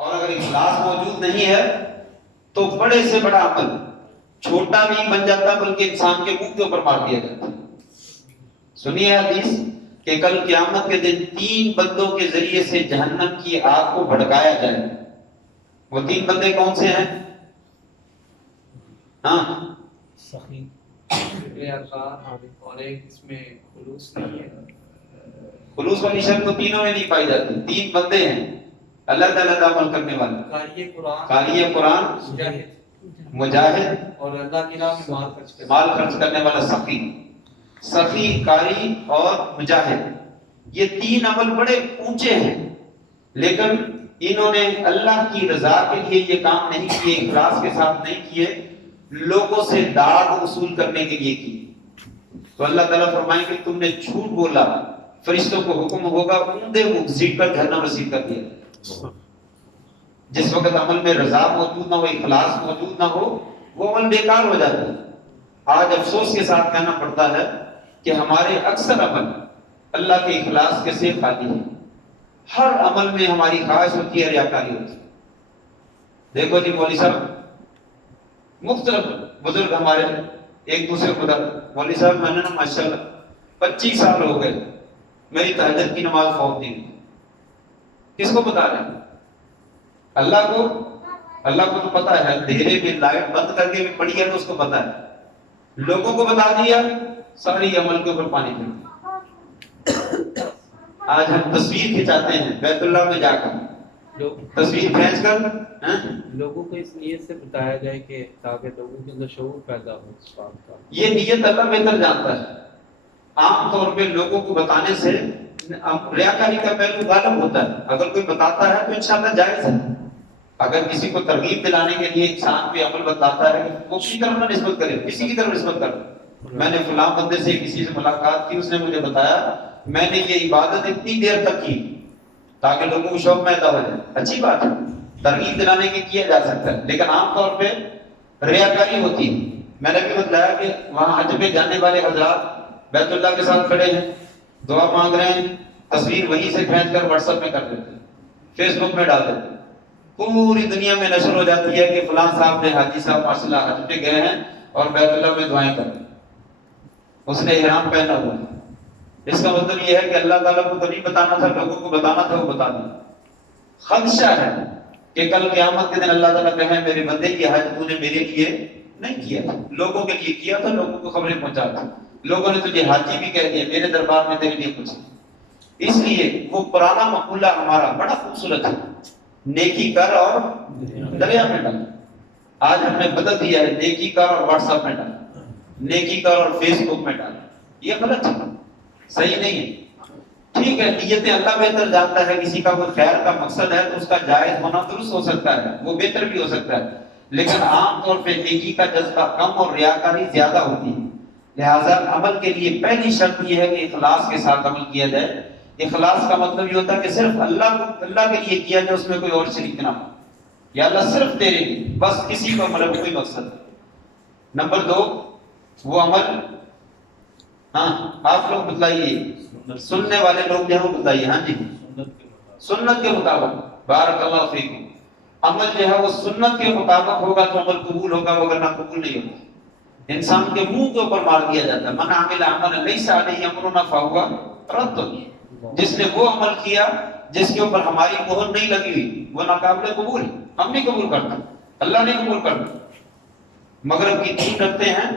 اور اگر اخلاص موجود نہیں ہے تو بڑے سے بڑا عمل چھوٹا نہیں بن جاتا بلکہ انسان کے منہ کے اوپر مار دیا جاتا ہے۔ سنیے حدیث کہ کل قیامت کے دن 3 بندوں کے ذریعے سے جہنم کی آگ کو بھڑکایا جائے۔ وہ 3 بندے کون سے ہیں؟ ہاں سخی اور ایک اس میں خلوص نہیں ہے۔ خلوص والی شرط تو تینوں میں نہیں پائی جاتی۔ 3 بندے ہیں اللہ تعالیٰ کا عمل کرنے والے، قاری قرآن، مجاہد اور اللہ کی راہ میں مال خرچ کرنے والا سخی۔ سخی، قاری اور مجاہد، یہ 3 عمل بڑے اونچے ہیں، لیکن انہوں نے اللہ کی رضا کے لیے یہ کام نہیں کیے، اخلاص کے ساتھ نہیں کیے، لوگوں سے داد وصول کرنے کے لیے کی۔ تو اللہ تعالیٰ فرمائیں کہ تم نے جھوٹ بولا، فرشتوں کو حکم ہوگا اونڈے گھسیٹ کر جہنم رسید کر دیا۔ جس وقت عمل میں رضا موجود نہ ہو، اخلاص موجود نہ ہو، وہ عمل بیکار ہو جاتا ہے۔ آج افسوس کے ساتھ کہنا پڑتا ہے کہ ہمارے اکثر عمل اللہ کے اخلاص کے سے خالی ہیں۔ ہر عمل میں ہماری خواہش ہوتی ہے، ریاکاری ہوتی ہے۔ دیکھو جی مولوی صاحب، مختلف بزرگ ہمارے ایک دوسرے کو بتا، مولوی صاحب میں نے نا ماشاءاللہ 25 سال ہو گئے میری تہجد کی نماز فوت نہیں ہوئی۔ کس کو بتا رہے ہیں؟ اللہ کو۔ اللہ کو تو پتا ہے، اندھیرے میں لائٹ بند کر کے بھی پڑی ہے تو اس کو پتا ہے۔ لوگوں کو بتا دیا، ساری عمل کے اوپر پانی پھر۔ آج ہم تصویر کھنچاتے ہیں بیت اللہ میں جا کر، تصویر کھینچ کر لوگوں کو اس نیت سے بتایا جائے کہ تاکہ لوگوں کے اندر شعور پیدا ہو اس بات کا۔ یہ نیت اللہ بہتر جانتا ہے۔ عام طور پہ لوگوں کو بتانے سے ریاکاری کا پہلو غالب ہوتا ہے۔ اگر کوئی بتاتا ہے تو انشاءاللہ جائز ہے۔ اگر کسی کو ترغیب دلانے کے لیے انسان کوئی عمل بتاتا ہے، وہ کسی طرف نہ نسبت کرے، کسی کی طرف نسبت کرے۔ میں نے فلاں بندے سے کسی سے ملاقات کی، اس نے مجھے بتایا میں نے یہ عبادت اتنی دیر تک کی تاکہ لوگوں کو شوق پیدا ہو جائے، اچھی بات ہے، ترغیب دلانے کے کیا جا سکتا ہے، لیکن عام طور پہ ریاکاری ہوتی ہے۔ میں نے بھی بتلایا کہ وہاں حج پہ جانے والے حضرات بیت اللہ کے ساتھ کھڑے ہیں، دعا مانگ رہے ہیں، تصویر وہیں سے کھینچ کر واٹس ایپ میں کر دیتے ہیں، فیس بک میں ڈال دیتے ہیں، پوری دنیا میں نشر ہو جاتی ہے کہ فلاں صاحب نے، حاجی صاحب ماشاءاللہ حج پہ گئے ہیں اور بیت اللہ میں دعائیں کر رہے ہیں، اس نے احرام پہنا ہوا ہے۔ اس کا مطلب یہ ہے کہ اللہ تعالیٰ کو تو نہیں بتانا تھا، لوگوں کو بتانا تھا، وہ بتا دیا۔ خدشہ ہے کہ کل قیامت کے دن اللہ تعالیٰ کہے میرے بندے یہ حج تو نے میرے لیے نہیں کیا تھا، لوگوں کے لیے کیا تھا، لوگوں کو خبریں پہنچا تھا، لوگوں نے تجھے حاجی بھی کہہ دیا، میرے دربار میں تیرے لیے کچھ نہیں۔ اس لیے وہ پرانا مقولہ ہمارا بڑا خوبصورت ہے، نیکی کر اور دریا میں ڈال۔ آج ہم نے بدل دیا ہے، نیکی کر اور واٹس ایپ میں ڈال، نیکی کر اور فیس بک میں ڈال۔ یہ غلط ہے، صحیح نہیں ہے۔ ٹھیک ہے، نیتیں اللہ بہتر جانتا ہے، کسی کا کوئی خیر کا مقصد ہے تو اس کا جائز ہونا درست ہو سکتا ہے، وہ بہتر بھی ہو سکتا ہے، لیکن عام طور پہ نیکی کا جذبہ کم اور ریاکاری زیادہ ہوتی ہے۔ لہٰذا عمل کے لیے پہلی شرط یہ ہے کہ اخلاص کے ساتھ عمل کیا جائے۔ اخلاص کا مطلب یہ ہوتا ہے کہ صرف اللہ کے لیے کیا جائے، اس میں کوئی اور شریک نہ ہو، یا اللہ صرف تیرے لیے، بس کسی کو مطلب کوئی مقصد ہے۔ نمبر 2 وہ عمل، ہاں آپ لوگ بتلائیے، سننے والے لوگ جو ہیں وہ بتائیے، ہاں جی، سنت کے مطابق، بارک اللہ فیکم، عمل جو ہے وہ سنت کے مطابق ہوگا تو عمل قبول ہوگا، وگرنہ قبول نہیں ہوگا۔ انسان کے منہ کے اوپر مار دیا جاتا ہے، من عمل عملا لیس علیہ امرنا فہو رد۔ جس نے وہ عمل کیا جس کے اوپر ہماری مہر نہیں لگی ہوئی، وہ ناقابل قبول، ہم نہیں قبول کرتے، اللہ نہیں قبول کرتا۔ مغرب کی 3 رکھتے ہیں،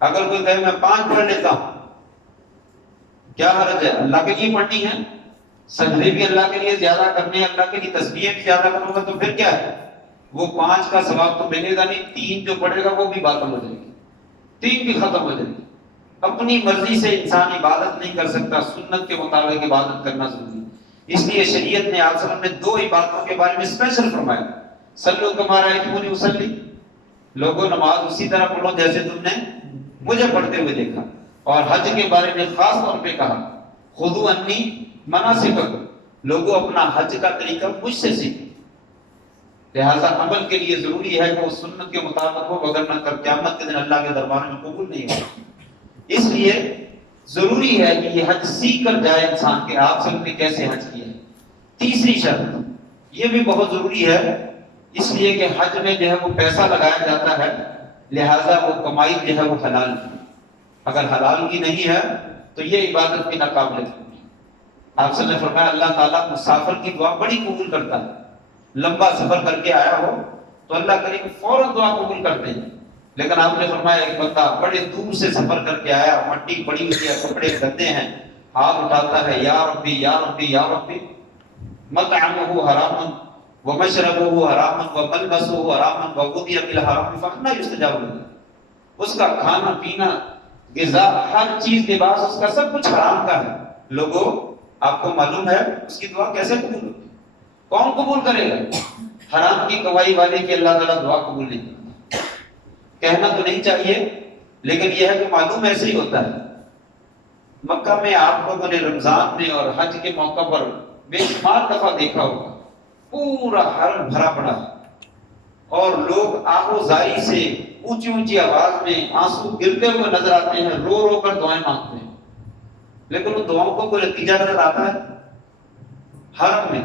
اگر کوئی کہے میں 5 پڑھ لیتا ہوں، کیا حرج ہے؟ اللہ کے لیے پڑھنی ہے، سجدے بھی اللہ کے لیے زیادہ کرنے ہیں، اللہ کے لیے تسبیحیں بھی زیادہ کروں گا تو پھر کیا ہے؟ وہ 5 کا ثواب تو ملے گا نہیں، 3 جو پڑھے گا وہ بھی باطل ہو جائے گی، 3 بھی ختم ہو جائے گی۔ اپنی مرضی سے انسان عبادت نہیں کر سکتا، سنت کے مطابق عبادت کرنا ضروری ہے۔ اس لیے شریعت نے آپ نے 2 عبادتوں کے بارے میں اسپیشل فرمایا، صلو کما رأیتمونی اصلی، لوگوں نماز اسی طرح پڑھو جیسے تم نے مجھے پڑھتے ہوئے دیکھا۔ اور حج کے بارے میں خاص طور پہ کہا، خذوا عنی مناسککم، لوگوں اپنا حج کا طریقہ مجھ سے سیکھیں۔ لہذا عمل کے لیے ضروری ہے کہ وہ سنت کے مطابق ہو، وگرنہ کر قیامت کے دن اللہ کے دربار میں قبول نہیں ہوگا۔ اس لیے ضروری ہے کہ یہ حج سیکھ کر جائے انسان کے، آپ سے نے کیسے حج کیا ہے۔ تیسری شرط یہ بھی بہت ضروری ہے، اس لیے کہ حج میں جو ہے وہ پیسہ لگایا جاتا ہے، لہذا وہ کمائی جو ہے وہ حلال کی، اگر حلال کی نہیں ہے تو یہ عبادت بھی ناقابل ہے۔ آپ سے نے فرمایا اللہ تعالیٰ مسافر کی دعا بڑی قبول کرتا ہے، لمبا سفر کر کے آیا ہو تو اللہ کریم فوراً دعا قبول کرتے ہیں، لیکن آپ نے فرمایا ایک بندہ بڑے دور سے سفر کر کے آیا، مٹی پڑی ہوئی ہے، کپڑے گندے ہیں، ہاتھ اٹھاتا ہے یا ربی یا ربی یا ربی، مطعمہ حرام ومشربہ حرام وملبسہ حرام وغذی بالحرام فأنی یستجاب له، اس کا کھانا پینا غذا ہر چیز لباس اس کا سب کچھ حرام کا ہے، لوگوں آپ کو معلوم ہے اس کی دعا کیسے قبول ہوگی؟ کون قبول کرے گا؟ حرام کی کمائی والے کی اللہ تعالیٰ دعا قبول نہیں کرتا۔ کہنا تو نہیں چاہیے لیکن یہ ہے کہ معلوم ایسے ہی ہوتا ہے۔ مکہ میں آپ لوگوں نے رمضان میں اور حج کے موقع پر بے شمار دفعہ دیکھا ہوگا پورا حرم بھرا پڑا ہے اور لوگ آہو زاری سے اونچی اونچی آواز میں آنسو گرتے ہوئے نظر آتے ہیں، رو رو کر دعائیں مانگتے ہیں، لیکن ان دعاؤں کو کوئی نتیجہ نظر آتا ہے؟ حرم میں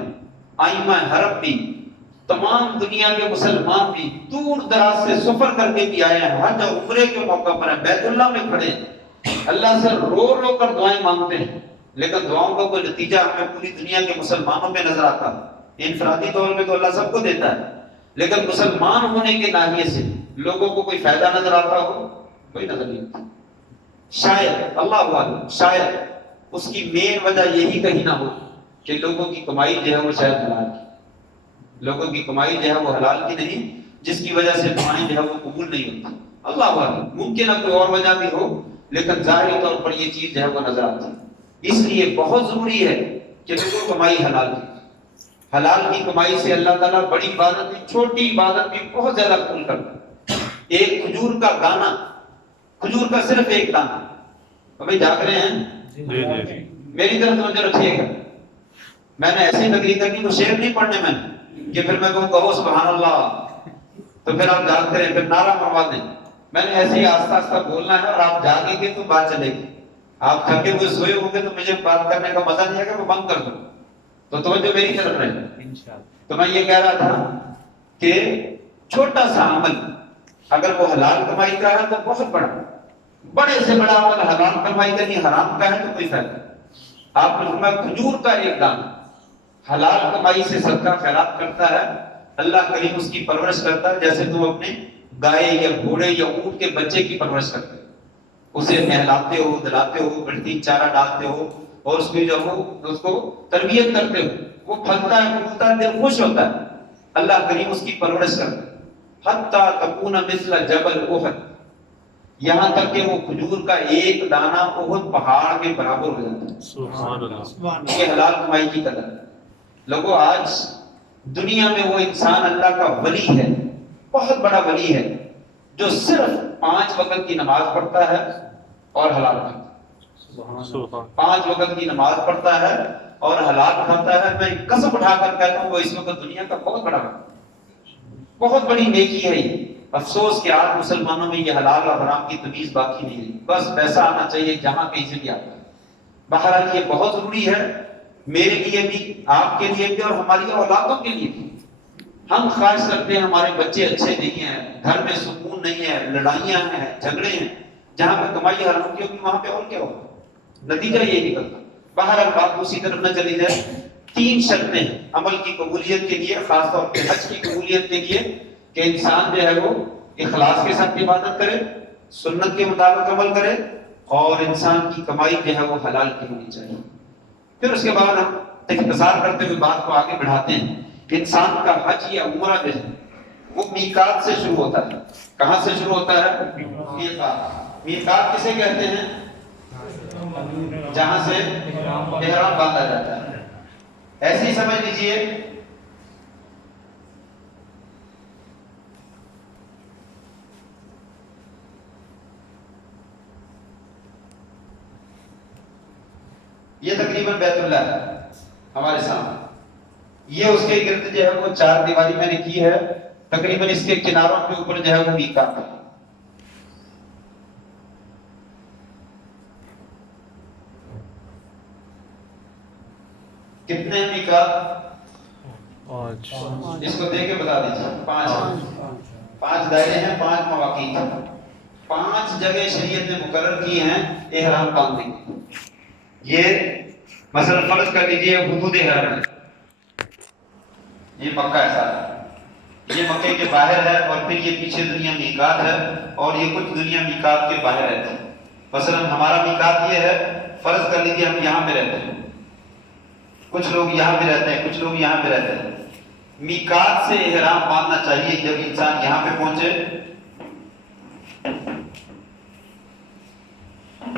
آئمہ حرم بھی، تمام دنیا کے مسلمان بھی دور دراز سے سفر کر کے بھی آئے ہیں، حج اور عمرے کے موقع پر ہیں، بیت اللہ میں کھڑے ہیں، اللہ سے رو رو کر دعائیں مانگتے ہیں، لیکن دعاؤں کا کوئی نتیجہ ہمیں پوری دنیا کے مسلمانوں میں نظر آتا ہے۔ انفرادی طور پہ تو اللہ سب کو دیتا ہے، لیکن مسلمان ہونے کے ناحیے سے لوگوں کو کوئی فائدہ نظر آتا ہو؟ کوئی نظر نہیں آتا۔ شاید اللہ عالم، شاید اس کی مین وجہ یہی کہیں نہ ہو کہ لوگوں کی کمائی جو ہے وہ شاید حلال کی، لوگوں کی کمائی جو ہے وہ حلال کی نہیں، جس کی وجہ سے دعائیں جو ہے وہ قبول نہیں ہوتی۔ اللہ عالم، ممکن ہے کوئی اور وجہ بھی ہو، لیکن ظاہری طور پر یہ چیز جو ہے وہ نظر آتی ہے۔ اس لیے بہت ضروری ہے کہ لوگوں کمائی حلال کی، حلال کی کمائی سے اللہ تعالیٰ بڑی عبادت بھی، چھوٹی عبادت بھی بہت زیادہ قبول کرتا ہے۔ ایک کھجور کا دانہ، کھجور کا صرف ایک دانہ، ابھی جاگ رہے ہیں؟ میری طرف توجہ رکھیے گا، میں نے ایسی تقریر کرنی وہ شعر نہیں پڑھنے میں کہ پھر میں کہوں کہو سبحان اللہ تو پھر آپ جاگتے رہیں، پھر نعرہ مروا دیں۔ میں نے ایسے ہی آہستہ آہستہ بولنا ہے اور آپ جاگیں گے تو بات چلے گی، آپ تھکے ہوئے سوئے ہوں گے تو مجھے بات کرنے کا مزہ نہیں آئے گا، میں بند کر دوں، تو توجہ میری طرف رہے۔ تو میں یہ کہہ رہا تھا کہ چھوٹا سا عمل اگر وہ حلال کمائی کا ہے تو بہت بڑا، بڑے سے بڑا عمل حلال کمائی کا نہیں حرام کا ہے تو کوئی فائدہ نہیں۔ آپ نے فرمایا کھجور کا ایک دانہ حلال کمائی سے صدقہ خیرات کرتا ہے، اللہ کریم اس کی پرورش کرتا ہے جیسے تم اپنے گائے یا گھوڑے یا اونٹ کے بچے کی پرورش کرتے ہو، اسے نہلاتے ہو، دلاتے ہو، بڑھتی چارہ ڈالتے ہو اور اس میں جو ہو اس کو تربیت کرتے ہو، وہ پھلتا ہے، پھولتا ہے، دل خوش ہوتا ہے، اللہ کریم اس کی پرورش کرتا ہے۔ حتیٰ تکون مثل جبل احد، یہاں تک کہ وہ کھجور کا ایک دانہ احد پہاڑ کے برابر ہو جاتا ہے۔ سبحان اللہ۔ یہ حلال کمائی کی قدر ہے۔ لوگوں آج دنیا میں وہ انسان اللہ کا ولی ہے، بہت بڑا ولی ہے، جو صرف 5 وقت کی نماز پڑھتا ہے اور حلال کھاتا ہے، 5 وقت کی نماز پڑھتا ہے اور حلال کھاتا ہے۔ میں قسم اٹھا کر کہتا ہوں وہ اس وقت دنیا کا بہت بڑا وقت، بہت بڑی نیکی ہے یہ۔ افسوس کہ آج مسلمانوں میں یہ حلال اور حرام کی تمیز باقی نہیں ہے، بس پیسہ آنا چاہیے جہاں کہیں سے بھی آتا ہے۔ بہرحال یہ بہت ضروری ہے میرے لیے بھی، آپ کے لیے بھی اور ہماری اولادوں کے لیے بھی۔ ہم خواہش کرتے ہیں ہمارے بچے اچھے نہیں ہیں، گھر میں سکون نہیں ہے، لڑائیاں ہیں، جھگڑے ہیں، جہاں پہ کمائی حرام کی ہوگی وہاں پہ اور کیا ہوگا، نتیجہ یہ نکلتا۔ بہرحال بات دوسری طرف نہ چلی جائے، 3 شرطیں ہیں عمل کی قبولیت کے لیے، خاص طور پہ حج کی قبولیت کے لیے، کہ انسان جو ہے وہ اخلاص کے ساتھ عبادت کرے، سنت کے مطابق عمل کرے، اور انسان کی کمائی جو ہے وہ حلال کی ہونی چاہیے۔ پھر اس کے بعد ہم اختصار کرتے ہوئے بات کو آگے بڑھاتے ہیں کہ انسان کا حج یا عمرہ جو ہے وہ میقات سے شروع ہوتا ہے۔ کہاں سے شروع ہوتا ہے؟ میقات۔ میقات کسے کہتے ہیں؟ جہاں سے احرام باندھا جاتا ہے۔ ایسے ہی سمجھ لیجئے یہ تقریباً بیت اللہ ہے ہمارے سامنے، یہ اس کے گرد جو ہے وہ 4 دیواری میں نے کی ہے، تقریباً اس کے کناروں کے اوپر جو ہے وہ میقات ہے۔ کتنے میقات؟ اس کو دیکھ کے بتا دیجیے 5 دائرے ہیں، 5 مواقع، 5 جگہ شریعت نے مقرر کی ہیں احرام باندھنے کی۔ یہ مثلا فرض کر لیجیے حدود حرم ہے، یہ مکہ ہے سارا، یہ مکے کے باہر ہے، اور پھر یہ پیچھے دنیا میقات ہے، اور یہ کچھ دنیا میقات کے باہر رہتے ہیں۔ مثلا ہمارا میقات یہ ہے، فرض کر لیجیے ہم یہاں پہ رہتے ہیں، کچھ لوگ یہاں پہ رہتے ہیں، کچھ لوگ یہاں پہ رہتے ہیں۔ میقات سے احرام باندھنا چاہیے جب انسان یہاں پہ پہنچے۔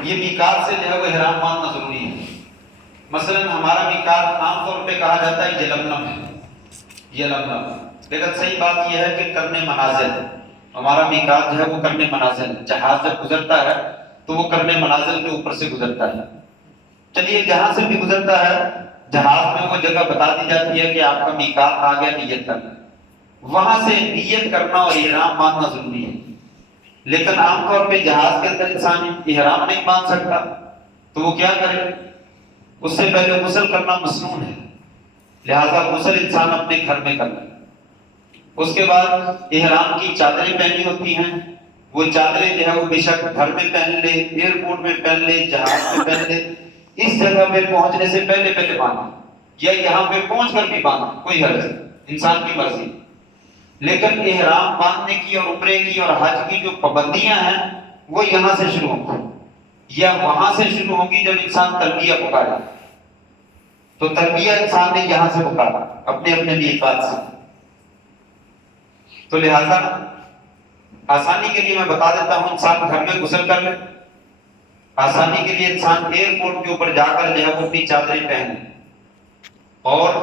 یہ میقات سے جو ہے وہ احرام باندھنا ضروری ہے۔ مثلا ہمارا میقات عام طور پہ کہا جاتا ہے یلملم ہے، یلملم، لیکن صحیح بات یہ ہے کہ کرنے منازل، ہمارا میقات جو ہے وہ کرنے منازل، جہاز جب گزرتا ہے تو وہ کرنے منازل کے اوپر سے گزرتا ہے۔ چلیے جہاں سے بھی گزرتا ہے جہاز میں وہ جگہ بتا دی جاتی ہے کہ آپ کا میقات آ گیا، نیت کرنا، وہاں سے نیت کرنا اور احرام باندھنا ضروری ہے۔ لیکن عام طور پہ جہاز کے اندر انسان احرام نہیں باندھ سکتا، تو وہ کیا کرے؟ اس سے پہلے غسل کرنا مسنون ہے، لہذا غسل انسان اپنے گھر میں کرنا۔ اس کے بعد احرام کی چادریں پہنی ہوتی ہیں، وہ چادریں جو ہے وہ بے شک گھر میں پہن لے، ایئرپورٹ میں پہن لے، جہاز میں پہن لے، اس جگہ پہ پہنچنے سے پہلے باندھنا، یا یہاں پہ پہنچ کر بھی باندھنا، کوئی حرج نہیں، انسان کی مرضی۔ لیکن احرام باندھنے کی اور عمرے کی اور حج کی جو پابندیاں ہیں وہ یہاں سے شروع ہوں گی، یا وہاں سے شروع ہوگی جب انسان تلبیہ پکارے۔ تو تلبیہ انسان نے یہاں سے پکارا اپنے اپنے میقات سے۔ تو لہذا آسانی کے لیے میں بتا دیتا ہوں، انسان گھر میں غسل کر لے، آسانی کے لیے انسان ایئرپورٹ کے اوپر جا کر جو ہے وہ اپنی چادریں پہنے اور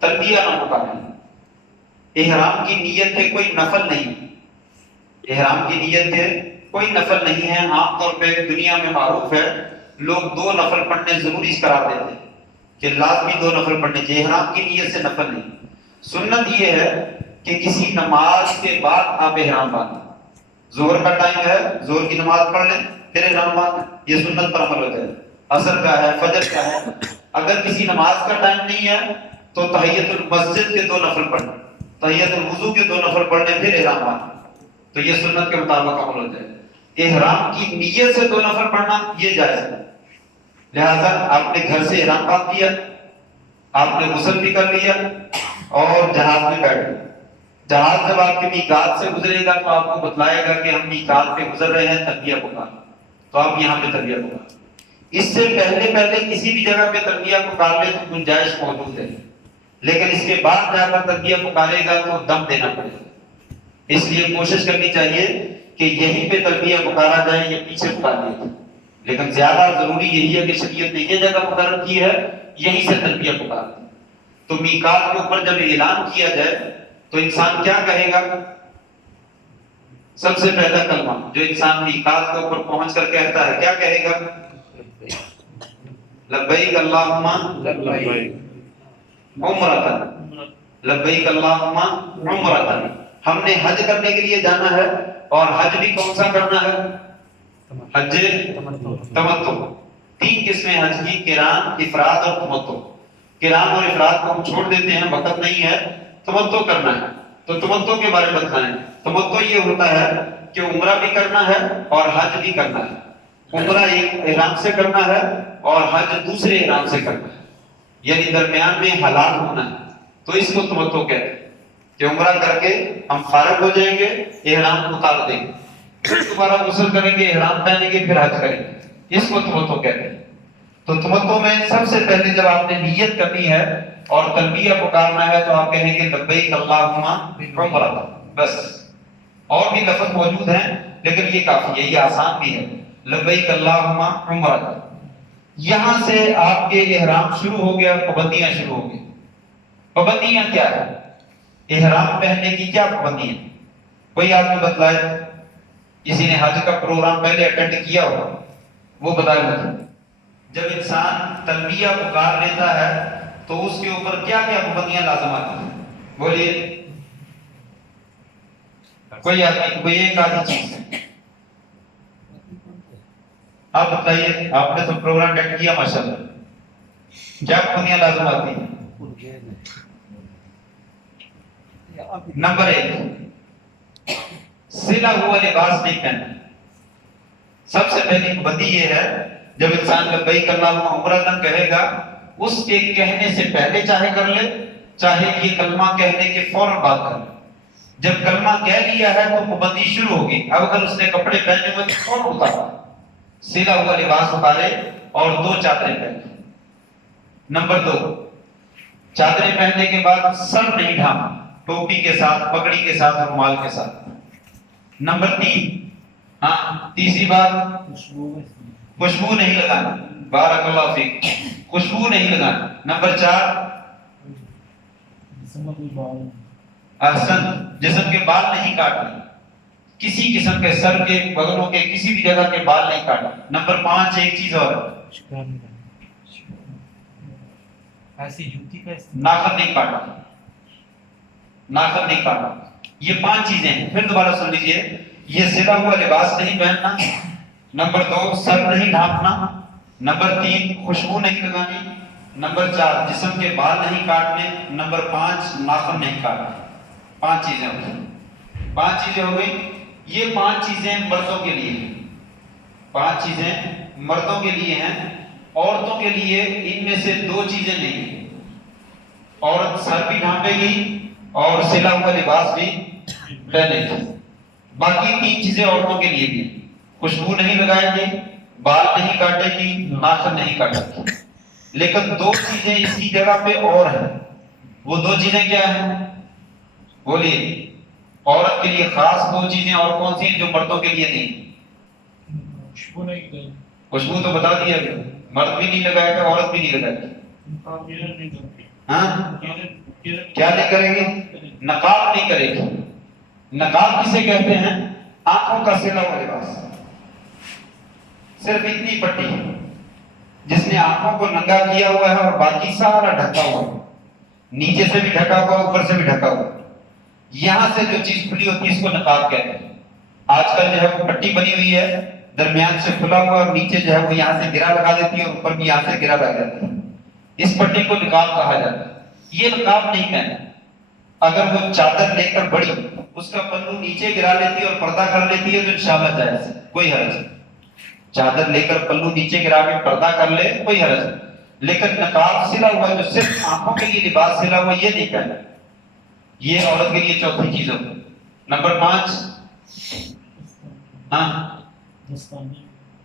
تلبیہ نہ پکارے۔ احرام کی نیت کے کوئی نفل نہیں، احرام کی نیت کے کوئی نفل نہیں ہے۔ عام طور پہ دنیا میں معروف ہے، لوگ 2 نفل پڑھنے ضروری قرار دیتے ہیں کہ لازمی 2 نفل پڑھنے چاہیے، احرام کی نیت سے نفل نہیں۔ سنت یہ ہے کہ کسی نماز کے بعد آپ احرام باندھیں، ظہر کا ٹائم ہے، ظہر کی نماز پڑھ لیں پھر احرام باندھیں، یہ سنت پر عمل ہوتا ہے۔ عصر کا ہے، فجر کا ہے، اگر کسی نماز کا ٹائم نہیں ہے تو تحیت المسجد کے 2 نفل پڑھیں، تحیت الوضو کے 2 نفل پڑھنے پھر احرام باندھیں، تو یہ سنت کے مطابق عمل ہوتا ہے۔ احرام کی نیت سے 2 نفل پڑھنا یہ جائز ہے، لہذا آپ نے گھر سے احرام باندھ دیا، آپ نے غسل بھی کر لیا اور جہاز میں بیٹھ گئے۔ جہاز جب آپ کے میقات سے گزرے گا تو آپ کو بتلائے گا کہ ہم میقات پہ گزر رہے ہیں، تلبیہ پکار، تو آپ یہاں پہ تلبیہ پکار۔ اس سے پہلے کسی بھی جگہ پہ تلبیہ پکار لے تو گنجائش موجود ہے، لیکن اس کے بعد جا کر تلبیہ پکارے گا تو دم دینا پڑے گا۔ اس لیے کوشش کرنی چاہیے کہ یہیں پہ تلبیہ پکارا جائے یا پیچھے پکار دیا جائے، لیکن زیادہ ضروری یہی ہے کہ شریعت نے یہ جگہ مقرر کی ہے، یہیں سے تلبیہ پکار دیں۔ تو میقات کے اوپر جب اعلان کیا جائے تو انسان کیا کہے گا؟ سب سے پہلا کلمہ جو انسان میقات کے اوپر پہنچ کر کہتا ہے، کیا کہے گا؟ لبیک اللہم عمرۃ، لبیک اللہم عمرۃ۔ ہم نے حج کرنے کے لیے جانا ہے، اور حج بھی کون سا کرنا ہے؟ حج تمتع۔ 3 قسمیں حج کی، قران، افراد اور تمتع۔ قران اور افراد کو ہم چھوڑ دیتے ہیں، وقت نہیں ہے، تمتع کرنا ہے۔ تو تمتع کے بارے میں بتائیں۔ تمتع یہ ہوتا ہے کہ عمرہ بھی کرنا ہے اور حج بھی کرنا ہے۔ عمرہ ایک احرام سے کرنا ہے اور حج دوسرے احرام سے کرنا ہے، یعنی درمیان میں حلال ہونا ہے، تو اس کو تمتع کہتے ہیں کہ عمرہ کر کے ہم فارغ ہو جائیں گے، احرام اتار دیں گے، پھر دوبارہ غسل کریں گے، احرام پہنیں گے، پھر حج کریں گے، اس کو تمتع کہتے ہیں۔ تو تمتع میں سب سے پہلے جب آپ نے نیت کرنی ہے اور تلبیہ پکارنا ہے تو آپ کہیں گے لبیک اللہم عمرۃ، بس۔ اور بھی لفظ موجود ہیں لیکن یہ کافی ہے، یہ آسان بھی ہے، لبیک اللہم عمرۃ۔ یہاں سے آپ کے احرام شروع ہو گیا، پابندیاں شروع ہو گئی۔ پابندیاں کیا ہے؟ احرام پہننے کی کیا پابندی ہے؟ کوئی آدمی بتلائے، کسی نے حج کا پروگرام پہلے اٹینڈ کیا ہوگا، وہ بتائے مجھے۔ جب انسان تلبیہ پکار لیتا ہے تو اس کے اوپر کیا کیا پابندیاں لازم آتی ہیں؟ بولیے کوئی آدمی، کوئی ایک آدھی چیز ہے، آپ بتائیے، آپ نے تو پروگرام اٹینڈ کیا ماشاءاللہ، کیا پابندیاں لازم آتی ہیں؟ نمبر 1 سلا ہوا لباس نہیں پہننا. سب سے پہلی پابندی یہ ہے جب انسان لبیک اللہم عمرۃ کہے گا اس کے کہنے سے پہلے چاہے کر لے چاہے یہ کلمہ کہنے کے فوراً بعد کر لے. جب کلمہ کہہ لیا ہے تو پابندی شروع ہوگی. اب اگر اس نے کپڑے پہنے ہوئے تو فوراً اتارا, سلا ہوا لباس اتارے اور 2 چادریں پہنے. نمبر 2 چادریں پہننے کے بعد سر نہیں ڈھانپنا, ٹوپی کے ساتھ, پگڑی کے ساتھ, رومال کے ساتھ. نمبر 3 تیسری بات خوشبو نہیں لگانا. بارک اللہ فیک, خوشبو نہیں لگانا. نمبر 4 احسن جسم کے بال نہیں کاٹنے, کسی قسم کے سر کے, بغلوں کے, کسی بھی جگہ کے بال نہیں کاٹنے. نمبر 5 ایک چیز اور, ایسی جوتی کا ناخن نہیں کاٹنا, ناخن نہیں کاٹنا. یہ 5 چیزیں ہیں. پھر دوبارہ سن لیجئے, یہ سلا ہوا لباس نہیں پہننا. نمبر 2 سر نہیں ڈھانپنا. نمبر 3 خوشبو نہیں لگانی. نمبر 4 جسم کے بال نہیں کاٹنے. نمبر 5 ناخن نہیں کاٹنا. 5 چیزیں ہو گئی. 5 چیزیں ہو گئی. یہ 5 چیزیں مردوں کے لیے ہیں. 5 چیزیں مردوں کے لیے ہیں. عورتوں کے لیے ان میں سے 2 چیزیں نہیں ہیں. عورت سر بھی ڈھانپے گی اور سلا ہوا لباس بھی پہنے گی. باقی 3 چیزیں عورتوں کے لیے بھی, خوشبو نہیں لگائے گی, بال نہیں کاٹے گی, ناخن نہیں کاٹے گی. لیکن 2 چیزیں اسی جگہ پہ اور ہیں. وہ 2 چیزیں کیا ہیں بولیے؟ عورت کے لیے خاص 2 چیزیں اور کون سی ہیں جو مردوں کے لیے نہیں؟ خوشبو تو بتا دیا گیا, مرد بھی نہیں لگائے گا, عورت بھی نہیں لگائے گی. ہاں کیا نہیں کرے گی؟ نقاب نہیں کرے گی. نقاب کسے کہتے ہیں؟ آنکھوں کا سلا ہوا لباس. صرف اتنی پٹی جس نے آنکھوں کو ننگا کیا ہوا ہے اور باقی سارا ڈھکا ہوا ہے, نیچے سے بھی ڈھکا ہوا, اوپر سے بھی ڈھکا ہوا. یہاں سے جو چیز کھلی ہوتی ہے اس کو نقاب کہتے ہیں. آج کل جو ہے وہ پٹی بنی ہوئی ہے, درمیان سے کھلا ہوا اور نیچے جو ہے وہ یہاں سے گرا لگا دیتی ہے اور اوپر بھی یہاں سے گرا لگا دیتی ہے. اس پٹی کو نقاب کہا جاتا ہے. یہ نقاب نہیں پہنا. اگر وہ چادر لے کر بڑی اس کا پلو نیچے گرا لیتی ہے اور پردہ کر لیتی ہے تو انشاءاللہ جائز ہے, کوئی حرج نہیں. چادر لے کر پلو نیچے گرا کے پردہ کر لے کوئی حرج نہیں. لیکن نقاب سلا ہوا جو صرف آنکھوں کے لیے لباس سلا ہوا یہ نہیں پہنا. یہ عورت کے لیے چوتھی چیز ہوتی ہے. نمبر 5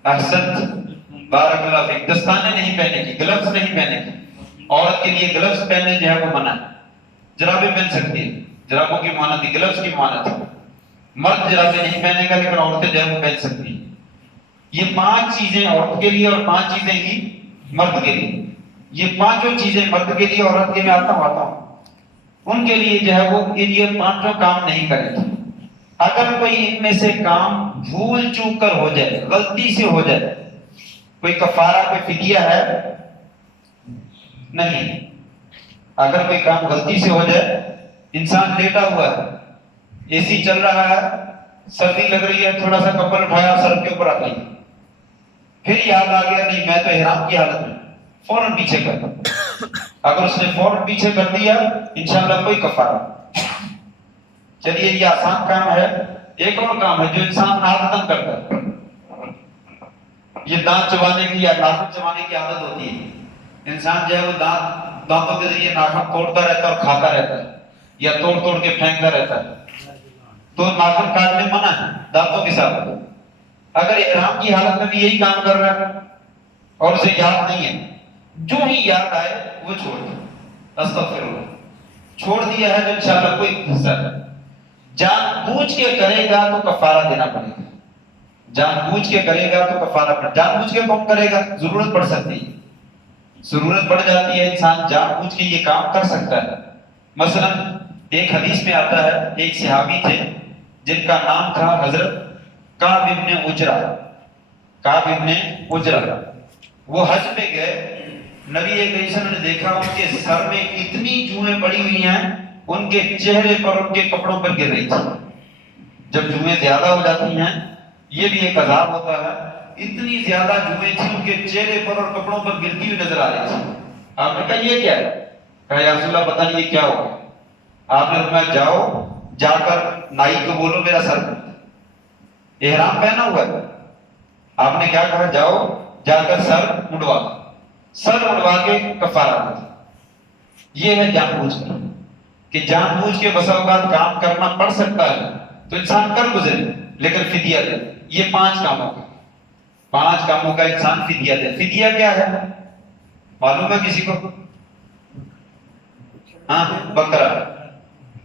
احسن بارک اللہ فیک, دستانے نہیں پہنے کی, گلوز نہیں پہنے کی. عورت کے لیے گلوز پہننے جو ہے وہ منع ہے. جرابیں پہن سکتی ہے, جرابوں کی مانت ہے, گلوز کی مانت ہے. مرد جرابیں نہیں پہنے گا لیکن عورتیں جو ہے وہ پہن سکتی ہیں. یہ 5 چیزیں عورت کے لیے اور 5 چیزیں ہی مرد کے لیے. یہ 5 چیزیں مرد کے لیے, عورت کے لیے آتا ہوں ان کے لیے جو ہے وہ یہ 5 کام نہیں کرے گا. اگر کوئی ان میں سے کام بھول چوک کر ہو جائے, غلطی سے ہو جائے, کوئی کفارہ کوئی فدیہ ہے نہیں. اگر کوئی کام غلطی سے ہو جائے, انسان لیٹا ہوا ہے, اے سی چل رہا ہے, سردی لگ رہی ہے, تھوڑا سا کپڑ اٹھایا سر کے اوپر رکھ لیا, پھر یاد آ گیا نہیں میں تو احرام کی حالت میں, فوراً پیچھے کر. اگر اس نے فوراً پیچھے کر دیا انشاءاللہ کوئی کفارہ. چلیے یہ آسان کام ہے. ایک اور کام ہے جو انسان عادتاً کرتا ہے, یہ دانت چبانے کی یا ناخن چبانے کی عادت ہوتی ہے. انسان جو ہے وہ دانتوں کے ذریعے ناخن توڑتا رہتا ہے اور کھاتا رہتا ہے یا توڑ توڑ کے پھینکتا رہتا ہے, تو ناخن کاٹنے منع ہے دانتوں کے ساتھ. اگر احرام کی حالت میں بھی یہی کام کر رہا ہے اور اسے یاد نہیں ہے, جو ہی یاد آئے وہ چھوڑ دے, استغفر اللہ, چھوڑ دیا ہے تو انشاءاللہ کوئی حصہ نہیں. جان بوجھ کے کرے گا تو کفارہ دینا پڑے گا. جان بوجھ کے کرے گا تو کفارہ پڑے. جان بوجھ کے کون کرے گا؟ ضرورت پڑ سکتی ہے, ضرورت پڑ جاتی ہے, انسان جان بوجھ کے یہ کام کر سکتا ہے. مثلا ایک حدیث میں آتا ہے ایک صحابی تھے جن کا نام تھا حضرت کعب ابن عجرہ. کعب ابن عجرہ وہ حج پہ گئے, نبی کریم صلی اللہ علیہ وسلم نے دیکھا ان کے سر میں اتنی جوئیں پڑی ہوئی ہیں, ان کے چہرے پر ان کے کپڑوں پر گر رہی تھی. جب جوئیں زیادہ ہو جاتی ہیں, یہ بھی ایک عذاب ہوتا ہے, اتنی زیادہ جوئیں تھیں ان کے چہرے پر اور کپڑوں پر گرتی ہوئی نظر آ رہی تھی. آپ نے کہا یہ کیا ہے؟ کہا یا رسول اللہ پتہ نہیں یہ کیا ہوگا. آپ نے فرمایا جاؤ جا کر نائی کو بولو میرا سر احرام پہنا ہوا ہے، آپ نے کیا کہا جاؤ جا کر سر مڑوا کے کفارہ دو۔ یہ ہے جان بوجھ کر، کہ جان بوجھ کے بسا اوقات کام کرنا پڑ سکتا ہے تو انسان کر گزرے لیکن فدیہ دے۔ یہ 5 کاموں کا انسان فدیہ دے۔ فدیہ کیا ہے معلوم ہے کسی کو؟ ہاں بکرا،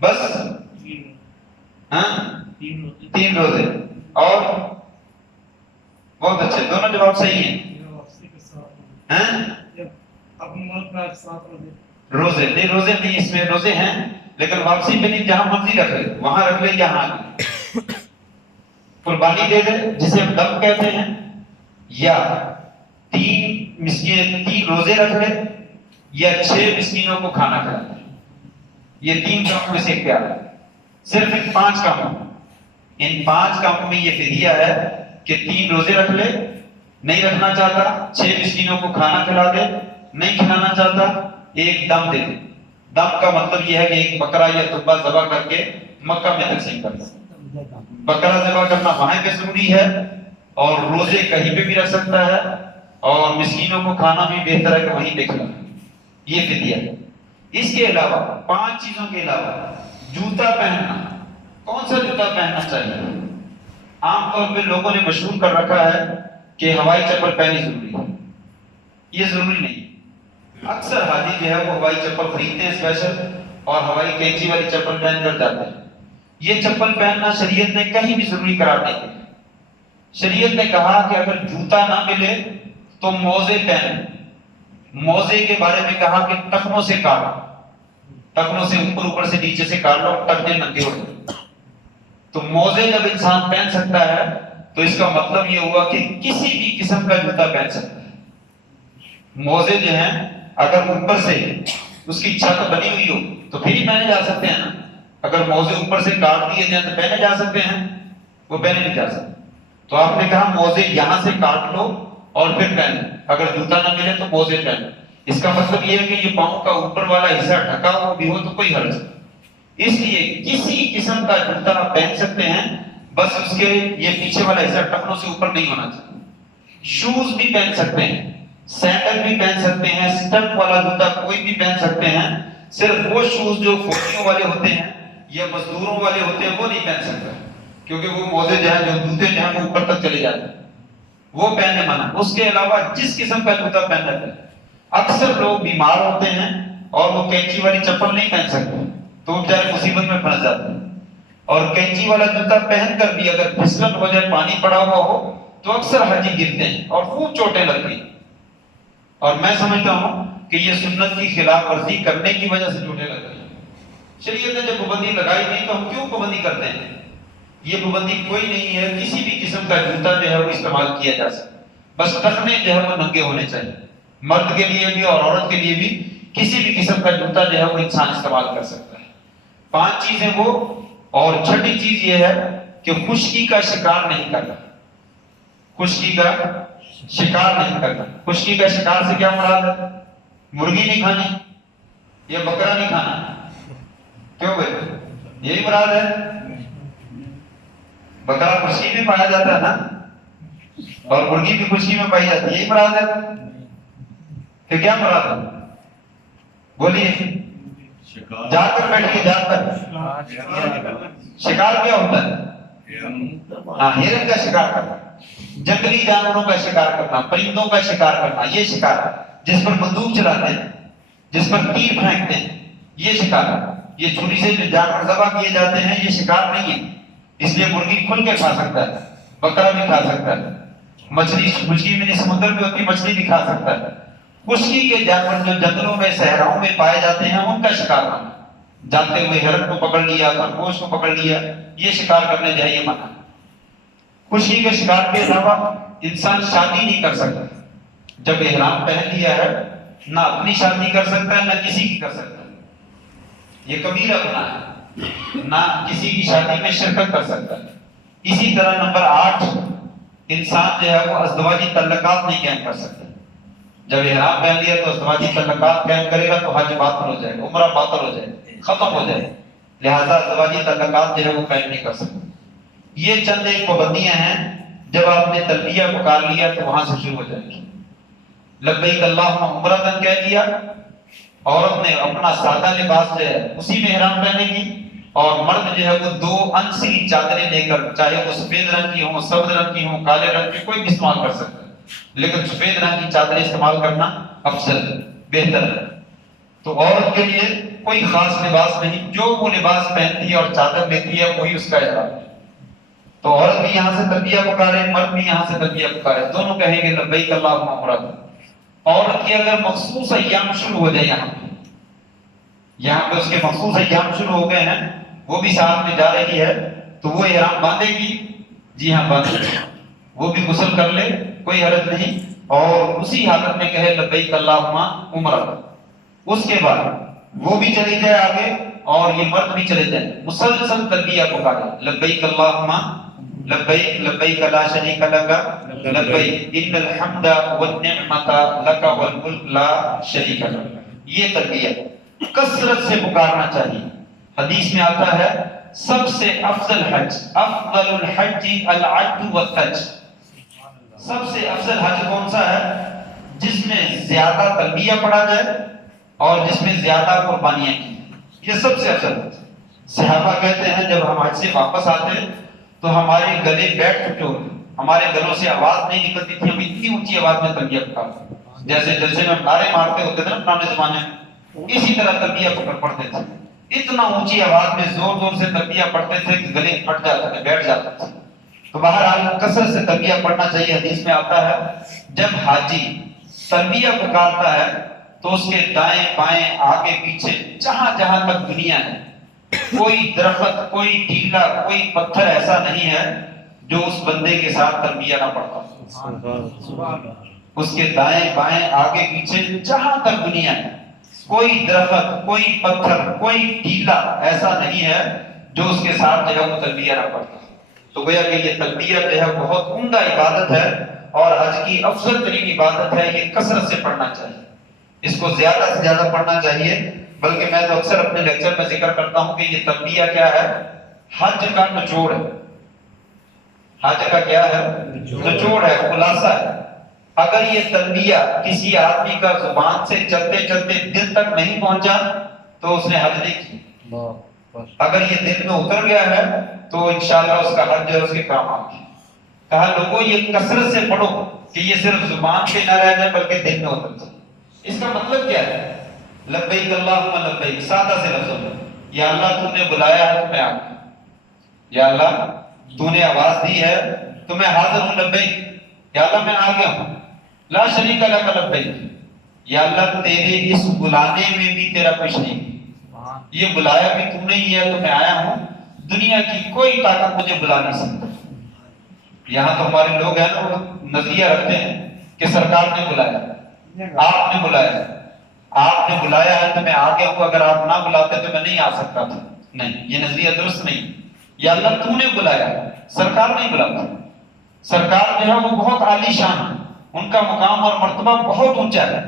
بس ہاں 3 روزے، اور بہت اچھے، دونوں جواب صحیح ہیں۔ روزے نہیں، اس میں روزے ہیں لیکن واپسی پہ نہیں، جہاں مرضی رکھ لے وہاں رکھ لے، یہاں قربانی دے دے جسے ہم دم کہتے ہیں، یا 3 روزے رکھ لے، یا 6 مسکینوں کو کھانا کھلا دے۔ یہ 3 کاموں میں سے کیا ہے؟ صرف ان 5 کاموں میں یہ فدیہ ہے کہ 3 روزے رکھ لے، نہیں رکھنا چاہتا 6 مسکینوں کو کھانا کھلا دے، نہیں کھلانا چاہتا ایک دم دے دے۔ دم کا مطلب یہ ہے کہ ایک بکرا یا دبا ذبح کر کے مکہ میں تقسیم کر دے۔ بکرا ذبح کرنا وہاں پہ ضروری ہے، اور روزے کہیں پہ بھی رکھ سکتا ہے، اور مسکینوں کو کھانا بھی بہتر ہے کہ وہیں پہ کھلا۔ یہ فدیہ ہے۔ اس کے علاوہ 5 چیزوں کے علاوہ جوتا پہننا، کون سا جوتا پہننا چاہیے؟ عام طور پہ لوگوں نے مشہور کر رکھا ہے کہ ہوائی چپل پہنی ضروری ہے۔ یہ ضروری نہیں، اکثر حاجی جو ہے وہ ہوائی چپل خریدتے ہیں اسپیشل، اور ہوائی کینچی والی چپل پہن کر جاتے ہیں۔ یہ چپل پہننا شریعت نے کہیں بھی ضروری قرار نہیں دیا۔ شریعت نے کہا کہ اگر جوتا نہ ملے تو موزے پہن۔ موزے کے بارے میں کہا کہ ٹخنوں سے کاٹ، ٹخنوں سے اوپر سے نیچے سے کاٹ لو، ٹخنے ننگے ہو جائیں۔ تو موزے جب انسان پہن سکتا ہے تو اس کا مطلب یہ ہوا کہ کسی بھی قسم کا جوتا پہن سکتا ہے۔ موزے جو ہیں اگر اوپر سے اس کی چھت بنی ہوئی ہو تو پھر ہی پہنے جا سکتے ہیں نا۔ اگر موزے اوپر سے کاٹ دیے جائیں تو پہنے جا سکتے ہیں؟ وہ پہنے نہیں جا سکتے۔ تو آپ نے کہا موزے یہاں سے کاٹ لو اور پھر پہنے، اگر جوتا نہ ملے تو موزے پہنے۔ اس کا مطلب یہ ہے کہ یہ پاؤں کا اوپر والا حصہ ڈھکا ہوا بھی ہو تو کوئی حرج نہیں۔ اس لیے کسی قسم کا جوتا آپ پہن سکتے ہیں، بس اس کے یہ پیچھے والا حصہ ٹخنوں سے اوپر نہیں ہونا چاہیے۔ شوز بھی پہن سکتے ہیں، سینڈل بھی پہن سکتے ہیں، سٹپ والا جوتا کوئی بھی پہن سکتے ہیں، صرف وہ شوز جو فوجیوں والے ہوتے ہیں یا مزدوروں والے ہوتے ہیں وہ نہیں پہن سکتے، کیونکہ وہ موزے جو ہیں، جو جوتے جو ہیں وہ اوپر تک چلے جاتے ہیں، وہ پہننے منع۔ اس کے علاوہ جس قسم کا جوتا پہننا ہے، اکثر لوگ بیمار ہوتے ہیں اور وہ کینچی والی چپل نہیں پہن سکتے تو وہ بیچارے مصیبت میں پھنس جاتے ہیں، اور کینچی والا جوتا پہن کر بھی اگر پھسلن ہو جائے، پانی پڑا ہوا ہو تو اکثر حاجی گرتے ہیں اور خوب چوٹیں لگتی ہیں، اور میں سمجھتا ہوں کہ یہ سنت کی خلاف ورزی کرنے کی وجہ سے چوٹیں لگتی ہیں۔ شریعت نے جب پابندی لگائی نہیں تو ہم کیوں پابندی کرتے ہیں؟ یہ پابندی کوئی نہیں ہے، کسی بھی قسم کا جوتا جو ہے وہ استعمال کیا جا سکتا ہے، بس ٹخنے جو ہے وہ ننگے ہونے چاہیے، مرد کے لیے بھی اور عورت کے لیے بھی کسی بھی قسم کا جوتا جو ہے وہ انسان استعمال کر سکتا ہے۔ 5 چیزیں وہ، اور چھٹی چیز یہ ہے کہ خشکی کا شکار نہیں کرنا۔ خشکی کا شکار نہیں کرنا۔ خشکی کا شکار سے کیا مراد ہے؟ مرغی نہیں کھانی یا بکرا نہیں کھانا؟ کیوں بھائی یہی مراد ہے؟ بکرا خشکی میں پایا جاتا ہے نا، اور مرغی بھی خشکی میں پائی جاتی ہے، یہی مراد ہے؟ پھر کیا مراد ہے؟ بولیے، جا کر بیٹھیے، جا کر شکار کیا ہوتا ہے؟ ہاں، ہرن کا شکار کرنا، جنگلی جانوروں کا شکار کرنا، پرندوں کا شکار کرنا، یہ شکار ہے۔ جس پر بندوق چلاتے ہیں، جس پر تیر پھینکتے ہیں، یہ شکار ہے۔ یہ چھری سے جو جانور ذبح کیے جاتے ہیں یہ شکار نہیں ہے، اس لیے مرغی کھل کے کھا سکتا ہے، بکرا بھی کھا سکتا ہے، مچھلی خشکی میں نہیں سمندر میں ہوتی مچھلی بھی کھا سکتا ہے۔ خشکی کے جانور جو جنگلوں میں صحراؤں میں پائے جاتے ہیں ان کا شکار کرنا، جاتے ہوئے ہرن کو پکڑ لیا، خرگوش کو پکڑ لیا، یہ شکار کرنے جائیے منع۔ خشکی کے شکار کے علاوہ انسان شادی نہیں کر سکتا، جب احرام پہن لیا ہے نہ اپنی شادی کر سکتا ہے نہ کسی کی کر سکتا ہے، یہ کبیرہ گناہ ہے، نہ کسی کی شادی میں شرکت کر سکتا ہے۔ اسی طرح نمبر 8، انسان جو ہے وہ ازدواجی تعلقات نہیں قائم کر سکتا۔ جب احرام پہن لیا تو ازدواجی تعلقات قائم کرے گا تو حج باطل ہو جائے گا، عمرہ باطل ہو جائے گا، ختم ہو جائے گا۔ لہذا ازواجی تعلقات جو ہے وہ قائم نہیں کر سکتے. یہ چند ایک پابندیاں ہیں. جب آپ نے تلبیہ پکار لیا تو وہاں سے شروع ہو جائے گی. لبیک اللہم عمرۃ کہہ دیا، عورت نے اپنا سادہ لباس جو ہے اسی میں احرام پہنے گی، اور مرد جو ہے وہ 2 انسی چادریں لے کر، چاہے وہ سفید رنگ کی ہوں، سبز رنگ کی ہوں، کالے رنگ کی، کوئی بھی استعمال کر سکتا ہے، لیکن سفید رنگ کی چادریں استعمال کرنا افضل بہتر ہے. تو عورت کے لیے کوئی خاص لباس نہیں، جو وہ لباس پہنتی ہے اور چادر لیتی ہے وہی اس کا احرام ہے. تو عورت بھی یہاں سے تلبیہ پکارے، مرد بھی یہاں سے تلبیہ پکارے، دونوں کہیں گے لبیک اللہم عمرۃ. عورت کے اگر مخصوص ایام شروع ہو جائے، یہاں پہ اس کے مخصوص ایام شروع ہو گئے ہیں، وہ بھی ساتھ میں جا رہی ہے، تو وہ احرام باندھے گی. جی ہاں باندھے گی. وہ بھی غسل کر لے، کوئی حرج نہیں، اور اسی حالت میں کہے لبیک اللہم عمرۃ. اس کے بعد وہ بھی چلی جائے آگے اور یہ مرد بھی چلے جائیں، مسلسل تلبیہ پکارے، لبیک اللہم لبیک لبیک لا شریک لک لبیک ان الحمد والنعمت لک والملک لا شریک لک. یہ تلبیہ کثرت سے پکارنا چاہیے. حدیث میں آتا ہے سب سے افضل حج، افضل الحج العج والثج. سب سے افضل حج کون سا ہے؟ جس میں زیادہ تلبیہ پڑھا جائے اور جس میں زیادہ قربانیاں کی. یہ سب سے افضل ہے. صحابہ کہتے ہیں جب ہم حج سے واپس آتے تو ہمارے گلے بیٹھ چکے ہوتے، ہمارے گلوں سے آواز نہیں نکلتی تھی، ہم اتنی اونچی آواز میں تلبیہ پکارتے، جیسے جلسے میں نعرے مارتے ہوتے تھے نا پرانے زمانے میں، اسی طرح تلبیہ پڑھتے تھے. اتنا اونچی آواز میں زور زور سے تلبیہ پڑھتے تھے کہ گلے پھٹ جاتے تھے، بیٹھ جاتے تھے. تو بہرحال کثرت سے تلبیہ پڑھنا چاہیے. حدیث میں آتا ہے جب حاجی تلبیہ پکارتا ہے تو اس کے دائیں بائیں آگے پیچھے جہاں جہاں تک دنیا ہے، کوئی درخت، کوئی ٹیلا، کوئی پتھر ایسا نہیں ہے جو اس بندے کے ساتھ تلبیہ نہ پڑھتا. اس کے دائیں بائیں آگے پیچھے جہاں تک دنیا ہے، کوئی درخت، کوئی پتھر، کوئی ٹیلا ایسا نہیں ہے جو اس کے ساتھ جو ہے وہ تلبیہ نہ پڑھتا. تو گویا کہ یہ تلبیہ جو ہے بہت عمدہ عبادت ہے اور حج کی افضل ترین عبادت ہے. یہ کثرت سے پڑھنا چاہیے، اس کو زیادہ سے زیادہ پڑھنا چاہیے. بلکہ میں تو اکثر اپنے لیکچر میں ذکر کرتا ہوں کہ یہ تلبیہ کیا ہے؟ حج کا نچوڑ ہے. حج کا کیا ہے؟ نچوڑ ہے، خلاصہ ہے. اگر یہ تلبیہ کسی آدمی کا زبان سے چلتے چلتے دل تک نہیں پہنچا تو اس نے حج نہیں کی. اگر یہ دل میں اتر گیا ہے تو انشاءاللہ اس کا حج جو ہے اس کے کام آ گیا. کہا لوگوں یہ کثرت سے پڑھو کہ یہ صرف زبان پہ نہ رہ جائے بلکہ دل میں اتر جائے. اس کا مطلب کیا ہے؟ لبیک اللہم لبیک، سادہ سے لفظوں میں، یا اللہ تو نے بلایا ہے تو میں آ گیا، یا اللہ تو نے آواز دی ہے تو میں حاضر ہوں، لبیک، یا اللہ میں آ گیا ہوں. لا شریک لک لبیک، یا اللہ تیرے اس بلانے میں بھی تیرا کچھ نہیں، یہ بلایا بھی تو نے ہی ہے تو میں آیا ہوں، دنیا کی کوئی طاقت مجھے بلا نہیں سکتی. یہاں تو ہمارے لوگ ہیں نا وہ نظریہ رکھتے ہیں کہ سرکار نے بلایا، آپ نے بلایا، آپ نے بلایا ہے تو میں آ گیا ہوں، اگر آپ نہ بلاتے تو میں نہیں آ سکتا تھا. نہیں، یہ نظریہ درست نہیں. یا اللہ تو نے بلایا، سرکار نہیں بلاتا. سرکار جو ہے وہ بہت عالی شان ہے، ان کا مقام اور مرتبہ بہت اونچا ہے،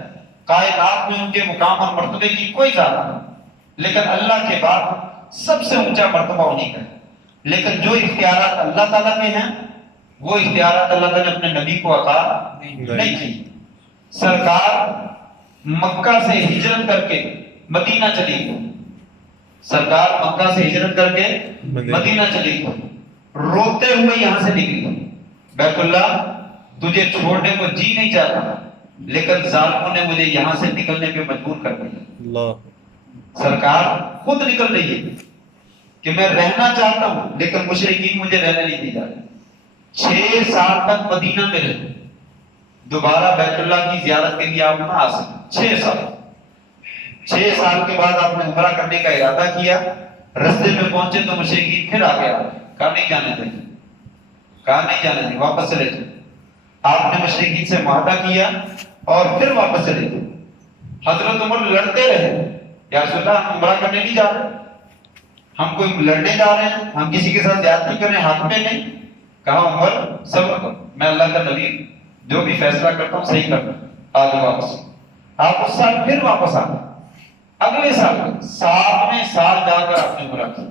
کائنات میں ان کے مقام اور مرتبے کی کوئی ذات نہیں، لیکن اللہ کے بعد سب سے اونچا مرتبہ انہیں کا ہے. لیکن جو اختیارات اللہ تعالیٰ کے ہیں وہ اختیارات اللہ تعالیٰ نے اپنے نبی کو عطا نہیں کی. سرکار مکہ سے ہجرت کر کے مدینہ چلی گئی، سرکار مکہ سے ہجرت کر کے مدینہ چلی گئی، روتے ہوئے یہاں سے نکلی. بیت اللہ تجھے چھوڑنے کو جی نہیں چاہتا لیکن ظالموں نے مجھے یہاں سے نکلنے پہ مجبور کر دیا. سرکار خود نکل رہی ہے کہ میں رہنا چاہتا ہوں لیکن مشرکین مجھے رہنے نہیں دی جا رہے. 6 سال تک مدینہ میں رہے، دوبارہ بیت اللہ کی زیارت کے لیے آپ نہ آ سکتے. 6 سال. 6 سال کے بعد آپ نے عمرہ کرنے کا ارادہ کیا، رستے میں پہنچے تو مشرکین پھر آ گیا، کہا نہیں جانے دیں، کہا نہیں جانے دیں، واپس چلے جائیں. آپ نے مشرکین سے معاہدہ کیا اور پھر واپس چلے گئے. حضرت عمر لڑتے رہے، یا رسول اللہ ہم عمرہ کرنے نہیں جا رہے، ہم کوئی لڑنے جا رہے ہیں، ہم کسی کے ساتھ زیادتی کر رہے ہیں، حق میں نہیں. کہا عمر صبر کرو، میں اللہ کا نبی ہوں، جو بھی فیصلہ کرتا ہوں صحیح کرتا ہوں، آ جاؤ واپس. آپ اس سال پھر واپس آ گئے. اگلے سال 7ویں سال جا کر آپ نے عمرہ کی.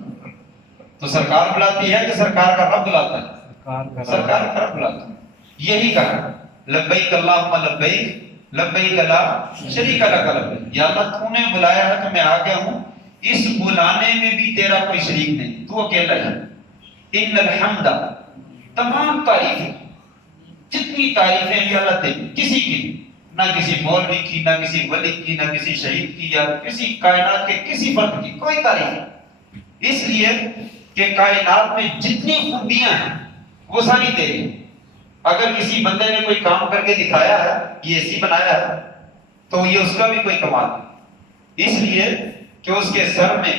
تو سرکار بلاتی ہے کہ سرکار کا رب بلاتا ہے؟ سرکار کا رب بلاتا ہے. یہی کہا لبیک اللہم لبیک لبیک لا شریک لک لبیک. یا اللہ تو نے بلایا ہے تو میں آ گیا ہوں، اس بلانے میں بھی تیرا کوئی شریک نہیں، تو اکیلا ہے. ان الحمد، تمام تعریفیں، جتنی تعریفیں بھی اللہ تیری، کسی کی نہ کسی مولوی کی، نہ کسی ولی کی، نہ کسی شہید کی، یا کسی کائنات کے کسی فرد کی کوئی تعریف نہیں. اس لیے کہ کائنات میں جتنی خوبیاں ہیں وہ ساری تیری. اگر کسی بندے نے کوئی کام کر کے دکھایا ہے، یہ ایسی بنایا ہے، تو یہ اس کا بھی کوئی کمال نہیں. اس لیے کہ اس کے سر میں،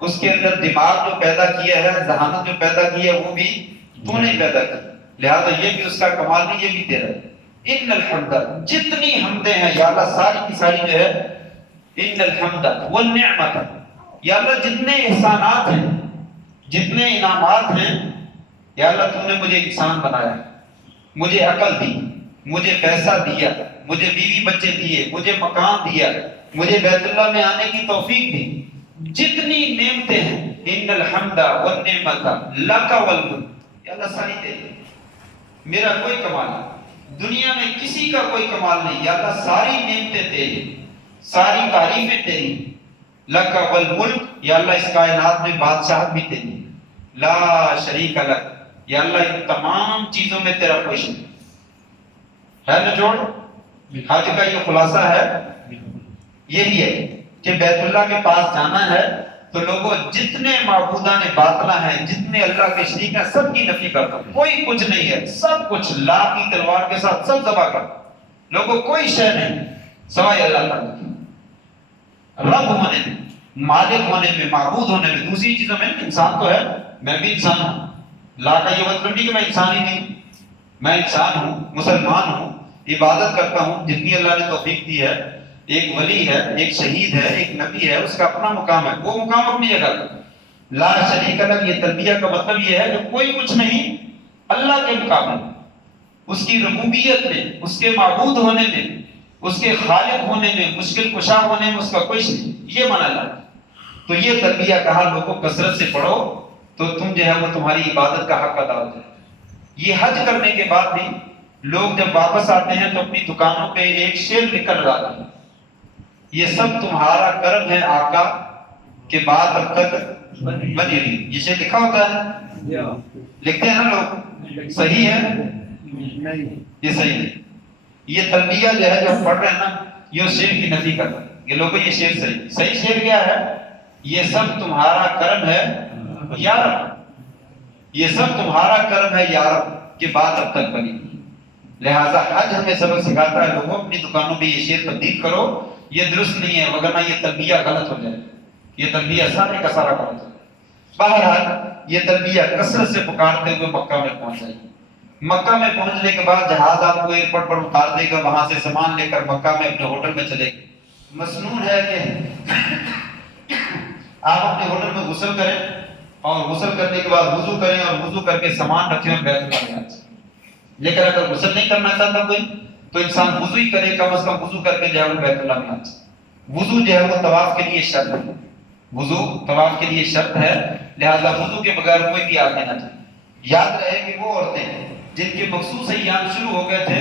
اس کے اندر دماغ جو پیدا کیا ہے، ذہانت جو پیدا کی ہے، وہ بھی تو نے پیدا کی. لہذا یہ بھی اس کا کمال نہیں، یہ بھی تیرا ہے. ان الحمد، جتنی حمدیں ہیں یا اللہ ساری کی ساری جو ہے، ان الحمد والنعمت، یا اللہ جتنے احسانات ہیں، جتنے انعامات ہیں، یا اللہ تو نے مجھے انسان بنایا، مجھے عقل دی، مجھے پیسہ دیا، مجھے بیوی بچے دیے، مجھے مکان دیا، مجھے بیت اللہ میں آنے کی توفیق دی. جتنی نعمتیں ہیں، ان الحمد والنعمت لک والملک، یا اللہ ساری تیری، میرا کوئی کمال نہیں، دنیا میں کسی کا کوئی کمال نہیں. یا اللہ ساری نعمتیں تیری، ساری تعریفیں تیری. لک والملک، یا اللہ اس کائنات میں بادشاہت بھی تیری. لا شریک لک، یا اللہ ان تمام چیزوں میں تیرا کوئی شریک ہے. نچوڑ حج کا یہ خلاصہ ہے، یہی ہے کہ بیت اللہ کے پاس جانا ہے تو لوگوں جتنے معبودان باطلہ ہیں، جتنے اللہ کے شریک ہیں، سب کی نفی کرتا ہوں. کوئی کچھ نہیں ہے، سب کچھ لا کی تلوار کے ساتھ سب ذبح کر. لوگوں کوئی شے نہیں سوائے اللہ تعالیٰ کی. رب ہونے میں، مالک ہونے میں، معبود ہونے میں. دوسری چیزوں میں انسان تو ہے، میں بھی انسان ہوں. لا کا یہ مطلب نہیں کہ میں انسان ہی نہیں، میں انسان ہوں، مسلمان ہوں، عبادت کرتا ہوں جتنی اللہ نے توفیق دی ہے. ایک ولی ہے، ایک شہید ہے، ایک نبی ہے، اس کا اپنا مقام ہے، وہ مقام اپنی جگہ پر. لا شریک لک، یہ تلبیہ کا مطلب یہ ہے کہ کوئی کچھ نہیں اللہ کے مقابلے میں، اس کی ربوبیت میں، اس کے معبود ہونے میں، اس کے خالق ہونے میں، مشکل کشا ہونے میں اس کا کوئی شریک. یہ مانا جاتا ہے. تو یہ تلبیہ کہا لوگوں کثرت سے پڑھو تو تم جو ہے وہ تمہاری عبادت کا حق ادا ہو جائے. یہ حج کرنے کے بعد بھی لوگ جب واپس آتے ہیں تو اپنی دکانوں پہ ایک شعر لکھ کر لگاتے ہیں، یہ سب تمہارا کرم ہے آقا کہ بات اب تک بنی رہی. یہ شعر لکھا ہوتا ہے، لکھتے ہیں نا لوگ. صحیح ہے؟ یہ صحیح نہیں. یہ تلبیہ جو ہے جو ہم پڑھ رہے ہیں نا، یہ شعر کی نفی کرتا ہے کہ لوگوں یہ شعر صحیح. صحیح شعر کیا ہے؟ یہ سب تمہارا کرم ہے یا رب، یہ سب تمہارا کرم ہے یا رب کہ بات اب تک بنی. لہٰذا حج ہمیں سبق سکھاتا ہے لوگوں اپنی دکانوں پہ یہ شعر تبدیل کرو. یہ درست نہیں ہے، وگرنہ یہ تلبیہ غلط ہو جائے. یہ تلبیہ سارے کا سارا غلط ہے. بہرحال یہ تلبیہ کثرت سے پکارتے ہوئے مکہ میں پہنچ جائے. مکہ میں پہنچنے کے بعد جہاز آپ کو ایئرپورٹ پر اتار دے گا، وہاں سے سامان لے کر مکہ میں اپنے ہوٹل میں چلے گئے. مسنون ہے کہ آپ اپنے ہوٹل میں غسل کریں اور غسل کرنے کے بعد وضو کریں اور وضو کر کے سامان رکھیں اور بیت اللہ میں آ جائیں. لیکن اگر غسل نہیں کرنا چاہتا کوئی تو انسان وضو ہی کرے، کم از کم وضو کر کے جو ہے وہ بیت اللہ میں آ جائے. وضو جو ہے وہ طواف کے لیے شرط ہے، وضو طواف کے لیے شرط ہے. لہذا وضو کے بغیر کوئی بھی آگے نہ جائے. یاد رہے کہ وہ عورتیں جن کے مخصوص ایام شروع ہو گئے تھے،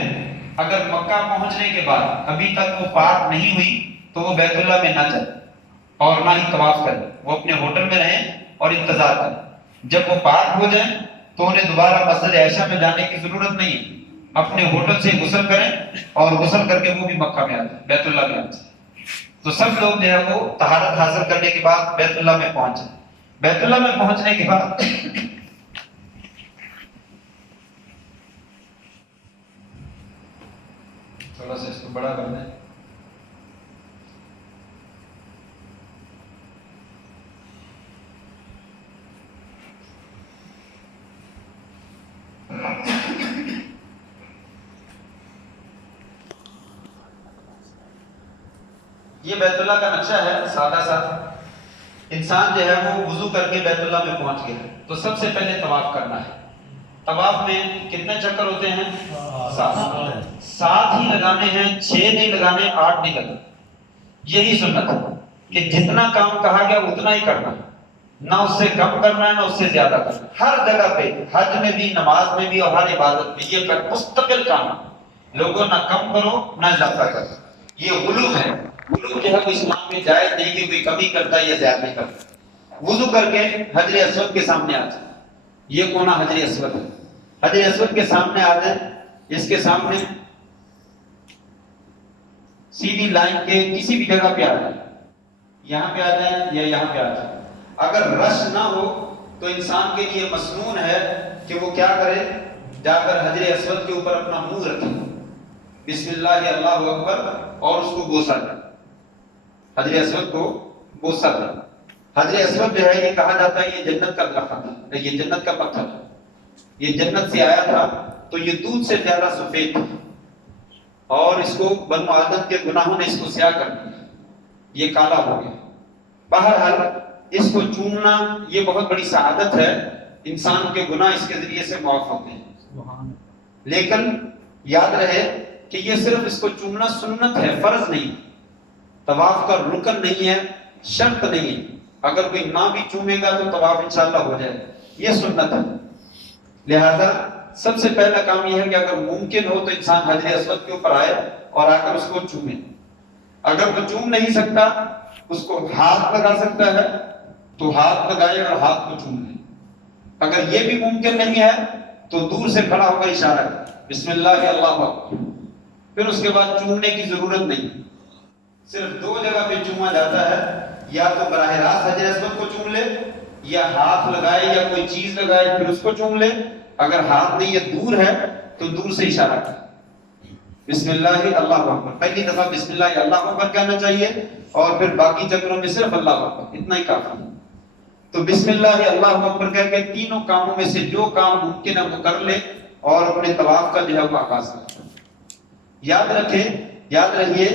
اگر مکہ پہنچنے کے بعد ابھی تک وہ پاک نہیں ہوئی تو وہ بیت اللہ میں نہ جائے اور نہ ہی طواف کریں. وہ اپنے ہوٹل میں رہیں اور انتظار کریں. جب وہ پاک ہو جائیں تو انہیں دوبارہ مسجد عائشہ میں جانے کی ضرورت نہیں ہے. اپنے ہوٹل سے غسل کریں اور غسل کر کے وہ بھی مکہ میں آ جائیں، بیت اللہ میں آ جائیں. تو سب لوگ جو ہے وہ طہارت حاصل کرنے کے بعد بیت اللہ میں پہنچے. بیت اللہ میں پہنچنے کے بعد تھوڑا سا اس کو بڑا کر دیں. یہ بیت اللہ کا نقشہ ہے سادہ سا. انسان جو ہے وہ وضو کر کے بیت اللہ میں پہنچ گیا تو سب سے پہلے طواف کرنا ہے. طواف میں کتنے چکر ہوتے ہیں؟ 7 ہی لگانے ہیں، 6 نہیں لگانے، 8 نہیں لگانے. یہی سنت ہے. کہ جتنا کام کہا گیا اتنا ہی کرنا، نہ اس سے کم کرنا ہے نہ اس سے زیادہ کرنا، ہر جگہ پہ، حج میں بھی، نماز میں بھی اور ہر عبادت میں یہ مستقل کام ہے، لوگوں نہ کم کرو نہ زیادہ کرو، یہ غلو ہے، غلو جو ہے وہ اسلام میں جائز نہیں کہ کوئی کمی کرتا ہے یا زیادہ کرتا۔ وضو کر کے حجر اسود کے سامنے آ جائے، یہ کونا حجر اسود ہے، حجر اسود کے سامنے آ جائے، اس کے سامنے سیدھی لائن کے کسی بھی جگہ پہ آ جائے، یہاں پہ آ جائیں یا یہاں پہ آ جائیں، اگر رش نہ ہو تو انسان کے لیے مسنون ہے کہ وہ کیا کرے، جا کر حجر اسود کے اوپر اپنا منہ رکھے، بسم اللہ اللہ اکبر، اور اس کو بوسہ دے، حجر اسود کو بوسہ دے۔ حجر اسود جو ہے یہ کہا جاتا ہے یہ جنت کا درخت ہے، یہ جنت کا پتھر ہے، یہ جنت سے آیا تھا تو یہ دودھ سے زیادہ سفید تھا، اور اس کو بنو آدم کے گناہوں نے اس کو سیاہ کر دیا، یہ کالا ہو گیا۔ بہرحال اس کو چومنا یہ بہت بڑی سعادت ہے، انسان کے گناہ اس کے ذریعے سے معاف ہوتے ہیں، لیکن یاد رہے کہ یہ صرف اس کو چومنا سنت ہے، فرض نہیں، طواف کا رکن نہیں ہے، شرط نہیں ہے، اگر کوئی نہ بھی چومے گا تو طواف انشاءاللہ ہو جائے، یہ سنت ہے۔ لہذا سب سے پہلا کام یہ ہے کہ اگر ممکن ہو تو انسان حجر اسود کے اوپر آئے اور آ کر اس کو چومے، اگر وہ چوم نہیں سکتا اس کو ہاتھ لگا سکتا ہے تو ہاتھ لگائے اور ہاتھ کو چوم لے، اگر یہ بھی ممکن نہیں ہے تو دور سے کھڑا ہو کر اشارہ کرے بسم اللہ اللہ اکبر، پھر اس کے بعد چومنے کی ضرورت نہیں، صرف دو جگہ پہ چوما جاتا ہے، یا تو براہ راست حجر اسود کو چوم لے، یا ہاتھ لگائے یا کوئی چیز لگائے پھر اس کو چوم لے، اگر ہاتھ نہیں یہ دور ہے تو دور سے اشارہ کرے بسم اللہ اللہ اکبر، پہلی دفعہ بسم اللہ اللہ اکبر کہنا چاہیے، اور پھر باقی چکروں میں صرف اللہ اکبر، اتنا ہی کافی ہے۔ تو بسم اللہ اللہ اکبر کہہ کے تینوں کاموں میں سے جو کام ممکن ہے وہ کر لے اور اپنے طواف کا جو ہے وہ آغاز کرے۔ یاد رکھیے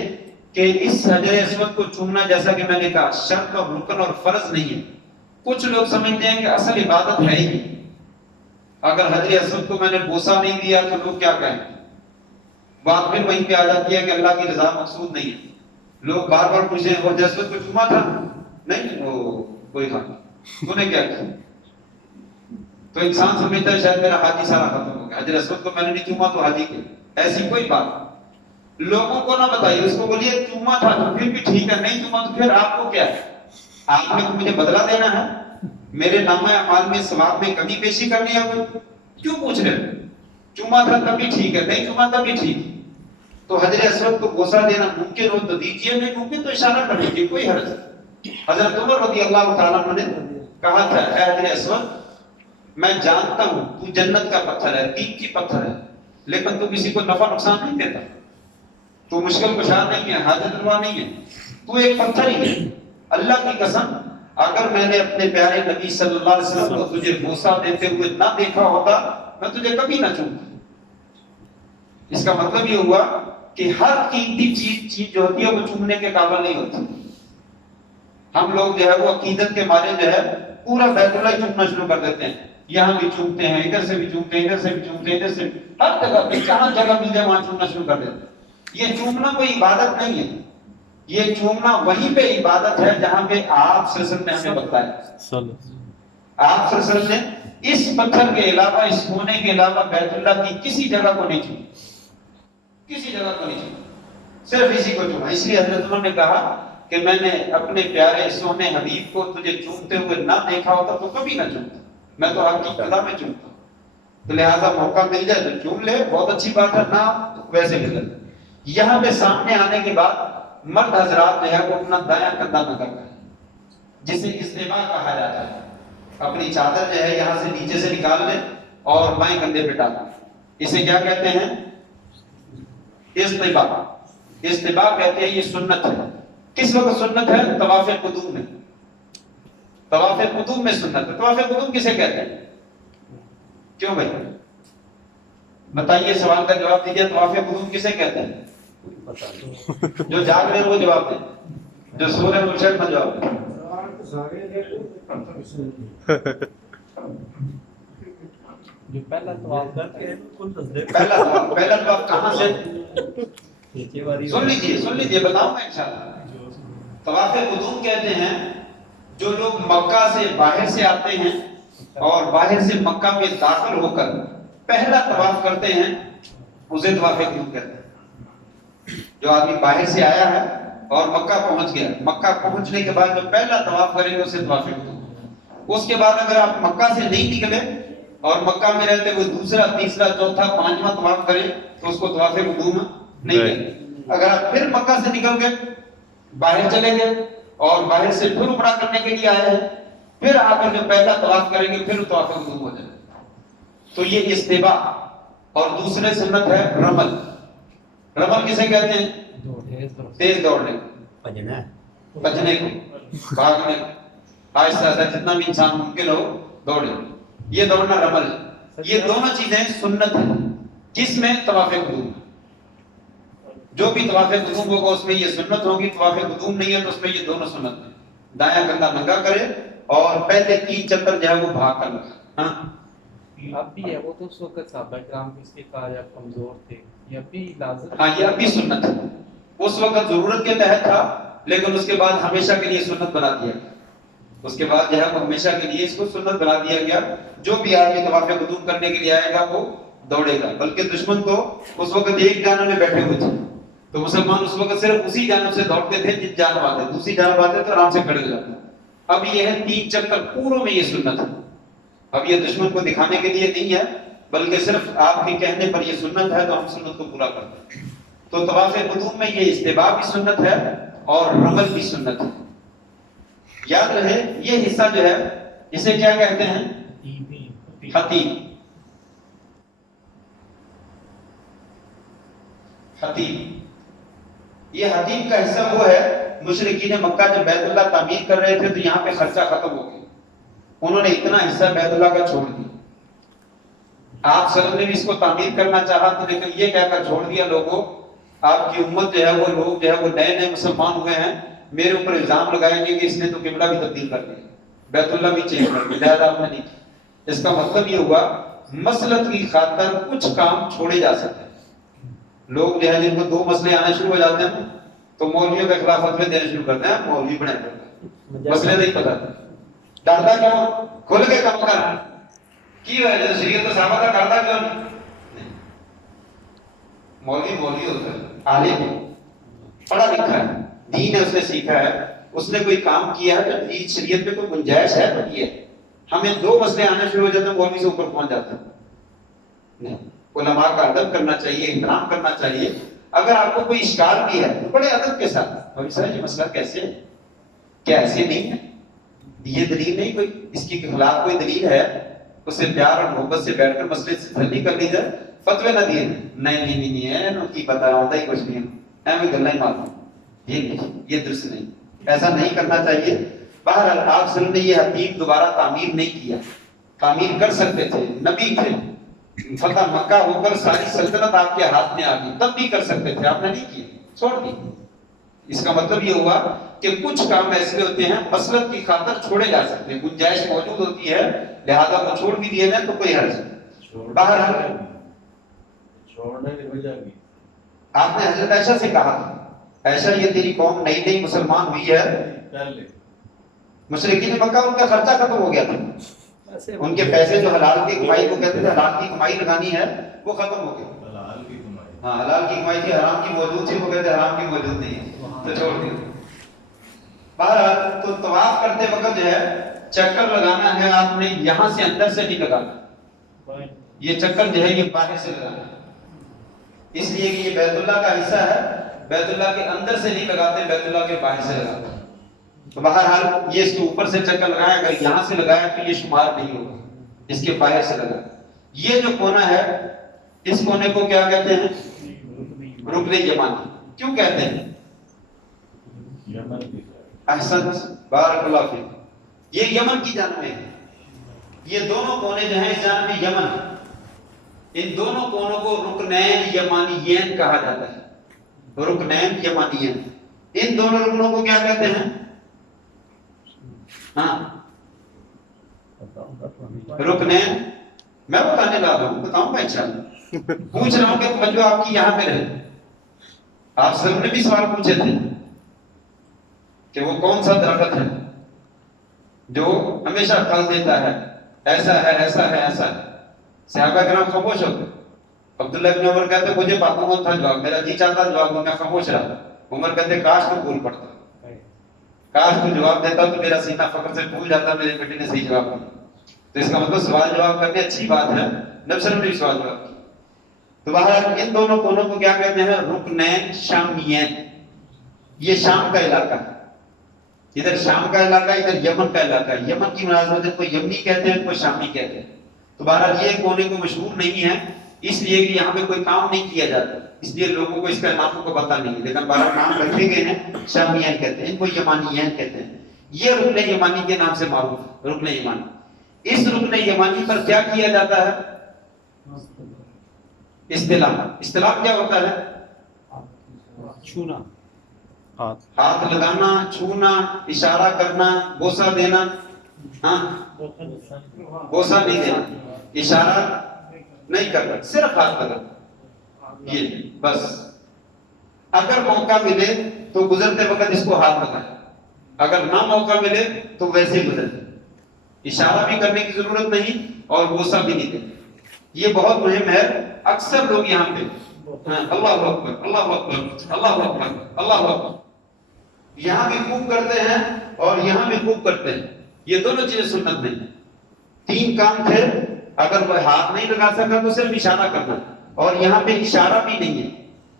کہ اس حجر اسود کو چومنا جیسا کہ میں نے کہا شرط اور رکن اور فرض نہیں ہے، کچھ لوگ سمجھتے ہیں کہ اصل عبادت ہے ہی نہیں، اگر حجر اسود کو میں نے بوسہ نہیں دیا تو لوگ کیا کہیں گے، بات پھر وہیں پہ آ جاتی ہے کہ اللہ کی رضا مقصود نہیں ہے، لوگ بار بار پوچھیں حجر اسود کو چوما تھا نہیں، وہ کوئی تھا تو نے کیا کیا، تو انسان سمجھتا ہے شاید میرا حاجی سارا ختم ہو گیا، حجر اسود کو میں نے نہیں چوما تو حاجی کے، ایسی کوئی بات لوگوں کو نہ بتائیے، اس کو بولیے چوما تھا تو پھر بھی ٹھیک ہے، نہیں چوما تو پھر آپ کو کیا ہے، آپ نے مجھے بدلہ دینا ہے، میرے نامہ اعمال میں ثواب میں کمی بیشی کرنی ہے، کوئی کیوں پوچھ رہے ہیں، چوما تھا تب بھی ٹھیک ہے، نہیں چوما تب بھی ٹھیک ہے۔ تو حجر اسود کو بوسہ دینا ممکن ہو تو دیجیے، نہیں ممکن تو اشارہ کر دیجیے، کوئی حرج نہیں۔ حضرت عمر رضی اللہ تعالیٰ عنہ نے کہا تھا اے حجر اسود میں جانتا ہوں تو جنت کا پتھر ہے، قیمتی پتھر ہے، لیکن تو کسی کو نفع نقصان نہیں دیتا، تو مشکل کشا نہیں ہے، حاجت روا نہیں ہے، تو ایک پتھر ہی ہے، اللہ کی قسم اگر میں نے اپنے پیارے نبی صلی اللہ علیہ وسلم کو تجھے بوسہ دیتے ہوئے نہ دیکھا ہوتا میں تجھے کبھی نہ چومتا۔ اس کا مطلب یہ ہوا کہ ہر قیمتی چیز جو ہوتی ہے وہ چومنے کے قابل نہیں ہوتی۔ ہم لوگ جو ہے وہ عقیدت کے مارے جو ہے پورا بیت اللہ چومنا شروع کر دیتے ہیں، یہاں بھی چومتے ہیں، ادھر سے بھی چومتے ہیں، ادھر سے بھی چومتے ہیں، ادھر سے ہر جگہ پہ جہاں جگہ مل جائے وہاں چومنا شروع کر دیتے ہیں۔ یہ چومنا کوئی عبادت نہیں ہے، یہ چومنا وہیں پہ عبادت ہے جہاں پہ آپ صلی اللہ علیہ وسلم نے ہمیں بتایا، آپ صلی اللہ علیہ وسلم نے اس پتھر کے علاوہ، اس کونے کے علاوہ بیت اللہ کی کسی جگہ کو نہیں چوما، کسی جگہ کو نہیں چوما، صرف اسی کو چوما۔ اس لیے حضرت عمر نے کہا کہ میں نے اپنے پیارے سونے حبیب کو تجھے چومتے ہوئے نہ دیکھا ہوتا تو کبھی نہ چومتا، میں تو آپ کی قضا میں چومتا ہوں، تو لہٰذا موقع مل جائے تو چوم لے، بہت اچھی بات ہے، نہ ویسے بھی لے۔ یہاں پہ سامنے آنے کے بعد مرد حضرات جو ہے وہ اپنا دایاں کندھا نہ کرتا ہے، جسے استباء کہا جاتا ہے، اپنی چادر جو ہے یہاں سے نیچے سے نکال لے اور بائیں کندھے پہ ڈال، اسے کیا کہتے ہیں، استباء، استباء کہتے ہیں، یہ سنت ہے۔ کس وقت سنت ہے؟ طواف قدوم میں، طواف قدوم میں سنت ہے۔ طواف قدوم کسے کہتے ہیں؟ کیوں بھائی بتائیے، سوال کا جواب دیجیے، طواف قدوم کسے کہتے ہیں؟ جو جاگ رہے ہیں وہ جواب دیں، جو سو رہے ہیں وہ شاید نہ جواب دیں۔ جو پہلا طواف کرتے ہیں پہلا طواف کہاں سے؟ سن لیجیے بتاؤں گا انشاءاللہ۔ طواف قدوم کہتے ہیں جو لوگ مکہ سے باہر سے آتے ہیں اور باہر سے مکہ میں داخل ہو کر پہلا طواف کرتے ہیں اسے طواف قدوم کہتے ہیں. جو آدمی باہر سے آیا ہے اور مکہ پہنچ گیا, مکہ پہنچنے کے بعد جو پہلا طواف کریں گے اسے طواف قدوم. اس کے بعد اگر آپ مکہ سے نہیں نکلے اور مکہ میں رہتے وہ دوسرا تیسرا چوتھا پانچواں طواف کریں تو اس کو طواف قدوم نہیں کہتے. اگر آپ پھر مکہ سے نکل گئے باہر چلے گئے اور باہر سے پھر عمرہ کرنے کے لیے آئے ہیں پھر آ کر جو پہلا طواف کریں گے پھر طواف قدوم ہو جائے. تو یہ استباء. اور دوسرے سنت ہے رمل. رمل کسے کہتے ہیں؟ تیز دوڑنے, بچنے کو, بھاگنے کو, آہستہ آہستہ جتنا بھی انسان ممکن ہو دوڑے, یہ دوڑنا رمل ہے. یہ دونوں چیزیں سنت ہیں. کس میں؟ طواف قدوم. جو بھی طواف قدوم ہوگا اس میں یہ سنت ہوگی, طواف قدوم نہیں ہے تو اس میں یہ دونوں سنت ہیں. دایاں کندھا ننگا کرے اور پہلے 3 چکر جو ہے وہ بھاگ کر لگائے. ہاں اب بھی ہے وہ تو اس وقت صحابہ کرام اس کے کہا جائے کمزور تھے, یہ اب بھی لازم. ہاں یہ اب بھی سنت ہے. اس وقت ضرورت کے تحت تھا لیکن اس کے بعد ہمیشہ کے لیے سنت بنا دیا. اس کے بعد جو ہے وہ ہمیشہ کے لیے اس کو سنت بنا دیا گیا. جو بھی آدمی طواف قدوم کرنے کے لیے آئے گا وہ دوڑے گا. بلکہ دشمن تو اس وقت ایک جانب میں بیٹھے ہوئے تھے تو مسلمان اس وقت صرف اسی جانب سے دوڑتے تھے جس جانب آتے, دوسری جانب آتے تو آرام سے کھڑے ہو جاتے. اب یہ ہے 3 چکر پوروں میں یہ سنت ہے. اب یہ دشمن کو دکھانے کے لیے نہیں ہے بلکہ صرف آپ کے کہنے پر یہ سنت ہے تو ہم سنت کو پورا کرتے ہیں. تو طواف قدوم میں یہ استباء بھی سنت ہے اور رمل بھی سنت ہے. یاد رہے یہ حصہ جو ہے اسے کیا کہتے ہیں؟ خطیب. خطیب یہ حتیب کا حصہ وہ ہے. مشرکین مکہ جب بیت اللہ تعمیر کر رہے تھے تو یہاں پہ خرچہ ختم ہو گیا, انہوں نے اتنا حصہ بیت اللہ کا چھوڑ دیا. آپ صلی اللہ علیہ وسلم نے بھی اس کو تعمیر کرنا چاہا تو لیکن یہ کہہ کر چھوڑ دیا, لوگوں آپ کی امت جو ہے وہ لوگ جو ہے وہ نئے نئے مسلمان ہوئے ہیں, میرے اوپر الزام لگائیں گے کہ اس نے تو قبلہ بھی تبدیل کر دیا, بیت اللہ بھی چینج کر دیا, لہذا آپ نے نہیں. اس کا مطلب یہ ہوا مصلحت کی خاطر کچھ کام چھوڑے جا سکتے ہیں. لوگ جو ہے جن کو 2 مسئلے آنے شروع ہو جاتے ہیں تو مولویوں کے خلاف فتوے دینے شروع کرتے ہیں. مولوی بنے مسئلے نہیں پتا, ڈرتا کیوں؟ کھل کے کام کر کی وجہ سے شریعت کا صحابہ کا ڈرتا کیوں نہیں؟ مولوی ہوتا ہے, عالم پڑھا لکھا ہے, دین ہے اس نے سیکھا ہے, اس نے کوئی کام کیا ہے تو دین شریعت میں کوئی گنجائش ہے تو کیا. ہمیں 2 مسئلے آنے شروع ہو جاتے ہیں مولوی سے اوپر پہنچ جاتے ہیں. نہیں, علماء کا ادب کرنا چاہیے, احترام کرنا چاہیے. اگر آپ کو کوئی اشکال بھی ہے تو بڑے ادب کے ساتھ, مولوی صاحب یہ مسئلہ کیسے ہے, کیا ایسے نہیں ہے, یہ دلیل نہیں, کوئی اس کے خلاف کوئی دلیل ہے, اس سے پیار اور محبت سے بیٹھ کر مسئلے سے حل نہیں کر لی جائے. فتوے نہ دیے نہیں ہے نو کی پتہ ہوتا ہی کچھ نہیں ہے, میں گلا ہی مارتا ہوں, یہ نہیں, یہ درست نہیں, ایسا نہیں کرنا چاہیے. بہرحال آپ صلی اللہ علیہ وسلم نے یہ حتیب دوبارہ تعمیر نہیں کیا. تعمیر کر سکتے تھے, نبی تھے, فتح مکہ ہو کر ساری سلطنت آپ کے ہاتھ میں آ گئی, تب بھی کر سکتے تھے, آپ نے نہیں کیا, چھوڑ دی. اس کا مطلب یہ ہوا کہ کچھ کام ایسے ہوتے ہیں مصلحت کی خاطر چھوڑے جا سکتے ہیں, گنجائش موجود ہوتی ہے, لہذا وہ چھوڑ بھی دیے جائیں تو کوئی حرج نہیں. بہرحال چھوڑنے کی وجہ بھی آپ نے حضرت عائشہ سے کہا تھا, عائشہ یہ تیری قوم نئی نئی مسلمان ہوئی ہے, پہلے مشرکین مکہ ان کا خرچہ ختم ہو گیا تھا, ان کے پیسے جو حلال کی کمائی کو کہتے تھے, حلال کی کمائی لگانی ہے, وہ ختم ہو گیا. حلال کی کمائی, ہاں حلال کی کمائی تھی, حرام کی موجود تھی, وہ کہتے حرام کی موجود نہیں ہے تو چھوڑ دیا. بہرحال تو طواف کرتے وقت جو ہے چکر لگانا ہے آپ نے, یہاں سے اندر سے نہیں لگانا, یہ چکر جو ہے یہ باہر سے لگانا ہے, اس لیے کہ یہ بیت اللہ کا حصہ ہے, بیت اللہ کے اندر سے نہیں لگاتے, بیت اللہ کے باہر سے لگاتے ہیں. تو بہرحال یہ اس کے اوپر سے چکر لگایا, اگر یہاں سے لگایا تو یہ شمار نہیں ہوگا, اس کے باہر سے لگا. یہ جو کونا ہے اس کونے کو کیا کہتے ہیں؟ رکن یمانی. کیوں کہتے ہیں؟ احسن, بارک اللہ فیک, یہ یمن کی جانب میں ہے. یہ دونوں کونے جو ہیں اس جانب میں یمن ہے, ان دونوں کونوں کو رکنین یمانیین کہا جاتا ہے. رکنین یمانیین, ان دونوں رکنوں کو کیا کہتے ہیں؟ ہاں رکنین, میں بتانے لا رہا ہوں, بتاؤں گا انشاءاللہ, پوچھ رہا ہوں کہ توجہ آپ کی یہاں پہ رہے. آپ سب نے بھی سوال پوچھے تھے. کہ وہ کون سا درخت ہے جو ہمیشہ پھل دیتا ہے، ایسا ہے ایسا ہے ایسا ہے۔ صحابہ کرام خاموش ہوتے۔ عبداللہ ابن عمر کہتے مجھے معلوم ہوتا تھا جواب، میرا جی چاہتا جواب دوں، میں خاموش رہا۔ عمر کہتے کاش تو بول پڑتا، کاش تو جواب دیتا تو میرا سینہ فخر سے پھول جاتا، میرے بیٹے نے صحیح جواب دیا۔ تو اس کا مطلب سوال جواب کرنے اچھی بات ہے، نبی صلی اللہ علیہ وسلم نے سوال جواب کیا۔ تو بہرحال ان دونوں کونوں کو کیا کہتے ہیں؟ رکن شامیین۔ یہ شام کا علاقہ ہے، ادھر شام کا علاقہ، ادھر یمن کا علاقہ ہے۔ یمن کی مناسبت کو یمنی کہتے ہیں، کو شامی کہتے ہیں۔ تو بہرحال یہ کونے کو مشہور نہیں ہے اس لیے کہ یہاں پہ کوئی کام نہیں کیا جاتا، اس لیے لوگوں کو اس کا نام کو پتہ نہیں ہے، لیکن بہرحال نام رکھے گئے ہیں، شامیین کہتے ہیں، ان کو یمانیین کہتے ہیں۔ یہ رکن یمانی کے نام سے معروف ہے، رکن یمانی۔ اس رکن یمانی پر کیا کیا جاتا ہے؟ استلام۔ استلام کیا ہوتا ہے؟ چھونا، ہاتھ لگانا، چھونا، اشارہ کرنا، بوسہ دینا۔ ہاں بوسہ نہیں دینا، اشارہ نہیں کرنا، صرف ہاتھ لگانا، یہ بس۔ اگر موقع ملے تو گزرتے وقت اس کو ہاتھ لگائیں، اگر نہ موقع ملے تو ویسے ہی گزر جائے، اشارہ بھی کرنے کی ضرورت نہیں اور بوسہ بھی نہیں دینا۔ یہ بہت مہم ہے۔ اکثر لوگ یہاں پہ اللہ اکبر اللہ اکبر اللہ اکبر اللہ اکبر یہاں بھی خوب کرتے ہیں اور یہاں بھی خوب کرتے ہیں، یہ دونوں چیزیں سنت نہیں۔ 3 کام تھے، اگر وہ ہاتھ نہیں لگا سکا تو صرف اشارہ کرنا، اور یہاں پہ اشارہ بھی نہیں ہے،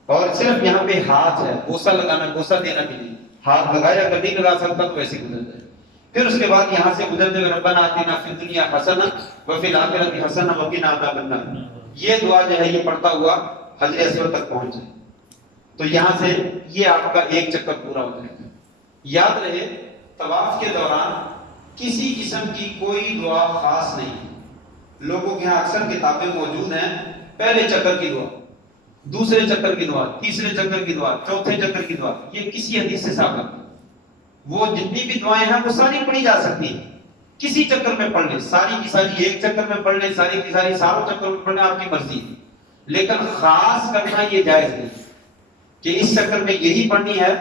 اور صرف یہاں پہ ہاتھ ہے، بوسہ لگانا، بوسہ دینا بھی نہیں، ہاتھ لگایا، اگر نہیں لگا سکتا تو ویسے گزر جائے۔ پھر اس کے بعد یہاں سے گزرتے ہوئے ربنا آتنا فی الدنیا حسنہ وفی الآخرۃ حسنہ وقنا عذاب النار، یہ دعا جو ہے یہ پڑھتا ہوا حجر اسود تک پہنچ جائے۔ تو یہااں سے یہ آپ کا ایک چکر پورا ہو جائے گا۔ یاد رہے طواف کے دوران کسی قسم کی کوئی دعا خاص نہیں۔ لوگوں کے ہاں اکثر کتابیں موجود ہیں، پہلے چکر کی دعا، دوسرے چکر کی دعا، تیسرے چکر کی دعا، چوتھے چکر کی دعا، یہ کسی حدیث سے ثابت نہیں۔ وہ جتنی بھی دعائیں ہیں وہ ساری پڑھی جا سکتی ہیں، کسی چکر میں پڑھ لیں، ساری کی ساری ایک چکر میں پڑھ لیں، ساری کی ساری ساروں چکر میں پڑھ لیں، آپ کی مرضی ہے، لیکن خاص کرنا یہ جائز نہیں کہ اس چکر میں یہی پڑھنی ہے۔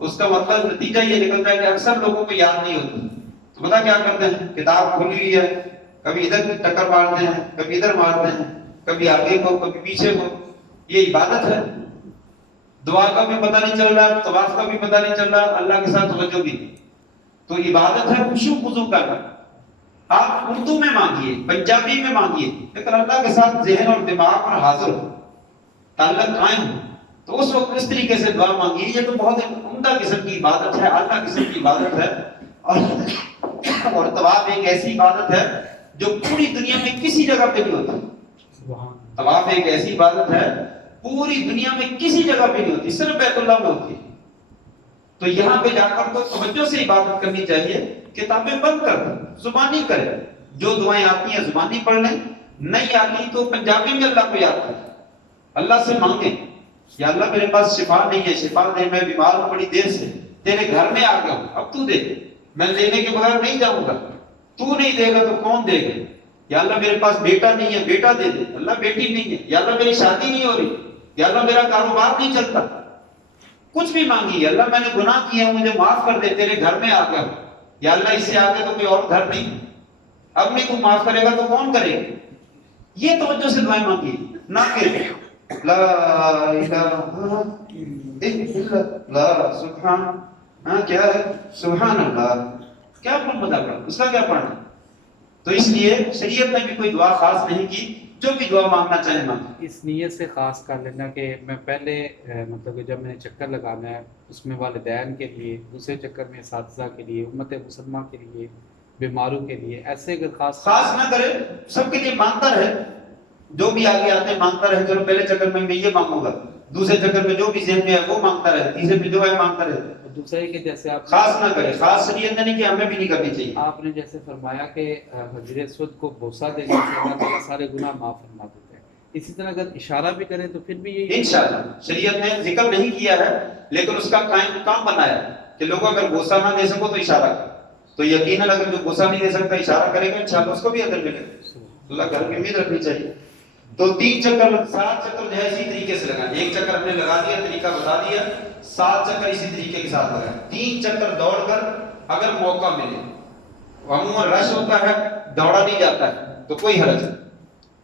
اس کا مطلب نتیجہ یہ نکلتا ہے کہ اکثر لوگوں کو یاد نہیں ہوتی، تو پتہ کیا کرتے ہیں؟ کتاب کھلی ہوئی ہے، کبھی ادھر ٹکر مارتے ہیں، کبھی ادھر مارتے ہیں، کبھی آگے کو کبھی پیچھے کو۔ یہ عبادت ہے، دعا کا بھی پتہ نہیں چل رہا، طواف کا بھی پتہ نہیں چل رہا، اللہ کے ساتھ توجہ بھی نہیں۔ تو عبادت ہے خشوع خضوع کا کرنا۔ آپ اردو میں مانگیے، پنجابی میں مانگیے، لیکن اللہ کے ساتھ ذہن اور دماغ پر حاضر ہو، تعلق قائم ہو، تو اس وقت اس طریقے سے دعا مانگیے۔ یہ تو بہت عمدہ قسم کی عبادت ہے، اعلیٰ قسم کی عبادت ہے۔ اور طواف ایک ایسی عبادت ہے جو پوری دنیا میں کسی جگہ پہ نہیں ہوتی۔ طواف ایک ایسی عبادت ہے پوری دنیا میں کسی جگہ پہ نہیں ہوتی، صرف بیت اللہ میں ہوتی ہے۔ تو یہاں پہ جا کر تو توجہ سے عبادت کرنی چاہیے، کتابیں بند کر زبانی کرے، جو دعائیں آتی ہیں زبانی پڑھ لیں، نہیں آتی تو پنجابی میں اللہ کو یاد کریں، اللہ سے مانگیں، یا اللہ میرے پاس شفا نہیں ہے، شفا دے، میں بیمار ہوں بڑی دیر سے، تیرے گھر میں آ گیا ہوں، اب تو دے، میں لینے کے بغیر نہیں جاؤں گا، تو نہیں دے گا تو کون دے گا؟ یا اللہ میرے پاس بیٹا نہیں ہے، بیٹا دے دے، اللہ بیٹی نہیں ہے، یا اللہ میری شادی نہیں ہو رہی، یا اللہ میرا کاروبار نہیں چلتا، کچھ بھی مانگی، اللہ میں نے گناہ کیا ہے مجھے معاف کر دے، تیرے گھر میں آ گیا ہوں، یا اللہ اس سے آگے تو کوئی اور گھر نہیں، اب نہیں تو معاف کرے گا تو کون کرے گا؟ یہ توجہ سے دعائیں مانگی، نہ کہ لا الہ الا اللہ سبحان، کیا ہے سبحان اللہ، کیا کچھ بتا کر اس کا کیا پڑھنا؟ تو اس لیے شریعت نے بھی کوئی دعا خاص نہیں کی، جو بھی دعا مانگنا چاہے مانگے۔ اس نیت سے خاص کر لینا کہ میں پہلے مطلب کہ جب میں نے چکر لگانا ہے اس میں والدین کے لیے، دوسرے چکر میں اساتذہ کے لیے، امت مسلمہ کے لیے، بیماروں کے لیے، ایسے اگر خاص نہ کرے، سب کے لیے مانگتا رہے، جو بھی آگے آتے ہیں مانگتا رہے، چلو پہلے چکر میں یہ مانگوں گا، دوسرے چکر میں جو بھی ذہن میں ہے وہ مانگتا رہے، تیسرے میں جو ہے مانگتا رہے، دوسرے کہ جیسے آپ خاص نہ کرے۔ خاص شریعت نے نہیں کہ ہمیں بھی نہیں کرنی چاہیے۔ آپ نے جیسے فرمایا کہ حجر اسود کو بوسہ دینے سے اللہ تعالیٰ سارے گناہ معاف فرما دیتے ہیں، اسی طرح اگر اشارہ بھی کریں تو پھر بھی یہی انشاءاللہ شریعت نے ذکر نہیں کیا ہے، لیکن اس کا کام بنایا کہ لوگ اگر بوسہ نہ دے سکو تو اشارہ کرے، تو یقیناً اگر جو بوسہ نہیں دے سکتا اشارہ کرے گا انشاءاللہ اس کو بھی اجر ملے گا۔ اللہ گھر کی امید رکھنی چاہیے۔ تو 3 چکر 7 چکر جو ہے اسی طریقے سے لگانا، ایک چکر ہم نے لگا دیا، طریقہ بتا دیا، 7 چکر اسی طریقے کے ساتھ لگائیں. 3 چکر دوڑ کر اگر موقع ملے، عموماً رش ہوتا ہے دوڑا نہیں جاتا ہے تو کوئی حرج نہیں،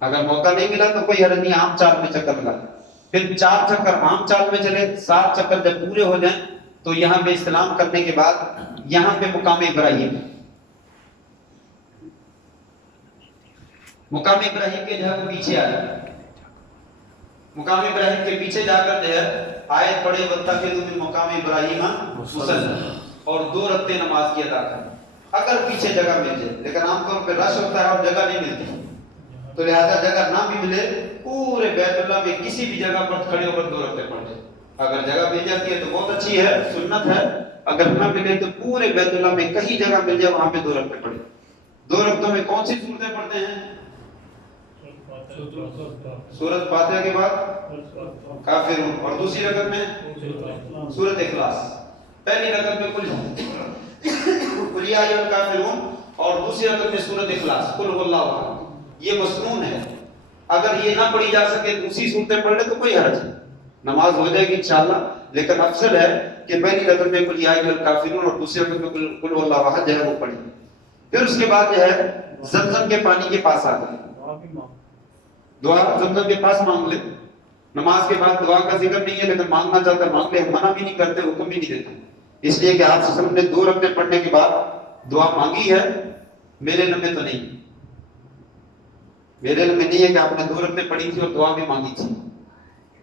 اگر موقع نہیں ملا تو کوئی حرج نہیں، عام چال میں چکر لگا. پھر 4 چکر عام چال میں چلے. 7 چکر جب پورے ہو جائیں تو یہاں پہ استلام کرنے کے بعد یہاں پہ مقام ابراہیم کے جو ہے وہ پیچھے آ جائے. مقام ابراہیم کے پیچھے جا کر جو ہے آیت پڑھے وَاتَّخِذُوا مِن مَقَامِ إِبْرَاهِيمَ مُصَلًّى، اور 2 رکعتیں نماز کی ادا کریں اگر پیچھے جگہ مل جائے. لیکن عام طور پہ رش ہوتا ہے اور جگہ نہیں ملتی، تو لہذا جگہ نہ بھی ملے پورے بیت اللہ میں کسی بھی جگہ پر کھڑے ہو کر 2 رکعتیں پڑھ لیں. اگر جگہ مل جاتی ہے تو بہت اچھی ہے، سنت ہے. اگر نہ ملے تو پورے بیت اللہ میں کہیں جگہ مل جائے وہاں پہ 2 رکعتیں پڑھیں. 2 رکعتوں میں کون سی سورتیں پڑھتے ہیں؟ سورۃ فاتحہ کے بعد کافرون، اور دوسری رکعت میں سورۃ اخلاص. پہلی رکعت میں قل یا ایھا الکافرون اور دوسری رکعت میں سورۃ اخلاص قل هو اللہ احد. یہ مسنون ہے، اگر یہ نہ پڑھی جا سکے دوسری صورتیں پڑھ لے تو کوئی حرج نہیں، نماز ہو جائے گی انشاءاللہ. لیکن افضل ہے کہ پہلی رکعت میں قل یا ایھا الکافرون اور دوسری رکعت میں قل هو اللہ احد جو ہے وہ پڑھی. پھر اس کے بعد جو ہے زمزم کے پانی کے پاس آ گئے، دعا زمزم کے پاس مانگ لے. نماز کے بعد دعا کا ذکر نہیں ہے، لیکن مانگنا چاہتا ہے مانگ لے، منع بھی نہیں کرتے، حکم بھی نہیں دیتے، اس لیے کہ آپ صلی اللہ علیہ وسلم نے 2 رکعتیں پڑھنے کے بعد دعا مانگی ہے. میرے علم میں تو نہیں، میرے علم میں نہیں ہے کہ آپ نے 2 رکعتیں پڑھی تھی اور دعا بھی مانگی تھی.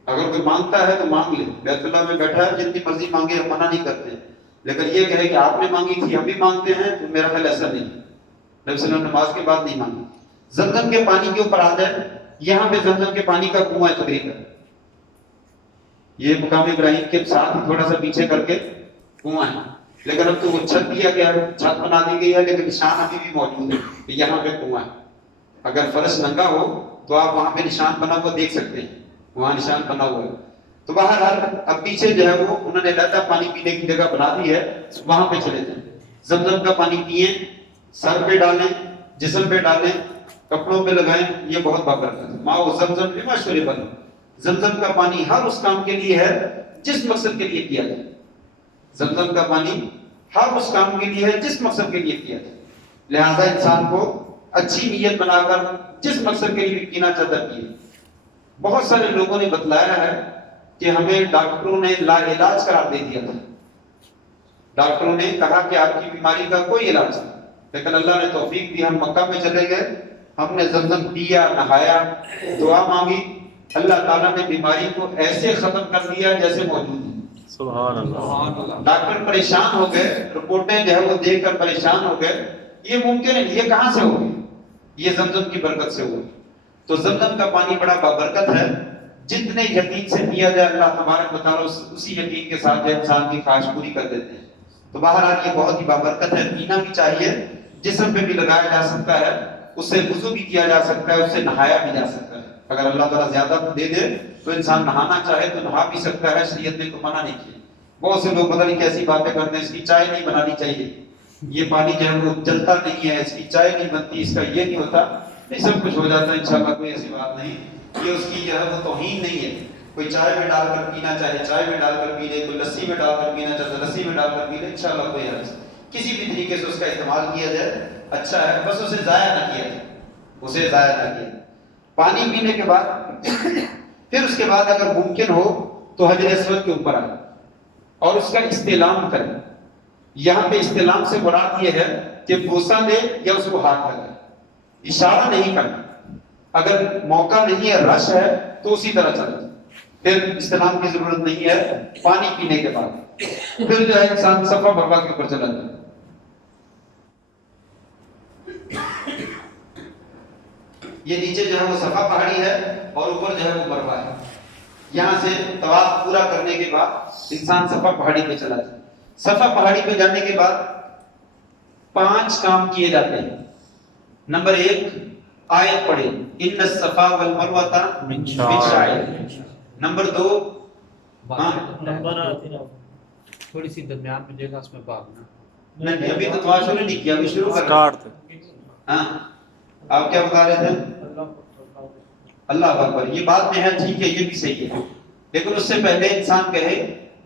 اگر کوئی مانگتا ہے تو مانگ لے، بیت اللہ میں بیٹھا ہے جتنی مرضی مانگے، ہم منع نہیں کرتے. لیکن یہ کہے کہ آپ نے مانگی تھی ہم بھی مانگتے ہیں، تو میرا خیال ایسا نہیں. نبی صلی اللہ علیہ وسلم نماز کے بعد نہیں مانگی. زمزم کے پانی کے اوپر آ جائے، یہاں پہ زمزم کے پانی کا کنواں ہے تقریباً، یہ مقام ابراہیم کے ساتھ تھوڑا سا پیچھے کر کے کنواں ہے. لیکن اب تو وہ چھت دیا گیا ہے، چھت بنا دی گئی ہے، لیکن نشان ابھی بھی موجود ہے کہ یہاں پہ کنواں ہے. اگر فرش ننگا ہو تو آپ وہاں پہ نشان بنا ہوا دیکھ سکتے ہیں، وہاں نشان بنا ہوا ہے. تو بہرحال اب پیچھے جو ہے وہ انہوں نے علیحدہ پانی پینے کی جگہ بنا دی ہے، وہاں پہ چلے جائیں. زمزم کا پانی پیئیں، سر پہ ڈالیں، جسم پہ ڈالیں، کپڑوں پہ لگائیں، یہ بہت بابرکت ہے. ماء زمزم لما شرب له، زمزم کا پانی ہر اس کام کے لیے ہے جس مقصد کے لیے کیا جائے. زمزم کا پانی ہر اس کام کے لیے ہے جس مقصد کے لیے کیا جائے. لہذا انسان کو اچھی نیت بنا کر جس مقصد کے لیے پینا چاہتا ہے پیے. بہت سارے لوگوں نے بتلایا ہے کہ ہمیں ڈاکٹروں نے لا علاج قرار دے دیا تھا، ڈاکٹروں نے کہا کہ آپ کی بیماری کا کوئی علاج نہیں. لیکن اللہ نے توفیق دی، ہم مکہ میں چلے گئے، ہم نے زمزم پیا، نہایا، دعا مانگی، اللہ تعالیٰ نے بیماری کو ایسے ختم کر دیا جیسے موجود ہے. سبحان اللہ. ڈاکٹر پریشان ہو گئے، رپورٹیں جو ہے وہ دیکھ کر پریشان ہو گئے، یہ ممکن ہے، یہ کہاں سے ہوگی؟ یہ زمزم کی برکت سے ہوگی. تو زمزم کا پانی بڑا بابرکت ہے، جتنے یقین سے پیا جائے اللہ تبارک و تعالیٰ اسی یقین کے ساتھ جو انسان کی خواہش پوری کر دیتے ہیں. تو بہرحال یہ بہت ہی بابرکت ہے، پینا بھی چاہیے، جسم پہ بھی لگایا جا سکتا ہے، اس سے وضو بھی کیا جا سکتا ہے، اس سے نہایا بھی جا سکتا ہے. اگر اللہ تعالیٰ زیادہ دے دے تو انسان نہانا چاہے تو نہا بھی سکتا ہے، شریعت نے تو منع نہیں کیا. بہت سے لوگ پتہ نہیں کیسی باتیں کرتے ہیں، اس کی چائے نہیں بنانی چاہیے، یہ پانی جو ہے وہ جلتا نہیں ہے، اس کی چائے نہیں بنتی، اس کا یہ نہیں ہوتا. نہیں، سب کچھ ہو جاتا ہے انشاءاللہ، کوئی ایسی بات نہیں. یہ اس کی جو ہے وہ توہین نہیں ہے. کوئی چائے میں ڈال کر پینا چاہے چائے میں ڈال کر پی لے، کوئی لسی میں ڈال کر پینا چاہتا ہے لسی میں ڈال کر پی لے، انشاءاللہ کوئی حرج نہیں. کسی بھی طریقے سے اس کا استعمال کیا جائے اچھا ہے، بس اسے ضائع نہ کیا جائے، اسے ضائع نہ کیا. پانی پینے کے بعد پھر اس کے بعد اگر ممکن ہو تو حجر اسود کے اوپر آئے اور اس کا استعلام کریں. یہاں پہ استعلام سے مراد یہ ہے کہ بوسہ دے یا اس کو ہاتھ لگائے، اشارہ نہیں کرنا. اگر موقع نہیں ہے، رش ہے، تو اسی طرح چلے. پھر استعلام کی ضرورت نہیں ہے. پانی پینے کے بعد پھر جو ہے انسان صفا مروا کے اوپر چلا جائے. یہ نیچے جو ہے وہ صفا پہاڑی ہے اور اوپر جو ہے وہ مروا ہے. یہاں سے طواف پورا کرنے کے بعد انسان صفا پہاڑی پہ چلا جائے. صفا پہاڑی پہ جانے کے بعد 5 کام کیے جاتے ہیں. نمبر 1، آیت پڑھے ان الصفا والمروہ من شعائر. نمبر 2، تھوڑی سی درمیان میں جگہ اس میں بھاگنا. نہیں ابھی تو دعا شروع نہیں کیا، ابھی شروع کر. ہاں آپ کیا بتا رہے تھے؟ اللہ اکبر. یہ بات میں ہے، ٹھیک ہے، یہ بھی صحیح ہے، لیکن اس سے پہلے انسان کہے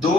2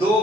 2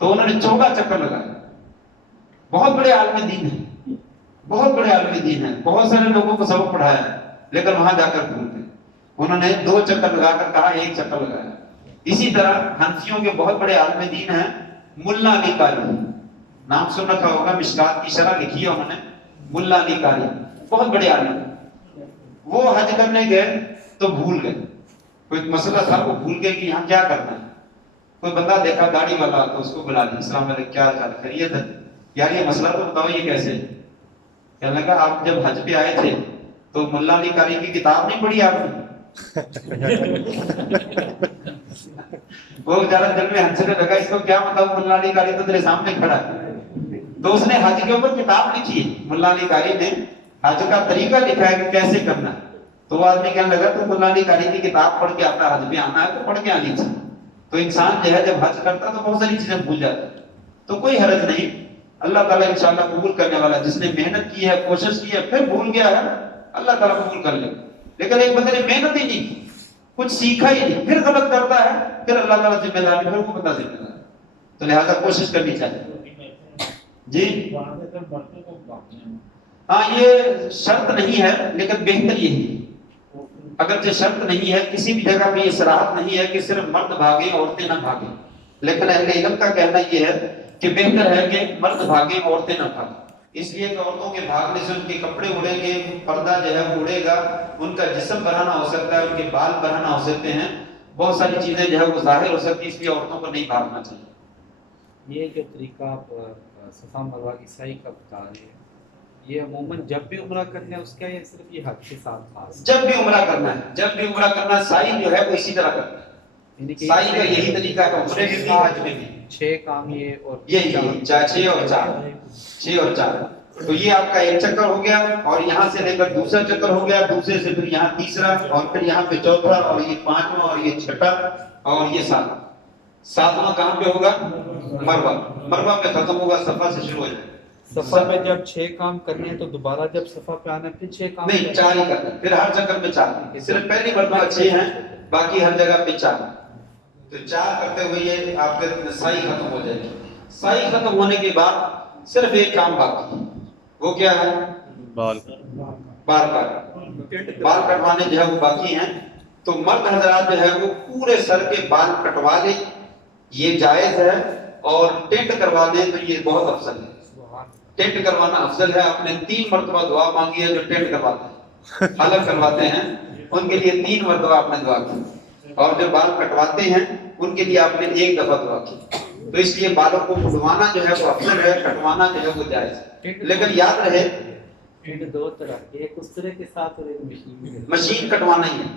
تو انہوں نے 14 چکر لگائے. بہت بڑے عالم دین ہیں, بہت بڑے عالم دین ہیں, بہت سارے لوگوں کو سبق پڑھایا ہے, لیکن وہاں جا کر بھول گئے. انہوں نے 2 چکر لگا کر کہا 1 چکر لگایا. اسی طرح حنفیوں کے بہت بڑے عالم دین ہیں ملا علی قاری, نام سن رکھا ہوگا, مشکات کی شرح لکھی ہے انہوں نے, ملا علی قاری, بہت بڑے عالم. وہ حج کرنے گئے تو بھول گئے, کوئی مسئلہ تھا وہ بھول گئے کہ یہاں کیا کرنا ہے. کوئی بندہ دیکھا داڑھی والا تو اس کو بلا لیا, السلام علیکم, کیا حال خیریت ہے یار, یہ مسئلہ تو بتاؤ یہ کیسے ہے. کہنے لگا آپ جب حج پہ آئے تھے تو ملا علی قاری کی کتاب نہیں پڑھی آپ نے؟ وہ بیچارہ دل میں ہنسنے لگا, اس کو کیا مطلب, ملا علی قاری تو تیرے سامنے کھڑا ہے. تو اس نے حج کے اوپر کتاب لکھی ہے, ملا علی قاری نے حج کا طریقہ لکھا ہے کہ کیسے کرنا ہے. تو وہ آدمی کہنے لگا تو ملا علی قاری کی کتاب پڑھ کے اپنا حج پہ آنا ہے تو پڑھ کے آنی چاہیے. تو انسان جو ہے جب حج کرتا تو بہت ساری چیزیں بھول جاتا ہے. تو کوئی حرج نہیں, اللہ تعالیٰ انشاءاللہ قبول کرنے والا. جس نے محنت کی ہے, کوشش کی ہے, پھر بھول گیا ہے, اللہ تعالیٰ قبول کر لے. لیکن ایک بندے نے محنت ہی نہیں کی, کچھ سیکھا ہی نہیں, پھر غلط کرتا ہے, پھر اللہ تعالیٰ ذمہ دار ہے, پھر وہ بتا ذمہ دار ہے. تو لہٰذا کوشش کرنی چاہیے. جی ہاں, یہ شرط نہیں ہے لیکن بہتر یہی ہے. اگرچہ شرط نہیں ہے, کسی بھی جگہ پہ یہ صراحت نہیں ہے کہ صرف مرد بھاگیں عورتیں نہ بھاگیں, لیکن اہل علم کا کہنا یہ ہے کہ بہتر ہے کہ مرد بھاگیں عورتیں نہ بھاگیں. اس لیے کہ عورتوں کے بھاگنے سے ان کے کپڑے اڑیں گے, پردہ جو ہے اڑے گا, ان کا جسم برہنہ ہو سکتا ہے, ان کے بال برہنہ ہو سکتے ہیں, بہت ساری چیزیں جو ہے وہ ظاہر ہو سکتی ہیں. اس لیے عورتوں کو نہیں بھاگنا چاہیے. یہ جو طریقہ آپ صفا مروا کی سعی کا بتا رہے ہیں, یہ عموماً جب بھی عمرہ کرنا ہے اس کا, یا صرف یہ حج کے ساتھ خاص؟ جب بھی عمرہ کرنا ہے, جب بھی عمرہ کرنا ہے, سعی جو ہے وہ اسی طرح کرنا ہے. یعنی کہ سعی کا یہی طریقہ ہے, عمرے میں بھی حج میں بھی 6 کام یہ, اور یہی 6 اور 4, 6 اور 4. تو یہ آپ کا 1 چکر ہو گیا, اور یہاں سے لے کر دوسرا چکر ہو گیا, دوسرے سے پھر یہاں تیسرا, اور پھر یہاں پہ چوتھا, اور یہ 5واں, اور یہ 6واں, اور یہ 7واں. 7واں کہاں پہ ہوگا؟ مروہ. مروہ پہ ختم ہوگا, صفا سے شروع ہو جائے. صفا میں جب 6 کام کرنے ہیں تو دوبارہ جب صفا پہ آنا ہے پھر 6 کام نہیں, 4 ہی کرنا ہے, پھر ہر چکر میں 4, صرف پہلی مرتبہ 6 ہیں, باقی ہر جگہ پہ 4. تو 4 کرتے ہوئے یہ آپ کا سعی ختم ہو جائے گی. سعی ختم ہونے کے بعد صرف ایک کام باقی, وہ کیا ہے؟ بال کٹوانے جو ہے وہ باقی ہیں. تو مرد حضرات جو ہے وہ پورے سر کے بال کٹوا لیں, یہ جائز ہے, اور ٹینٹ کروا دیں تو یہ بہت افضل ہے. ٹینٹ کروانا افضل ہے. آپ نے 3 مرتبہ دعا مانگی ہے جو ٹینٹ کرواتے ہیں, حلق کرواتے ہیں, ان کے لیے 3 مرتبہ آپ نے دعا کی, اور جو بال کٹواتے ہیں ان کے لیے آپ نے 1 دفعہ دعا کی. تو اس لیے بالوں کو کٹوانا جو ہے وہ افضل ہے, کٹوانا جو ہے وہ جائز ہے. لیکن یاد رہے 2 طرح کے, ایک استرے کے ساتھ اور ایک مشین میں. مشین کٹوانا ہی ہے.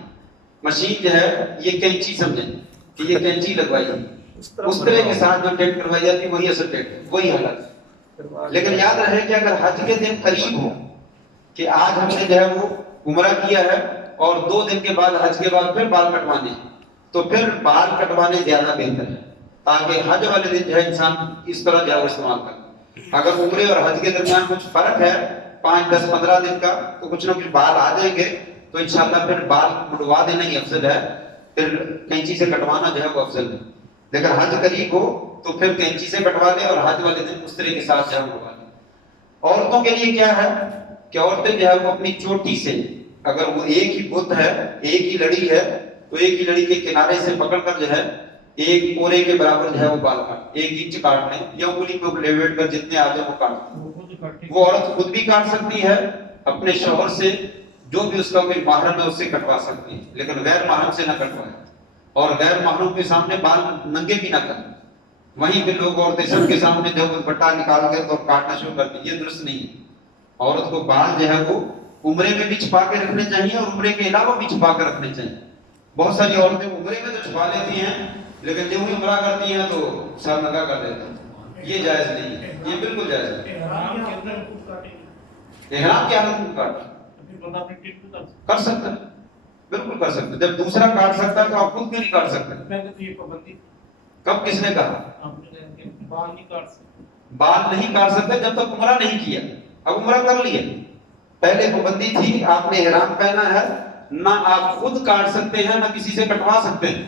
مشین جو ہے یہ کینچی سمجھیں کہ یہ کینچی لگوائی ہے, استرے کے ساتھ جو ٹینٹ کروائی جاتی ہے وہی اصل ٹینٹ, وہی حلق. لیکن یاد رہے کہ اگر حج کے دن قریب ہو کہ آج ہم نے جو ہے وہ عمرہ کیا ہے اور 2 دن کے بعد حج کے بعد پھر بال کٹوانے, تو پھر بال کٹوانے زیادہ بہتر ہے, تاکہ حج والے دن جو ہے انسان اس طرح جو ہے استعمال کرے. اگر عمرے اور حج کے درمیان کچھ فرق ہے 5, 10, 15 دن کا, تو کچھ نہ کچھ بال آ جائیں گے, تو انشاءاللہ پھر بال مڑوا دینا ہی افضل ہے, پھر کینچی سے کٹوانا جو ہے وہ افضل ہے. لیکن حج قریب ہو تو پھر کینچی سے کٹوا لیں, اور حج والے دن استرے کے ساتھ جو ہے مڑوا لیں. عورتوں کے لیے کیا ہے کہ عورتیں جو ہے وہ اپنی چوٹی سے, اگر وہ ایک ہی بت ہے, ایک ہی لڑی ہے, تو ایک ہی لڑی کے کنارے سے پکڑ کر جو ہے 1 پورے کے برابر جو ہے وہ بال کاٹ, 1 انچ کاٹ لیں, یا انگلی پہ لیوٹ کر جتنے آ جائے وہ کاٹ. وہ عورت خود بھی کاٹ سکتی ہے, اپنے شوہر سے, جو بھی اس کا کوئی محرم ہے اس سے کٹوا سکتی ہے, لیکن غیر محرم سے نہ کٹوائے, اور غیر محرم کے سامنے بال ننگے بھی نہ کریں. وہیں پہ لوگ عورتیں سب کے سامنے جو بٹا نکال کے تو کاٹنا شروع کر دیں, یہ درست نہیں ہے. عورت کو بال جو ہے وہ عمرے میں بھی چھپا کے رکھنے چاہیے, اور عمرے کے علاوہ بھی چھپا کے رکھنے چاہیے. بہت ساری عورتیں عمرے میں تو چھپا لیتی ہیں, لیکن جب وہ عمرہ کرتی ہیں تو سر ننگا کر دیتی ہیں. یہ جائز نہیں ہے, یہ بالکل جائز ہے. احرام کے حالت میں کر سکتے ہیں, بالکل کر سکتے. جب دوسرا کاٹ سکتا ہے تو آپ خود کیوں نہیں کاٹ سکتے؟ کب کس نے کہا بال نہیں کاٹ سکتے جب تک عمرہ نہیں کیا؟ اب عمرہ کر لیا, پہلے پابندی تھی آپ نے احرام پہنا ہے, نہ آپ خود کاٹ سکتے ہیں نہ کسی سے کٹوا سکتے ہیں.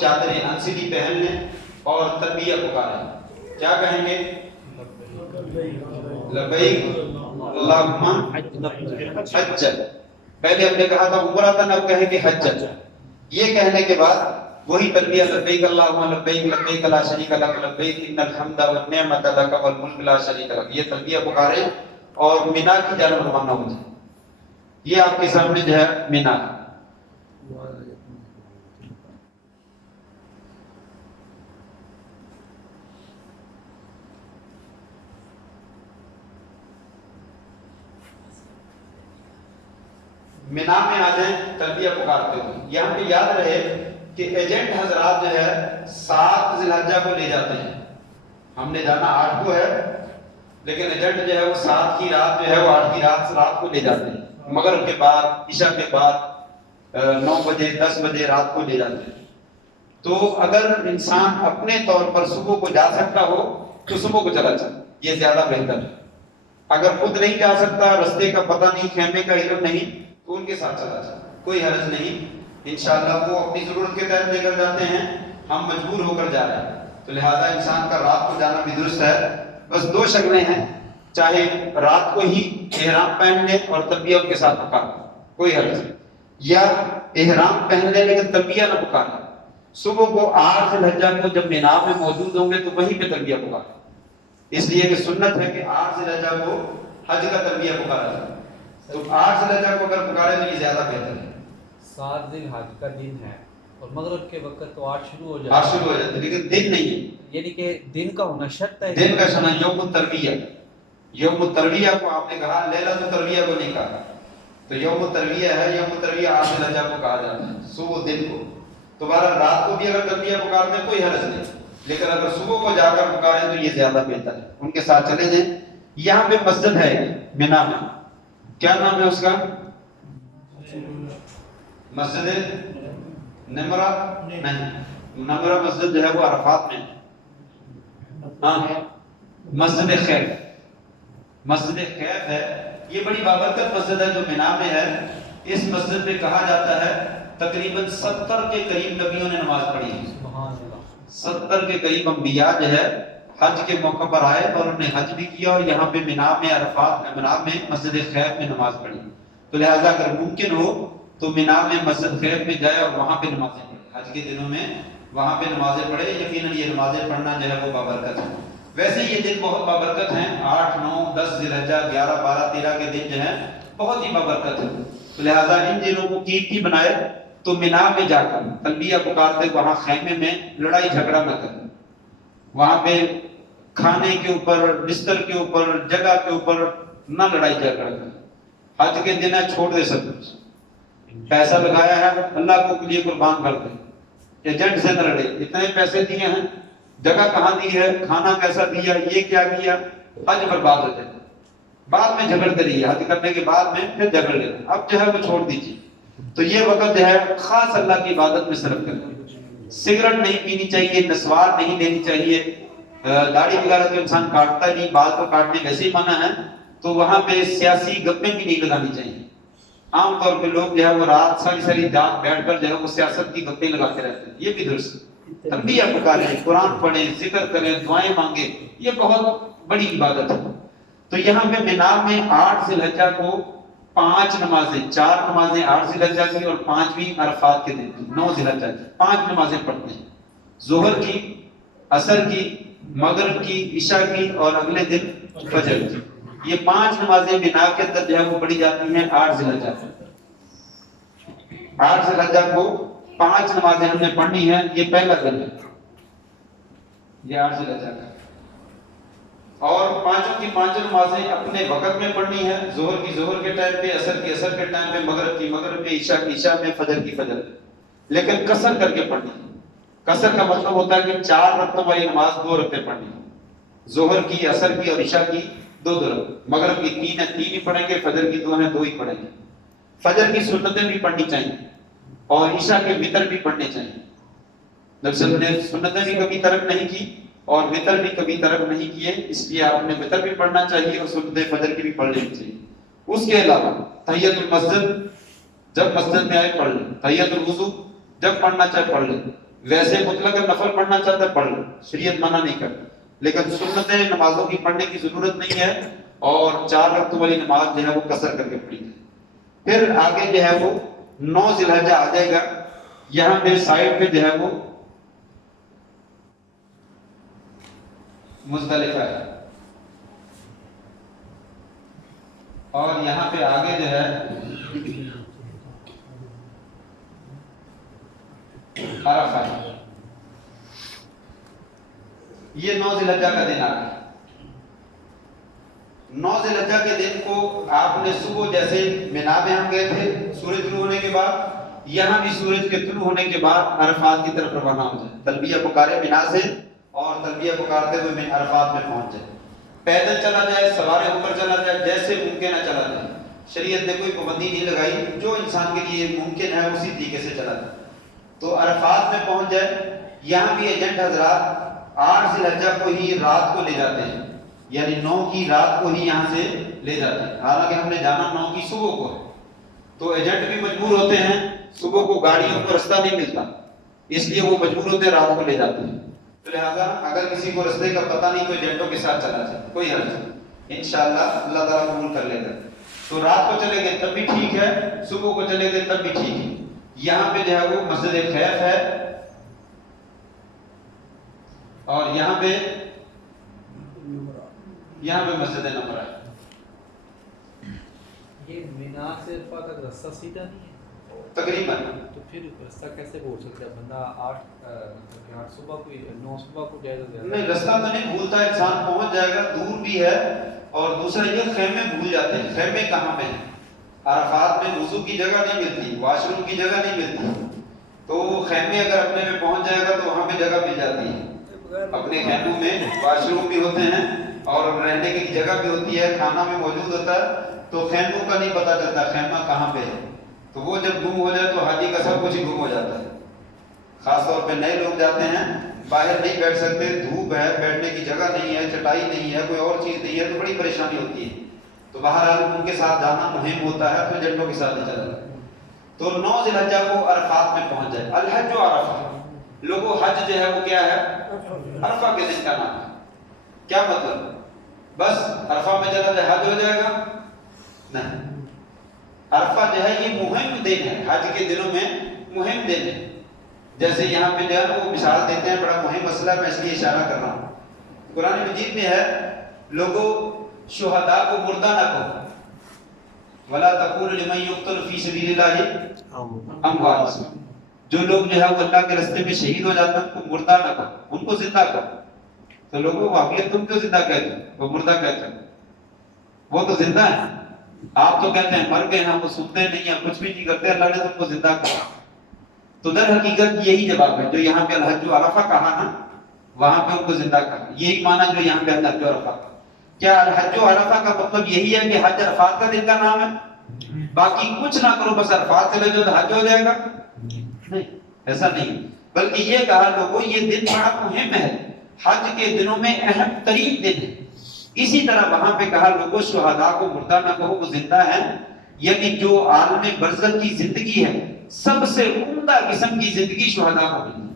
چادریں انسلی پہن لیں اور تلبیہ پکاریں. کیا کہیں گے؟ لبیک اللہم حج. پہلے ہم نے کہا تھا عمرہ تھا، اب کہیں گے حج. یہ کہنے کے بعد وہی تلبیہ لبیک اللہم لبیک لبیک لا شریک لک لبیک ان الحمد والنعمت لک والملک لا شریک لک، یہ تلبیہ پکاریں اور مینا کی جانب روانہ ہو جائیں. یہ آپ کے سامنے جو ہے مینا. مینا میں آ جائیں تلبیہ پکارتے ہوئے. یہاں پہ یاد رہے کہ ایجنٹ حضرات جو ہے 7 ذی الحجہ کو لے جاتے ہیں. ہم نے جانا 8 کو ہے، لیکن ایجنٹ جو ہے وہ 7 کی رات جو ہے وہ 8 کی رات کو لے جاتے ہیں. مغرب کے بعد، عشاء کے بعد 9 بجے 10 بجے رات کو لے جاتے ہیں. تو اگر انسان اپنے طور پر صبح کو جا سکتا ہو تو صبح کو چلا جائے، یہ زیادہ بہتر ہے. اگر خود نہیں جا سکتا، رستے کا پتہ نہیں، خیمے کا علم نہیں، تو ان کے ساتھ چلا جائے، کوئی حرج نہیں. انشاءاللہ وہ اپنی ضرورت کے تحت لے کر جاتے ہیں، ہم مجبور ہو کر جا رہے ہیں. تو لہٰذا انسان کا رات کو جانا بھی درست ہے. بس 2 شکلیں ہیں، چاہے رات کو ہی احرام پہن لیں اور تلبیہ ان کے ساتھ پکاریں، کوئی حرج نہیں، یا احرام پہن لیں لیکن تلبیہ نہ پکاریں. صبح کو 8 ذی الحجہ کو جب مینا میں موجود ہوں گے تو وہیں پہ تلبیہ پکاریں، اس لیے کہ سنت ہے کہ 8 ذی الحجہ کو حج کا تلبیہ پکارا جائے. تو 8 ذی الحجہ کو اگر پکارے تو یہ زیادہ بہتر ہے. 7 ذی الحج کا دن ہے اور مغرب کے وقت تو 8 شروع ہو آج شروع ہو جاتا ہے، لیکن دن نہیں ہے. یعنی کہ دن کا ہونا شرط ہے. دن کا شنا یوم الترویہ. یوم الترویہ کو آپ نے کہا، لیلۃ الترویہ کو نہیں کہا. تو یوم الترویہ ہے، یوم الترویہ 8 ذی الحجہ کو کہا جاتا ہے، صبح دن کو. تو بہرحال رات کو بھی اگر تلبیہ پکارتے ہیں کوئی حرج نہیں، لیکن اگر صبح کو جا کر پکاریں تو یہ زیادہ بہتر ہے. ان کے ساتھ چلے جائیں. یہاں پہ مسجد ہے مینا میں، کیا نام ہے اس کا؟ مسجد نمرہ نہیں، نمرہ مسجد جو ہے وہ عرفات میں. ہاں، مسجد خیف. مسجد خیف ہے، یہ بڑی بابرکت مسجد ہے جو مینا میں ہے. اس مسجد میں کہا جاتا ہے تقریباً 70 کے قریب نبیوں نے نماز پڑھی ہے. 70 کے قریب انبیاء جو ہے حج کے موقع پر آئے اور انہوں نے حج بھی کیا اور یہاں پہ مینا میں عرفات مینا میں مسجد خیف میں نماز پڑھی. تو لہٰذا اگر ممکن ہو تو مینا میں مسجد خیف میں جائے اور وہاں پہ نمازیں پڑھے. حج کے دنوں میں وہاں پہ نمازیں پڑھے. یقیناً یہ نمازیں پڑھنا جو ہے وہ بابرکت ہے. ویسے یہ دن بہت بابرکت ہیں، 8 9 10 ذی الحجہ 11 12 13 کے دن جو ہیں بہت ہی بابرکت ہے. تو لہٰذا ان دنوں کو قیمتی بنائے تو مینا میں جا کر تلبیہ پکارتے وہاں خیمے میں لڑائی جھگڑا نہ کریں. وہاں پہ کھانے کے اوپر، بستر کے اوپر، جگہ کے اوپر نہ لڑائی جھگڑا کریں. حج کے دن ہے، چھوڑ دے سب کچھ. پیسہ لگایا ہے اللہ کو لیے قربان کر دے. ایجنٹ سے نہ لڑے، اتنے پیسے دیے ہیں، جگہ کہاں دی ہے، کھانا کیسا دیا، یہ کیا کیا، حج برباد ہو جائے. بعد میں جھگڑتے رہیے، حج کرنے کے بعد میں پھر جھگڑ لیتے. اب جو ہے وہ چھوڑ دیجیے. تو یہ وقت جو ہے خاص اللہ کی عبادت میں صرف کریں. سگریٹ نہیں پینی چاہیے، نسوار نہیں لینی چاہیے، داڑھی وغیرہ تو انسان کاٹتا نہیں، بال کو کاٹنے ویسے ہی منع ہے. تو وہاں پہ سیاسی گپیں بھی نہیں لگانی چاہیے. عام طور پہ لوگ جو ہے وہ رات ساری رات بیٹھ کر جو ہے وہ سیاست کی گپیں لگاتے رہتے ہیں، یہ بھی درست ہے. تلبیہ پکاریں، قرآن پڑھیں، ذکر کریں، دعائیں مانگیں، یہ بہت بڑی عبادت ہے. تو یہاں پہ مینا میں 8 ذی الحجہ کو 5 نمازیں، 4 نمازیں 8 ذی الحجہ کی اور 5ویں عرفات کے دن 9 ذی الحجہ کی 5 نمازیں پڑھتے ہیں. ظہر کی، عصر کی، مغرب کی، عشاء کی اور اگلے دن فجر کی. یہ 5 نمازیں مینا کے اندر جو ہے وہ پڑھی جاتی ہیں 8 ذی الحجہ. 8 ذی الحجہ کو 5 نمازیں ہم نے پڑھنی ہیں. یہ پہلا دن ہے، یہ 8 ذی الحجہ کا. اور پانچوں کی پانچوں نمازیں اپنے وقت میں پڑھنی ہے. ظہر کی ظہر کے ٹائم پہ، عصر کی عصر کے ٹائم پہ، مغرب کی مغرب پہ، عشاء کی عشاء میں، فجر کی فجر. لیکن قصر کر کے پڑھنی ہے. قصر کا مطلب ہوتا ہے کہ 4 رکعتوں والی نماز 2 رکعتیں پڑھنی ہے. ظہر کی، عصر کی اور عشاء کی 2 رکعت. مغرب کی 3 ہے، 3 ہی پڑھیں گے. فجر کی 2 ہیں، 2 ہی پڑھیں گے. فجر کی سنتیں بھی پڑھنی چاہیے اور عشاء کے وتر بھی پڑھنے چاہیے. نبی صلی اللہ علیہ وسلم نے سنتیں بھی کبھی ترک نہیں کی اور وتر بھی کبھی ترک نہیں کیے، اس لیے آپ نے وتر بھی پڑھنا چاہیے اور سنت فجر کی بھی پڑھ لینی چاہیے. اس کے علاوہ تحیۃ المسجد جب مسجد میں آئے پڑھ لیں. تحیۃ الوضو جب پڑھنا چاہے پڑھ لیں. ویسے مطلق نفل پڑھنا چاہتا ہے پڑھ لو، شریعت منع نہیں کرتا، لیکن سنتیں نمازوں کی پڑھنے کی ضرورت نہیں ہے، اور 4 رکعتوں والی نماز جو ہے وہ قصر کر کے پڑھی جائے۔ پھر آگے جو ہے وہ 9 ذی الحجہ آ جائے گا، یہاں پہ سائڈ پہ جو ہے وہ مزدلفہ ہے، اور یہاں پہ آگے جو ہے عرفہ ہے۔ یہ 9 ذی الحجہ کا دن آ گیا۔ 9 ذی الحجہ کے دن کو آپ نے صبح جیسے مینا میں ہم گئے تھے سورج طلوع ہونے کے بعد، یہاں بھی سورج کے طلوع ہونے کے بعد عرفات کی طرف روانہ ہو جائے، تلبیہ پکارے مینا سے، اور تلبیہ پکارتے ہوئے میں عرفات میں پہنچ جائے، پیدل چلا جائے، سوار ہو کر چلا جائے، جیسے ممکن ہے چلا جائے، شریعت نے کوئی پابندی نہیں لگائی، جو انسان کے لیے ممکن ہے اسی طریقے سے چلا جائے۔ تو عرفات میں پہنچ جائے، یہاں بھی ایجنٹ حضرات 8 ذی الحجہ کو ہی رات کو لے جاتے ہیں، یعنی 9 کی رات کو ہی یہاں سے لے جاتے ہیں، حالانکہ ہم نے جانا 9 کی صبح کو ہے، تو ایجنٹ بھی مجبور ہوتے ہیں، صبح کو گاڑیوں کو رستہ نہیں ملتا، اس لیے وہ مجبور ہوتے ہیں رات کو لے جاتے ہیں۔ تو لہٰذا اگر کسی کو رستے کا پتہ نہیں تو ایجنٹوں کے ساتھ چلا جائے، کوئی حرج نہیں، انشاءاللہ اللہ تعالیٰ قبول کر لے گا۔ تو رات کو چلے گئے تب بھی ٹھیک ہے، صبح کو چلے گئے تب بھی ٹھیک ہے۔ یہاں پہ جو ہے وہ مسجد خیف ہے، اور یہاں پہ مسجد نمرہ ہے۔ یہ مینا سے عرفہ تک راستہ سیدھا نہیں ہے تقریباً تو پھر راستہ کیسے بول سکتا ہے بندہ 8 صبح کو 9 صبح کو جائے تو نہیں، رستہ تو نہیں بھولتا، انسان پہنچ جائے گا، دور بھی ہے، اور دوسرا یہ خیمے بھول جاتے ہیں، خیمے کہاں پہ ہیں؟ عرفات میں وضو کی جگہ نہیں ملتی، واش روم کی جگہ نہیں ملتی، تو خیمے اگر اپنے میں پہنچ جائے گا تو وہاں پہ جگہ مل جاتی ہے، اپنے خیموں میں واش روم بھی ہوتے ہیں اور رہنے کی جگہ بھی ہوتی ہے، کھانا بھی موجود ہوتا ہے، تو خیموں کا نہیں پتہ چلتا خیمہ کہاں پہ ہے، تو وہ جب گم ہو جائے تو حاجی کا سب کچھ ہی گم ہو جاتا ہے۔ خاص طور پہ نئے لوگ جاتے ہیں، باہر نہیں بیٹھ سکتے، دھوپ ہے، بیٹھنے کی جگہ نہیں ہے، چٹائی نہیں ہے، کوئی اور چیز نہیں ہے، تو بڑی پریشانی ہوتی ہے، تو بہرحال ان کے ساتھ جانا مہم ہوتا ہے، تو ایجنٹوں کے ساتھ نہیں چلا جاتا۔ تو 9 ذی الحجہ کو عرفات میں پہنچ جائے۔ الحج و عرفہ، لوگوں حج جو ہے وہ کیا ہے؟ عرفہ کے دن کا نام ہے۔ کیا مطلب؟ بس عرفہ میں چلا جائے حج ہو جائے گا؟ نہیں، عرفہ جو ہے یہ مہم دن ہے، حج کے دنوں میں مہم دن ہے، جیسے یہاں پہ جو ہے وہ مثال دیتے ہیں، بڑا مہم مسئلہ میں اس لیے اشارہ کر رہا ہوں۔ قرآن مجید میں ہے، لوگوں شہداء کو مردہ نہ کہو، وَلَا تَقُولُوا لِمَن يُقْتَلُ فِي سَبِيلِ اللَّهِ أَمْوَاتٌ، جو لوگ جو ہے وہ اللہ کے راستے میں شہید ہو جاتے ہیں ان کو مردہ نہ کہو، ان کو زندہ کہو۔ تو لوگوں واقعیت تم کیوں زندہ کہتے ہو؟ وہ مردہ کہتے ہیں، وہ تو زندہ ہے، آپ تو کہتے ہیں مر گئے ہیں، وہ سنتے نہیں ہیں، کچھ بھی نہیں کرتے، اللہ نے تم کو زندہ کہا۔ تو در حقیقت یہی جواب ہے، جو یہاں پہ الحج و عرفہ کہا نا، وہاں پہ ان کو زندہ کہا، یہی معنی جو یہاں پہ الحج و عرفہ کا۔ کیا الحج و عرفہ کا مطلب یہی ہے کہ حج عرفات کا دن کا نام ہے، باقی کچھ نہ کرو بس عرفات چلے جاؤ تو حج ہو جائے گا؟ نہیں، ایسا نہیں، بلکہ یہ کہا لوگوں یہ دن بڑا مہم ہے، حج کے دنوں میں اہم ترین دن ہے۔ اسی طرح وہاں پہ کہا لوگوں شہداء کو مردہ نہ کہو، وہ زندہ ہیں، یعنی جو عالم برزخ کی زندگی ہے سب سے عمدہ قسم کی زندگی شہداء کو ملی،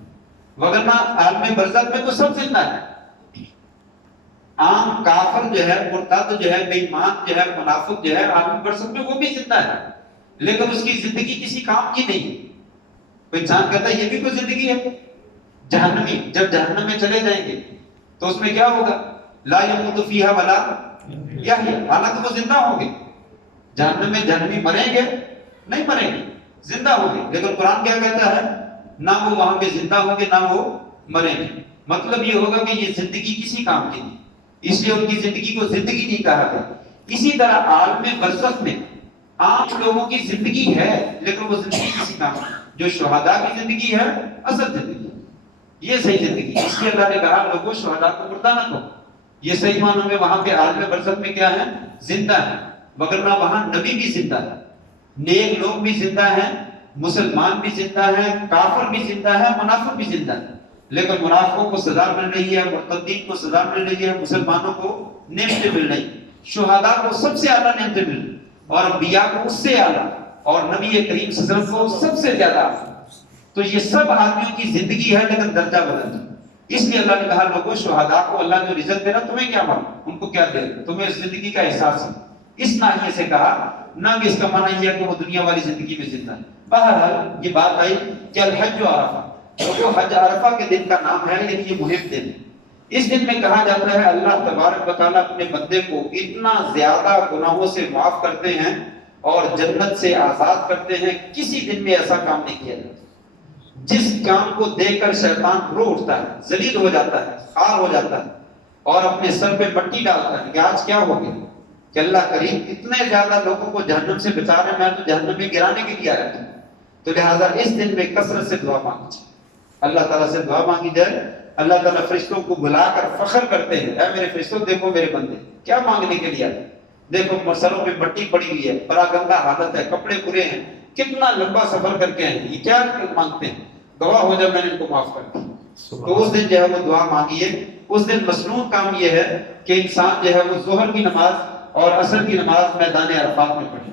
وگرنہ عالم برزخ میں تو سب زندہ ہے۔ عام کافر جو ہے، مرتد جو ہے، بے ایمان جو ہے، منافق جو ہے، عالم برزخ میں وہ بھی زندہ ہے، لیکن اس کی زندگی کسی کام کی نہیں۔ کوئی انسان کہتا ہے یہ بھی کوئی زندگی ہے؟ جہنمی جب جہنم میں چلے جائیں گے تو اس میں کیا ہوگا؟ لا يموت فيها ولا يحيى، حالانکہ وہ زندہ ہوں گے۔ جہنم میں جہنمی مریں گے؟ نہیں مریں گے، زندہ ہوں گے، لیکن قرآن کیا کہتا ہے؟ نہ وہ وہاں پہ زندہ ہوں گے نہ وہ مریں گے۔ مطلب یہ ہوگا کہ یہ زندگی کسی کام کی نہیں، اس لیے ان کی زندگی کو زندگی نہیں کہا گیا۔ اسی طرح عالم برزخ میں عام لوگوں کی زندگی ہے لیکن وہ زندگی کسی کام کی، جو شہداء کی زندگی ہے اصل زندگی، یہ صحیح زندگی، اس لیے اللہ نے کہا لوگوں شہداء کو مردہ نہ کہو۔ یہ صحیح معنوں میں وہاں پہ عالم برزخ میں کیا ہے؟ زندہ ہے، وگرنہ وہاں نبی بھی زندہ ہے، نیک لوگ بھی زندہ ہیں، مسلمان بھی زندہ ہیں، کافر بھی زندہ ہے، منافق بھی زندہ ہے، لیکن منافقوں کو سزا مل رہی ہے، مرتدین کو سزا مل رہی ہے، مسلمانوں کو نعمتیں مل رہی، شہداء کو سب سے اعلیٰ نعمتیں مل رہی، اور انبیاء کو اس سے اعلیٰ، اور نبی کریم صلی اللہ علیہ وسلم کو سب سے زیادہ۔ تو یہ سب آدمیوں کی زندگی ہے لیکن درجہ بدل ہے. اس لیے اللہ نے کہا لوگوں شہداء کو اللہ جو رزق دے رہا تمہیں کیا مانگو، ان کو کیا دے رہا، تمہیں اس زندگی کا احساس ہے. اس ناحیے سے کہا نہ کہ اس کا معنی یہ ہے کہ وہ دنیا والی زندگی میں زندہ ہے. بہرحال یہ بات آئی کہ الحج و عرفہ، تو حج عرفہ کے دن کا نام ہے، لیکن یہ مہم دن ہے. اس دن میں کہا جاتا ہے اللہ تبارک و تعالیٰ اپنے بندے کو اتنا زیادہ گناہوں سے معاف کرتے ہیں اور جنت سے آزاد کرتے ہیں. کسی دن میں ایسا کام نہیں کیا جاتا جس کام کو دیکھ کر شیطان رو اٹھتا ہے، ذلیل ہو جاتا ہے، خار ہو جاتا ہے اور اپنے سر پہ مٹی ڈالتا ہے کہ آج کیا ہو گیا کہ اللہ کریم اتنے زیادہ لوگوں کو جہنم سے بچا رہے ہیں، میں تو جہنم میں گرانے کے لیے آیا تھا. تو لہٰذا اس دن میں کثرت سے دعا مانگی جائے، اللہ تعالیٰ سے دعا مانگی جائے. اللہ تعالیٰ فرشتوں کو بلا کر فخر کرتے ہیں، اے میرے فرشتوں دیکھو میرے بندے کیا مانگنے کے لیے آتے، دیکھو سروں پہ مٹی پڑی ہوئی ہے، بڑا گندا حالت ہے، کپڑے برے ہیں، کتنا لمبا سفر کر کے ہیں، یہ کیا مانگتے ہیں، گواہ ہو جائے میں نے ان کو معاف کر دیا. تو اس دن جو ہے وہ دعا مانگیے. اس دن مسنون کام یہ ہے کہ انسان جو ہے وہ ظہر کی نماز اور عصر کی نماز میدان عرفات میں پڑھے.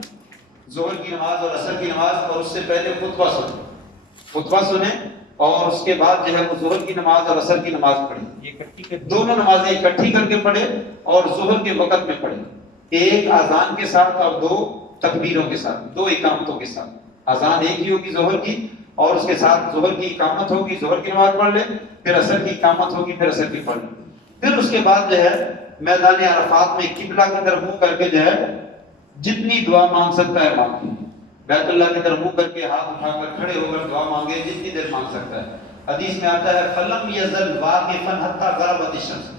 ظہر کی نماز اور عصر کی نماز، اور اس سے پہلے خطبہ سنیں اور اس کے بعد جو ہے وہ ظہر کی نماز اور عصر کی نماز پڑھے. دونوں نمازیں اکٹھی کر کے پڑھے اور ظہر کے وقت میں پڑھے، ایک اذان کے ساتھ اور دو تکبیروں کے ساتھ، دو اقامتوں کے ساتھ. اذان ایک ہی ہوگی ظہر کی اور اس کے ساتھ ظہر کی اقامت ہوگی، ظہر کی نماز پڑھ لے، پھر عصر کی اقامت ہوگی، پھر عصر کی پڑھ لے. پھر اس کے بعد جو ہے میدان عرفات میں قبلہ کی طرف منہ کر کے جو ہے جتنی دعا مانگ سکتا ہے مانگے، بیت اللہ کی طرف منہ کر کے ہاتھ اٹھا کر کھڑے ہو کر دعا مانگے جتنی دیر مانگ سکتا ہے. حدیث میں آتا ہے فلم یزل واقفا حتی غربت الشمس،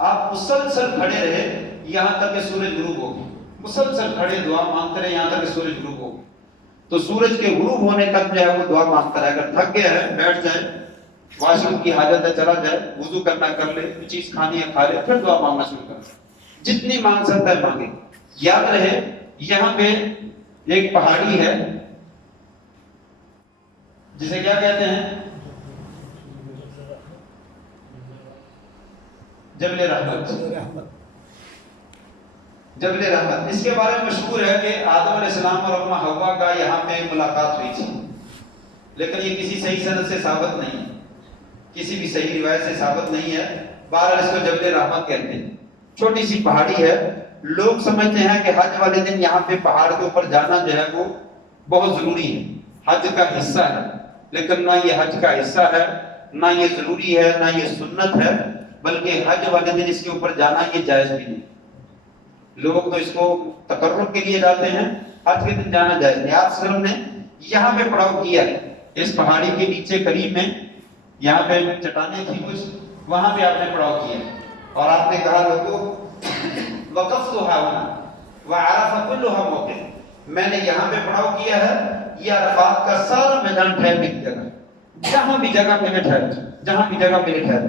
آپ مسلسل کھڑے رہے یہاں تک کہ سورج غروب ہو گیا، مسلسل کھڑے دعا مانگتے رہے یہاں تک کہ سورج غروب ہو گیا. تو سورج کے غروب ہونے تک جو ہے وہ دعا مانگتا رہے. اگر تھک گیا ہے بیٹھ جائے، واش روم کی حاجت ہے چلا جائے، وضو کرنا کر لے، کوئی چیز کھانی ہے کھا لے، پھر دعا مانگنا شروع کر دے، جتنی مانگ سکتا ہے مانگے. یاد رہے یہاں پہ ایک پہاڑی ہے جسے کیا کہتے ہیں، جبل رحمت. جبل رحمت اس کے بارے میں مشہور ہے کہ آدم علیہ السلام اور اماں حوا کا یہاں پہ ملاقات ہوئی تھی، لیکن یہ کسی صحیح سند سے ثابت نہیں ہے، کسی بھی صحیح روایت سے ثابت نہیں ہے. بہرحال اس کو جبل رحمت کہتے ہیں. چھوٹی سی پہاڑی ہے. لوگ سمجھتے ہیں کہ حج والے دن یہاں پہ پہاڑ کے اوپر جانا جو ہے وہ بہت ضروری ہے، حج کا حصہ ہے، لیکن نہ یہ حج کا حصہ ہے، نہ یہ ضروری ہے، نہ یہ سنت ہے، بلکہ حج والے دن اس کے اوپر جانا یہ جائز بھی نہیں. لوگ تو اس کو تقرب کے لیے جاتے ہیں، حج کے دن جانا جائز نہیں. آپ وسلم نے یہاں پہ پڑاؤ کیا ہے، اس پہاڑی کے نیچے قریب میں یہاں پہ چٹانیں تھی کچھ، وہاں پہ آپ نے پڑاؤ کیا اور آپ نے کہا لوگوں وقفتھا ہنا وعرفہ کلھا موقف، میں نے یہاں پہ پڑاؤ کیا ہے، یہ عرفات کا سارا میدان ٹھہرنے کی جگہ، جہاں بھی جگہ ملے ٹھہر، جہاں بھی جگہ ملے ٹھہر.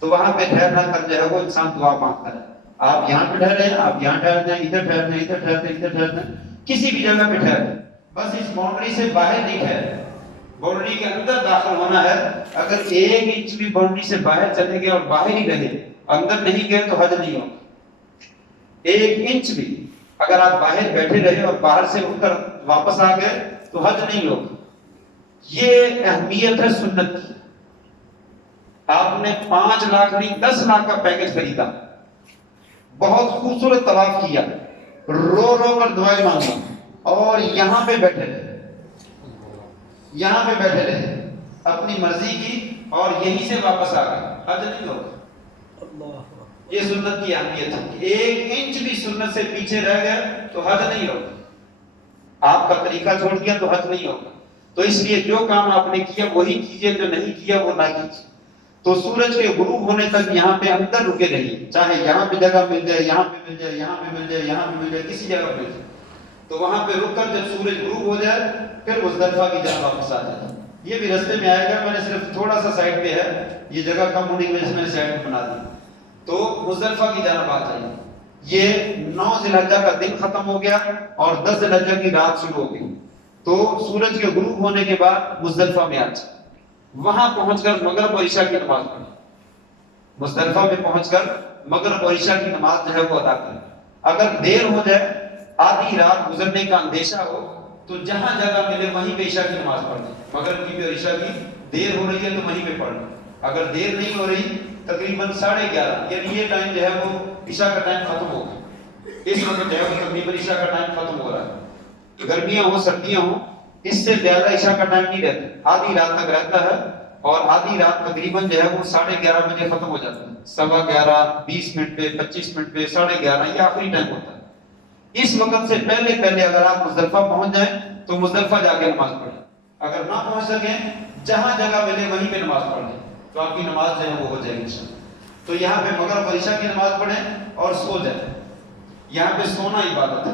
تو وہاں پہ ٹھہرنا کر جو ہے وہ انسان دعا مانگتا ہے. آپ یہاں پہ ٹھہرے، آپ یہاں ٹھہرتے ہیں، ادھر ٹھہرتے ہیں، ادھر ٹھہرتے ہیں، ادھر ٹھہرتے ہیں، کسی بھی جگہ پہ ٹھہرے، بس اس باؤنڈری سے باہر نہیں ٹھہرے، باؤنڈری کے اندر داخل ہونا ہے. اگر 1 انچ بھی باؤنڈری سے باہر چلے گئے اور باہر ہی رہے، اندر نہیں گئے تو حج نہیں ہوگا. 1 انچ بھی اگر آپ باہر بیٹھے رہے اور باہر سے اٹھ کر واپس آ گئے تو حج نہیں ہوگا. یہ اہمیت ہے سنت کی. آپ نے 5 لاکھ نہیں 10 لاکھ کا پیکج خریدا، بہت خوبصورت طواف کیا، رو رو کر دعائیں مانگا اور یہاں پہ بیٹھے رہے، یہاں پہ بیٹھے رہے، اپنی مرضی کی اور یہیں سے واپس آ گئے، حج نہیں ہوگا. یہ سنت کی اہمیت ہے کہ 1 انچ بھی سنت سے پیچھے رہ گئے تو حج نہیں ہوگا. آپ کا طریقہ چھوڑ دیا تو حج نہیں ہوگا. تو اس لیے جو کام آپ نے کیا وہی کیجئے، جو نہیں کیا وہ نہ کیجئے. تو سورج کے غروب ہونے تک یہاں پہ اندر رکے رہیے، چاہے یہاں پہ جگہ مل جائے، یہاں پہ مل جائے، یہاں پہ مل جائے، یہاں پہ مل جائے، کسی جگہ پہ مل جائے. تو وہاں پہ رک کر جب سورج غروب ہو جائے پھر مزدلفہ کی جگہ واپس آ جائے. یہ بھی رستے میں آئے گا، میں نے صرف تھوڑا سا سائڈ پہ ہے، یہ جگہ کم ہونے کی وجہ سے میں نے سائڈ پہ بنا دی. تو مزدلفہ کی جانب آ جائیے. یہ 9 ذی الحجہ کا دن ختم ہو گیا اور 10 ذی الحجہ کی رات شروع ہو گئی. تو سورج کے غروب ہونے کے بعد مزدلفہ میں آ جائے، وہاں پہنچ کر مغرب اور عشاء کی نماز پڑھیں. مزدلفہ میں پہنچ کر مغرب اور عشاء کی نماز جو ہے وہ ادا کریں. اگر دیر ہو جائے، آدھی رات گزرنے کا اندیشہ ہو تو جہاں جگہ ملے وہیں پہ عشاء کی نماز پڑھ لیں. مغرب کی اور عشاء کی دیر ہو رہی ہے تو وہیں پہ پڑھ لیں. اگر دیر نہیں ہو رہی تقریباً 11:30 یعنی یہ ٹائم جو ہے وہ عشاء کا ٹائم ختم ہو گیا. اس وقت جو ہے وہ تقریباً عشاء کا ٹائم ختم ہو رہا ہے. گرمیاں ہوں سردیاں ہوں اس سے زیادہ عشاء کا ٹائم نہیں رہتا, آدھی رات تک رہتا ہے اور آدھی رات تقریباً جو ہے وہ 11:30 بجے ختم ہو جاتا ہے. 11:15 20 منٹ پہ 25 منٹ پہ 11:30 یہ آخری ٹائم ہوتا ہے. اس وقت سے پہلے اگر آپ مزدلفہ پہنچ جائیں تو مزدلفہ جا کے نماز پڑھیں. اگر نہ پہنچ سکیں جہاں جگہ ملے وہیں پہ نماز پڑھ لیں تو آپ کی نماز جو ہے وہ ہو جائے گی. تو یہاں پہ مغرب اور عشاء کی نماز پڑھیں اور سو جائیں. یہاں پہ سونا عبادت ہے,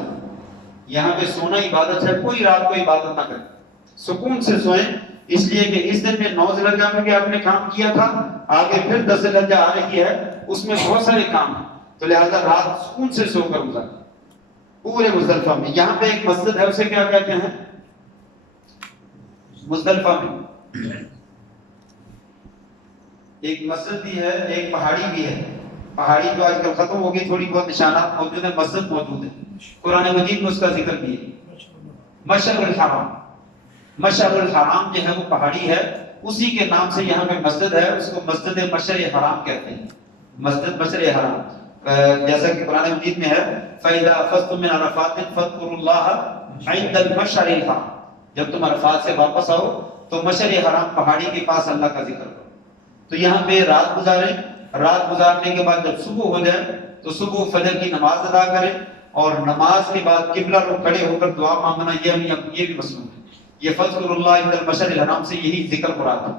یہاں پہ سونا عبادت ہے. کوئی رات کو عبادت نہ کریں, سکون سے سوئیں, اس لیے کہ اس دن میں 9 ذی الحجہ میں بھی آپ نے کام کیا تھا, آگے پھر 10 ذی الحجہ آ رہی ہے, اس میں بہت سارے کام ہیں, تو لہذا رات سکون سے سو کر گزاریں پورے مزدلفہ میں. یہاں پہ ایک مسجد ہے, اسے کیا کہتے ہیں مزدلفہ میں ایک مسجد بھی ہے, ایک پہاڑی بھی ہے. پہاڑی تو آج کل ختم ہو گئی, تھوڑی بہت نشانات موجود ہیں, مسجد موجود ہے. قرآن مجید میں اس کا ذکر بھی ہے. مشعر الحرام, مشعر الحرام جو ہے وہ پہاڑی ہے, اسی کے نام سے یہاں پہ مسجد ہے, اس کو مسجد مشعر حرام کہتے ہیں. مسجد مشعر حرام, جیسا کہ قرآن مجید میں ہے فَإِذَا أَفَضْتُم مِّنْ عَرَفَاتٍ فاذكروا اللَّهَ عِندَ الْمَشْعَرِ الْحَرَامِ. جب تم عرفات سے واپس آؤ تو مشعر حرام پہاڑی کے پاس اللہ کا ذکر کرو. تو یہاں پہ رات گزاریں, رات گزارنے کے بعد جب صبح ہو جائے تو صبح فجر کی نماز ادا کریں, اور نماز کے بعد قبلہ رخ کھڑے ہو کر دعا مانگنا یہ بھی مسنون ہے. یہ فذکروا اللہ عند المشعر الحرام سے یہی ذکر مراد ہے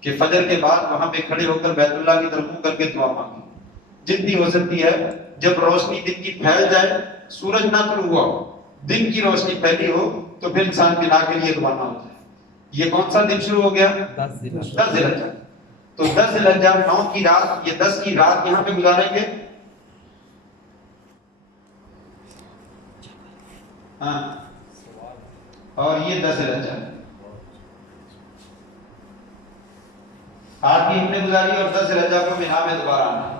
کہ فجر کے بعد وہاں پہ کھڑے ہو کر بیت اللہ کی طرف منہ کر کے دعا مانگیں. جتنی ہو سکتی ہے جب روشنی دن کی پھیل جائے, سورج نہ طلوع ہوا ہو, دن کی روشنی پھیلی ہو تو پھر انسان بنا کے لیے دعا نہ ہوتا ہے. یہ کون سا دن شروع ہو گیا 10 ذی الحجہ. تو 10 ذی الحجہ 9 کی رات, یہ 10 کی رات یہاں پہ گزاریں گے. ہاں, اور یہ 10 ذی الحجہ آج بھی ہم نے گزاری, اور 10 ذی الحجہ کو مینا میں دوبارہ آنا.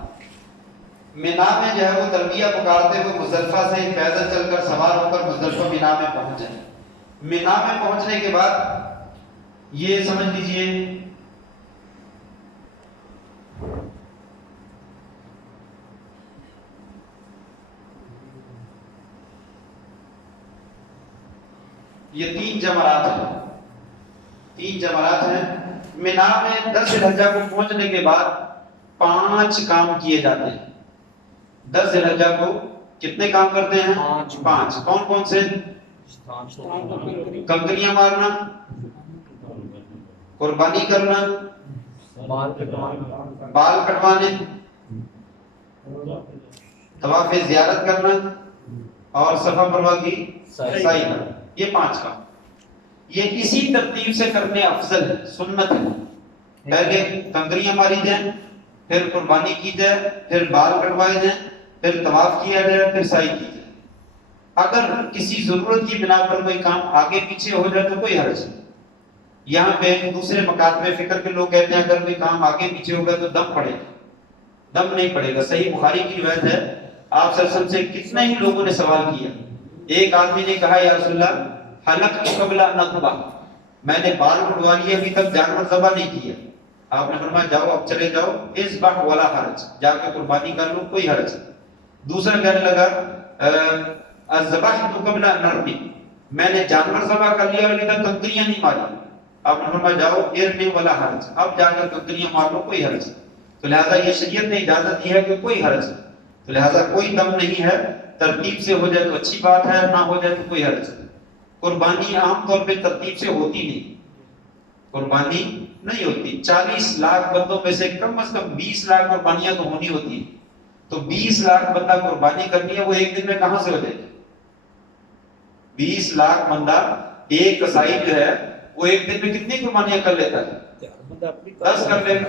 مینا میں جو ہے وہ تلبیہ پکارتے ہوئے مزدلفہ سے پیدل چل کر سوار ہو کر مزدلفہ مینا میں پہنچ جائیں. مینا میں پہنچنے کے بعد یہ سمجھ لیجئے یہ 3 جمرات ہیں, 3 جمرات ہیں. مینا میں 10 ذی الحجہ کو پہنچنے کے بعد 5 کام کیے جاتے ہیں. 10 ذی الحجہ کو کتنے کام کرتے ہیں 5. کون کون سے؟ کنکریاں مارنا, قربانی کرنا, بال کٹوانے, طواف زیارت کرنا اور صفا مروہ کی سعی کرنا. یہ 5 کام, یہ اسی ترتیب سے کرنے افضل ہے, سنت ہے. پہلے کنکریاں ماری جائیں, پھر قربانی کی جائے, پھر بال کٹوائے جائیں, پھر طواف کیا جائے, پھر سعی کی جائے. اگر کسی ضرورت کی بنا پر کوئی کام آگے پیچھے ہو جائے تو کوئی حرج نہیں. یہاں پہ دوسرے مکاتب فکر کے لوگ کہتے ہیں اگر کوئی کام آگے پیچھے ہوگا تو دم پڑے گا. دم نہیں پڑے گا. صحیح بخاری کی روایت ہے, آپ صلی اللہ علیہ وسلم سے کتنے ہی لوگوں نے سوال کیا. ایک آدمی نے کہا یا رسول اللہ حلقت قبل ان اذبح, میں نے بال کٹوا لیے ابھی تک جانور ذبح نہیں کیا. آپ نے فرمایا جاؤ اب چلے جاؤ, اذبح ولا حرج, جا کے قربانی کر لو, کوئی حرج نہیں. دوسرا کہنے لگا الذبح قبل ان ارمی, میں نے جانور ذبح کر لیا ابھی تک کنکریاں نہیں ماری. آپ نے فرمایا جاؤ ارمی ولا حرج, اب جا کر کنکریاں مار لو, کوئی حرج نہیں. تو لہذا یہ شریعت نے اجازت دی ہے کہ کوئی حرج نہیں. تو لہذا کوئی دم نہیں ہے, ترتیب سے ہو جائے تو اچھی بات ہے, نہ ہو جائے تو کوئی حرج نہیں. قربانی عام طور پہ ترتیب سے ہوتی نہیں, قربانی نہیں ہوتی. 40 لاکھ بندوں میں سے کم از کم 20 لاکھ قربانیاں تو ہونی ہوتی ہیں. تو 20 لاکھ بندہ قربانی کرنی ہے, وہ ایک دن میں کہاں سے ہو جائے گی؟ 20 لاکھ بندہ, ایک قصائی جو ہے وہ ایک دن میں کتنی قربانیاں کر لیتا ہے؟ 10 کر لے گا,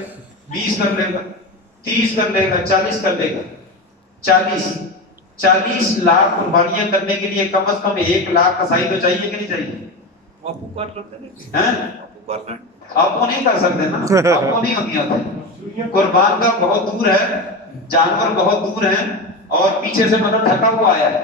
20 کر لے گا, 30 کر لے گا, 40 کر لے گا. 40 لاکھ قربانیاں کرنے کے لیے کم از کم 1 لاکھ قصائی تو چاہیے کہ نہیں چاہیے؟ آپ کو نہیں کر سکتے نا, آپ کو نہیں ہوتی ہوتا. قربان کا بہت دور ہے, جانور بہت دور ہیں, اور پیچھے سے مطلب تھکا ہوا آیا ہے.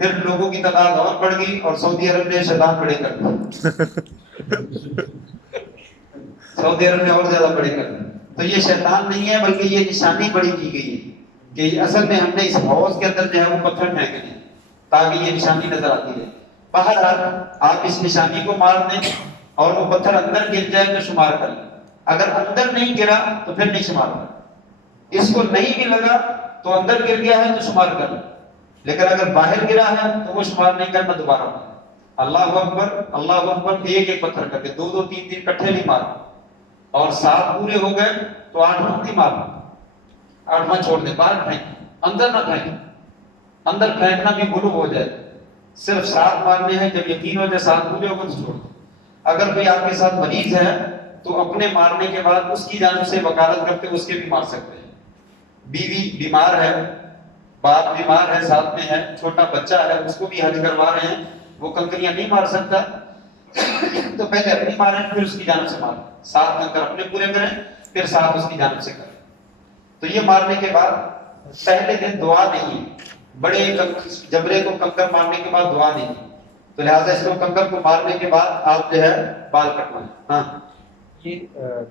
پھر لوگوں کی تعداد اور بڑھ گئی اور سعودی عرب نے شیطان بڑے کر دیے، سعودی عرب نے اور زیادہ بڑے کر دیے. تو یہ شیطان نہیں ہے بلکہ یہ نشانی بڑی کی گئی ہے کہ اصل میں ہم نے اس حوض کے اندر جو ہے وہ پتھر پھینکے ہیں تاکہ یہ نشانی نظر آتی ہے. بہرحال آپ اس نشانی کو مار دیں اور وہ پتھر اندر گر جائے تو شمار کر لیں. اگر اندر نہیں گرا تو پھر نہیں شمار کرنا. اس کو نہیں بھی لگا تو اندر گر گیا ہے تو شمار کر لیں، لیکن اگر باہر گرا ہے تو وہ شمار نہیں کرنا دوبارہ. اللہ اکبر اللہ اکبر، ایک ایک پتھر کر کے، دو دو تین تین کٹھے نہیں مارنا. اور 7 پورے ہو گئے تو 8واں نہیں مارنا، 8واں چھوڑ دیں، باہر پھینک، اندر نہ پھینک. اندر پھینکنا بھی غلو ہو جائے. صرف 7 مارنے ہیں، جب یقین ہو جائے 7 پورے ہو گئے تو چھوڑ دیں. اگر کوئی آپ کے ساتھ مریض ہے تو اپنے مارنے کے بعد اس کی جانب سے وکالت کرتے اس کے بھی مار سکتے ہیں. بیوی بیمار ہے، باپ بیمار ہے، ساتھ میں ہے، چھوٹا بچہ ہے، اس کو بھی حج کروا رہے ہیں، وہ کنکریاں نہیں مار سکتا تو پہلے اپنی ماریں پھر اس کی جانب سے ماریں. 7 کنکر اپنے پورے کریں پھر 7 اس کی جانب سے کریں. تو یہ مارنے کے بعد پہلے دن دعا نہیں ہے، بڑے جبرے کو کنکر مارنے کے بعد دعا نہیں ہے. تو لہٰذا اس کو کنکر کو مارنے کے بعد آپ جو ہے بال کٹوائیں. ہاں یہ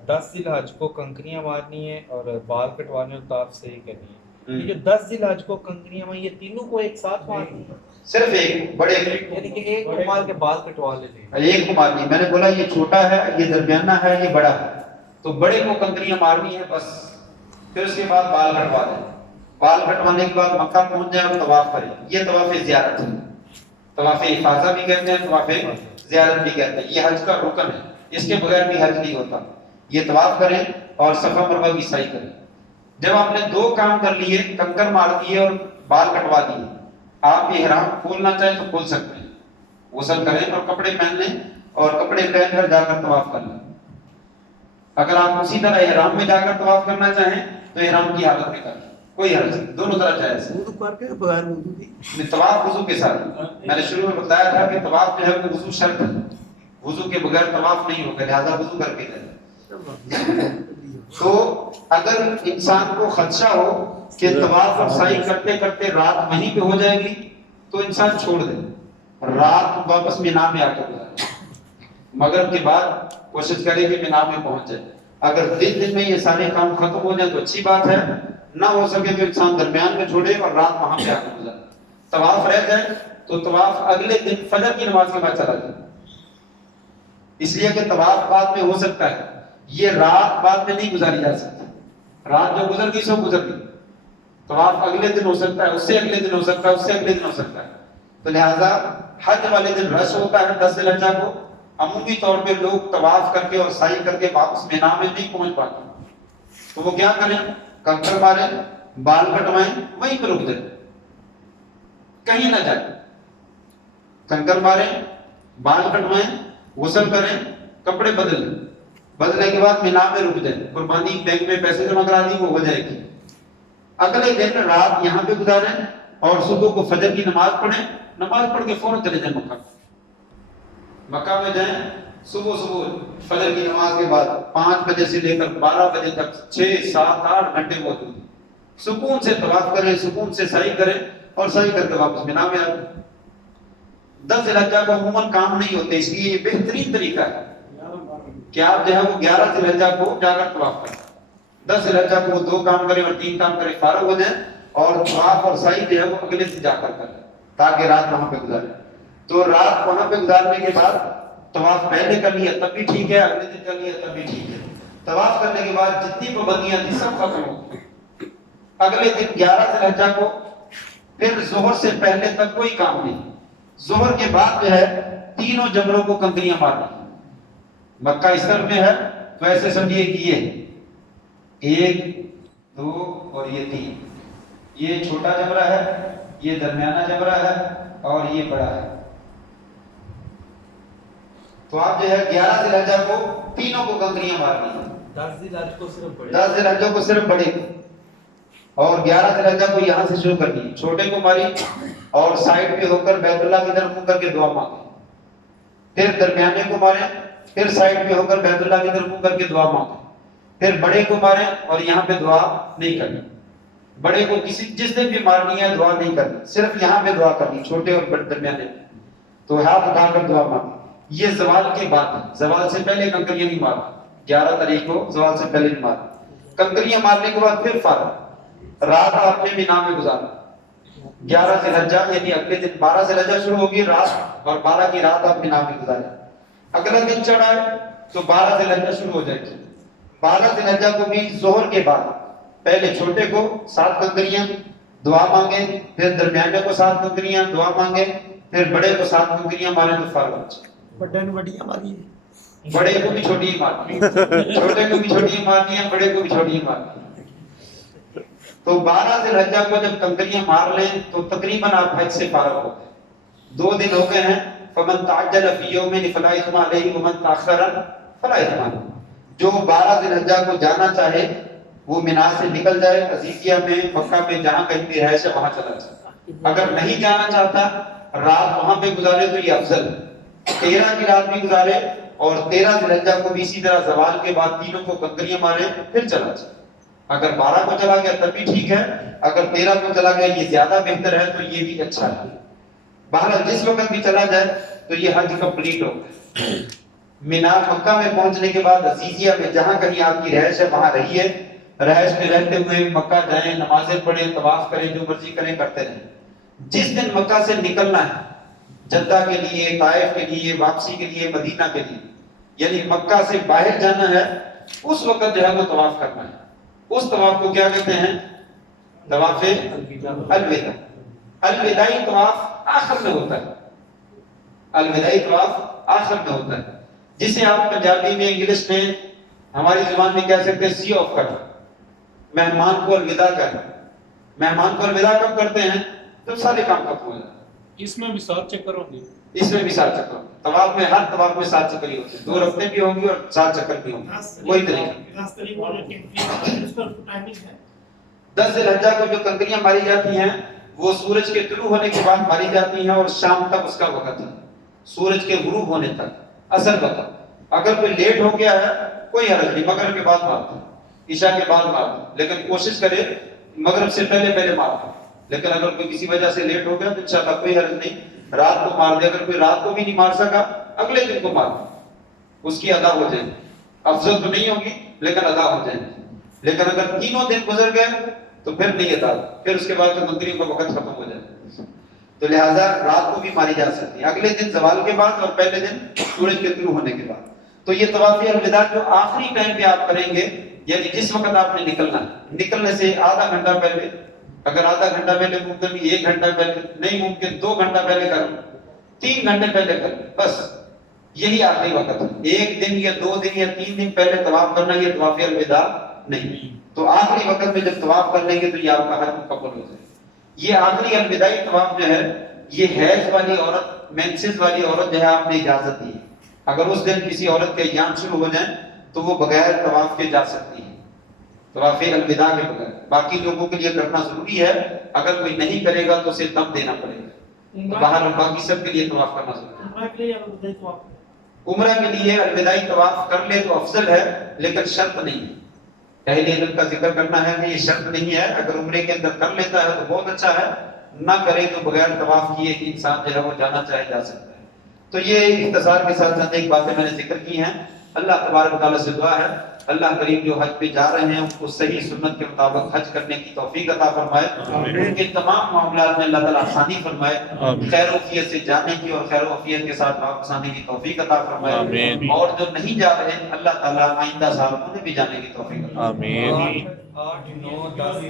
10 ذی الحج کو کنکریاں مارنی ہے اور بال کٹوانے اور طواف صحیح کرنی ہے. یہ جو 10 ذی الحج کو کنکریاں مارنی، یہ تینوں کو ایک ساتھ مارنی ہے؟ صرف ایک بڑے یعنی کہ ایک کو مار کے بال کٹوا لیتے ہیں؟ ایک کو مارنی. میں نے بولا یہ چھوٹا ہے، یہ درمیانہ ہے، یہ بڑا ہے، تو بڑے کو کنکریاں مارنی ہے بس. پھر اس کے بعد بال کٹوا دیں. بال کٹوانے کے بعد مکہ پہنچ جائے اور طواف کریں. یہ طواف زیارت ہے، طواف افاضہ بھی کہتے ہیں، طواف زیارت بھی کہتے ہیں. یہ حج کا رکن ہے، اس کے بغیر بھی حج نہیں ہوتا. یہ طواف کریں اور صفا مروہ کی سعی کریں. جب آپ نے 2 کام کر لیے، کنکر مار دیے اور بال کٹوا دیے، آپ احرام کھولنا چاہیں تو کھول سکتے ہیں. غسل کریں اور کپڑے پہن لیں اور کپڑے پہن کر جا کر طواف کر لیں. اگر آپ اسی طرح احرام میں جا کر طواف کرنا چاہیں تو احرام کی حالت میں کریں، کوئی حرج نہیں، دونوں طرح جائز ہے. وضو کر کے بغیر وضو کی طواف وضو کے ساتھ. میں نے شروع میں بتایا تھا کہ طواف جو ہے وہ وضو شرط ہے، وضو کے بغیر طواف نہیں ہوگا، لہذا وضو کر کے کریں. تو اگر انسان کو خدشہ ہو کہ طواف اور سعی کرتے کرتے رات وہیں پہ ہو جائے گی تو انسان چھوڑ دے، رات واپس مینا میں آ کر گزارے، مغرب کے بعد کوشش کرے کہ مینا میں پہنچ جائے. اگر دن میں یہ سارے کام ختم ہو جائیں تو اچھی بات ہے، نہ ہو سکے تو انسان درمیان میں چھوڑے اور رات وہاں پہ آ کر گزارے. طواف رہ جائے تو طواف اگلے دن فجر کی نماز کے بعد چلا جائے، اس لیے کہ طواف بعد میں ہو سکتا ہے، یہ رات بعد میں نہیں گزاری جا سکتی. رات جو گزر گئی سو گزر گئی. طواف اگلے دن ہو سکتا ہے، اس سے اگلے دن ہو سکتا ہے، اس سے اگلے دن ہو سکتا ہے. تو لہٰذا حج والے دن رش ہوتا ہے 10 ذی الحجہ کو. عمومی طور پہ لوگ طواف کر کے اور سعی کر کے واپس مینا میں نہیں پہنچ پاتے، تو وہ کیا کریں؟ کنکر ماریں، بال کٹوائیں، وہیں پہ رک جائیں، کہیں نہ جائیں. کنکر ماریں، بال کٹوائیں، غسل کریں، کپڑے بدلیں، بدلنے کے بعد مینا میں رک جائیں. قربانی بینک میں پیسے جمع کرا دی، وہ ہو جائے گی. اگلے دن رات یہاں پہ گزاریں اور صبح کو فجر کی نماز پڑھیں. نماز پڑھ کے فوراً چلے جائیں مکہ. مکہ میں جائیں صبح فجر کی نماز کے بعد 5 بجے سے لے کر 12 بجے تک 6 7 8 گھنٹے موجود ہیں. سکون سے طواف کریں، سکون سے سعی کریں اور سعی کر کے واپس مینا میں آ جائیں. 10 ذی الحجہ کو عموماً کام نہیں ہوتے، اس لیے یہ بہترین طریقہ ہے کہ آپ جو ہے وہ 11 ذی الحجہ کو جا کر طواف کریں. 10 ذی الحجہ کو 2 کام کریں اور 3 کام کریں، فارغ ہو جائیں اور طواف اور سعی جو ہے وہ اگلے دن جا کر کریں تاکہ رات وہاں پہ گزاریں. تو رات وہاں پہ گزارنے کے بعد طواف پہلے کر لیا تب بھی ٹھیک ہے، اگلے دن کر لیا تب بھی ٹھیک ہے. طواف کرنے کے بعد جتنی پابندیاں تھیں سب ختم ہو گئی. اگلے دن 11 ذی الحجہ کو پھر ظہر سے پہلے تک کوئی کام نہیں. ظہر کے بعد جو ہے تینوں جمروں کو کنکریاں مارنی. مکہ اس طرف میں ہے تو ایسے سمجھیے کہ یہ 1 2 اور یہ 3، یہ چھوٹا جمرہ ہے، یہ درمیانہ جمرہ ہے اور یہ بڑا ہے. تو آپ جو ہے 11 ذی الحجہ کو تینوں کو کنکریاں مارنی ہیں. 10 ذی الحج کو صرف بڑے، 10 ذی الحجہ کو صرف بڑے اور 11 ذی الحجہ کو یہاں سے شروع کر دی، چھوٹے کو ماری اور سائڈ پہ ہو کر بیت اللہ کی طرف منہ کر کے دعا مانگے. پھر درمیانے کو ماریں، پھر سائڈ پہ ہو کر بیت اللہ کی طرف منہ کر کے دعا مانگے. پھر بڑے کو ماریں اور یہاں پہ دعا نہیں کرنی. بڑے کو کسی جس دن بھی مارنی ہے دعا نہیں کرنی، صرف یہاں پہ دعا کرنی، چھوٹے اور بڑے درمیانے میں تو ہاتھ اٹھا کر دعا مانگی۔ یہ زوال کے بعد، زوال سے پہلے کنکریاں نہیں مارنا، 11 تاریخ کو زوال سے پہلے نہیں مارنا۔ کنکریاں مارنے کے بعد پھر فارغ، رات آپ نے مینا میں گزارنا۔ 11 ذی الحجہ یعنی اگلے دن 12 ذی الحجہ شروع ہوگی رات، اور 12 کی رات آپ مینا میں گزاریں۔ اگلا دن چڑھا ہے تو 12 ذی الحجہ شروع ہو جائے گی۔ 12 ذی الحجہ کو بھی ظہر کے بعد پہلے چھوٹے کو 7 کنکریاں دعا مانگے، پھر درمیانے کو 7 کنکریاں دعا مانگے، پھر بڑے کو 7 کنکریاں مارے تو فارغ ہو جائے۔ بڑے نے بڑیاں ماری ہے، بڑے کو بھی چھوٹی ہی مارنی ہے، چھوٹے کو بھی چھوٹی ہی مارنی ہے، بڑے کو بھی چھوٹی ہی مارنی ہے۔ تو 12 ذی الحجہ کو جب کنکریاں مار لیں تو تقریباً آپ حج سے فارغ ہو گئے۔ 2 دن ہو گئے ہیں، فمن تعجل فی یومین فلا اثم علیہ ومن تاخر فلا اثم علیہ۔ جو 12 ذی الحجہ کو جانا چاہے وہ مینا سے نکل جائے، عزیزیہ میں مکہ میں جہاں کہیں بھی رہائش ہے وہاں چلا جائے۔ اگر نہیں جانا چاہتا رات وہاں پہ گزارے تو یہ افضل ہے، 13 کی رات بھی گزارے اور 13 ذی الحجہ کو بھی اسی طرح زوال کے بعد تینوں کو کنکریاں مارے پھر چلا جائے۔ اگر 12 کو چلا گیا تب بھی ٹھیک ہے، اگر 13 کو چلا گیا یہ زیادہ بہتر ہے تو یہ بھی اچھا ہے۔ بہرحال جس وقت بھی چلا جائے تو یہ حج کمپلیٹ ہو گیا۔ مینا مکہ میں پہنچنے کے بعد عزیزیہ میں جہاں کہیں آپ کی رہائش ہے وہاں رہیے، رہائش میں رہتے ہوئے مکہ جائیں، نمازیں پڑھیں، طواف کریں، جو مرضی کریں کرتے رہیں۔ جس دن مکہ سے نکلنا ہے جدہ کے لیے، طائف کے لیے، واپسی کے لیے، مدینہ کے لیے، یعنی مکہ سے باہر جانا ہے، اس وقت جو ہے وہ طواف کرنا ہے۔ اس طواف کو کیا کہتے ہیں؟ طواف الوداع۔ الوداعی طواف آخر میں ہوتا ہے، الوداعی طواف آخر میں ہوتا ہے، جسے آپ پنجابی میں، انگلش میں، ہماری زبان میں کہہ سکتے ہیں سی آف کرنا، مہمان کو الوداع کرنا۔ مہمان کو الوداع کب کرتے ہیں؟ تو سارے کام ختم ہو جاتے ہیں۔ اس میں بھی 7 چکر ہوں گے، اس میں بھی 7 چکر ہوں گے۔ طواف میں ہر طواف میں 7 چکر ہی ہوتے ہیں، 2 رفتیں بھی ہوں گی اور 7 چکر بھی ہوں گے، وہی طریقہ۔ 10 ذی الحجہ کو جو کنکریاں ماری جاتی ہیں وہ سورج کے طلوع ہونے کے بعد ماری جاتی ہیں اور شام تک اس کا وقت ہے، سورج کے غروب ہونے تک اصل وقت۔ اگر کوئی لیٹ ہو گیا ہے کوئی حرج نہیں، مغرب کے بعد مارتا ہے، عشاء کے بعد مارتا ہے، لیکن کوشش کرے مغرب سے پہلے مارتا ہے۔ لیکن اگر کوئی کسی وجہ سے لیٹ ہو گیا تو انشاءاللہ کوئی حرج نہیں، رات کو مار دے۔ اگر کوئی رات کو بھی نہیں مار سکا اگلے دن کو مار دے، اس کی ادا ہو جائے گی، افضل تو نہیں ہوگی لیکن ادا ہو جائے گی۔ لیکن اگر تینوں دن گزر گئے تو پھر نہیں ادا، پھر اس کے بعد کنکریوں کا وقت ختم ہو جائے گا۔ تو لہٰذا رات کو بھی ماری جا سکتی ہے، اگلے دن زوال کے بعد اور پہلے دن سورج کے طلوع ہونے کے بعد۔ تو یہ طواف الوداع جو آخری ٹائم پہ آپ کریں گے، یعنی جس وقت آپ نے نکلنا ہے، نکلنے سے آدھا گھنٹہ پہلے، اگر آدھا گھنٹہ پہلے ممکن 1 گھنٹہ پہلے نہیں، ممکن 2 گھنٹہ پہلے کر، 3 گھنٹے پہلے کر، بس یہی آخری وقت ہے۔ 1 دن یا 2 دن یا 3 دن پہلے طواف کرنا یہ طواف الوداع نہیں۔ تو آخری وقت میں جب طواف کر لیں گے تو یہ آپ کا حج مکمل ہو جائے گا۔ یہ آخری الوداعی طواف جو ہے یہ حیض والی عورت، مینسز والی عورت جو ہے آپ نے اجازت دی ہے، اگر اس دن کسی عورت کے ایام شروع ہو جائیں تو وہ بغیر طواف کے جا سکتی ہے، طواف الوداع کے بغیر۔ باقی لوگوں کے لیے کرنا ضروری ہے، اگر کوئی نہیں کرے گا تو اسے دم دینا پڑے گا۔ تو باہر باقی سب کے لیے طواف کرنا ضروری ہے۔ عمرہ کے لیے الوداعی طواف کر لے تو افضل ہے، لیکن شرط نہیں ہے۔ اہل علم کا ذکر کرنا ہے کہ یہ شرط نہیں ہے، اگر عمرے کے اندر کر لیتا ہے تو بہت اچھا ہے، نہ کرے تو بغیر طواف کیے کہ انسان جو ہے وہ جانا چاہے جا سکتا ہے۔ تو یہ اختصار کے ساتھ چند ایک باتیں میں نے ذکر کی ہیں۔ اللہ تبارک و تعالیٰ سے دعا ہے اللہ کریم جو حج پہ جا رہے ہیں ان کو صحیح سنت کے مطابق حج کرنے کی توفیق عطا فرمائے، ان کے تمام معاملات میں اللہ تعالیٰ آسانی فرمائے، خیر و عافیت سے جانے کی اور خیر و عافیت کے ساتھ واپس آنے کی توفیق عطا فرمائے، اور جو نہیں جا رہے اللہ تعالیٰ آئندہ سال انہیں بھی جانے کی توفیق عطا فرمائے۔ 8، 9، 10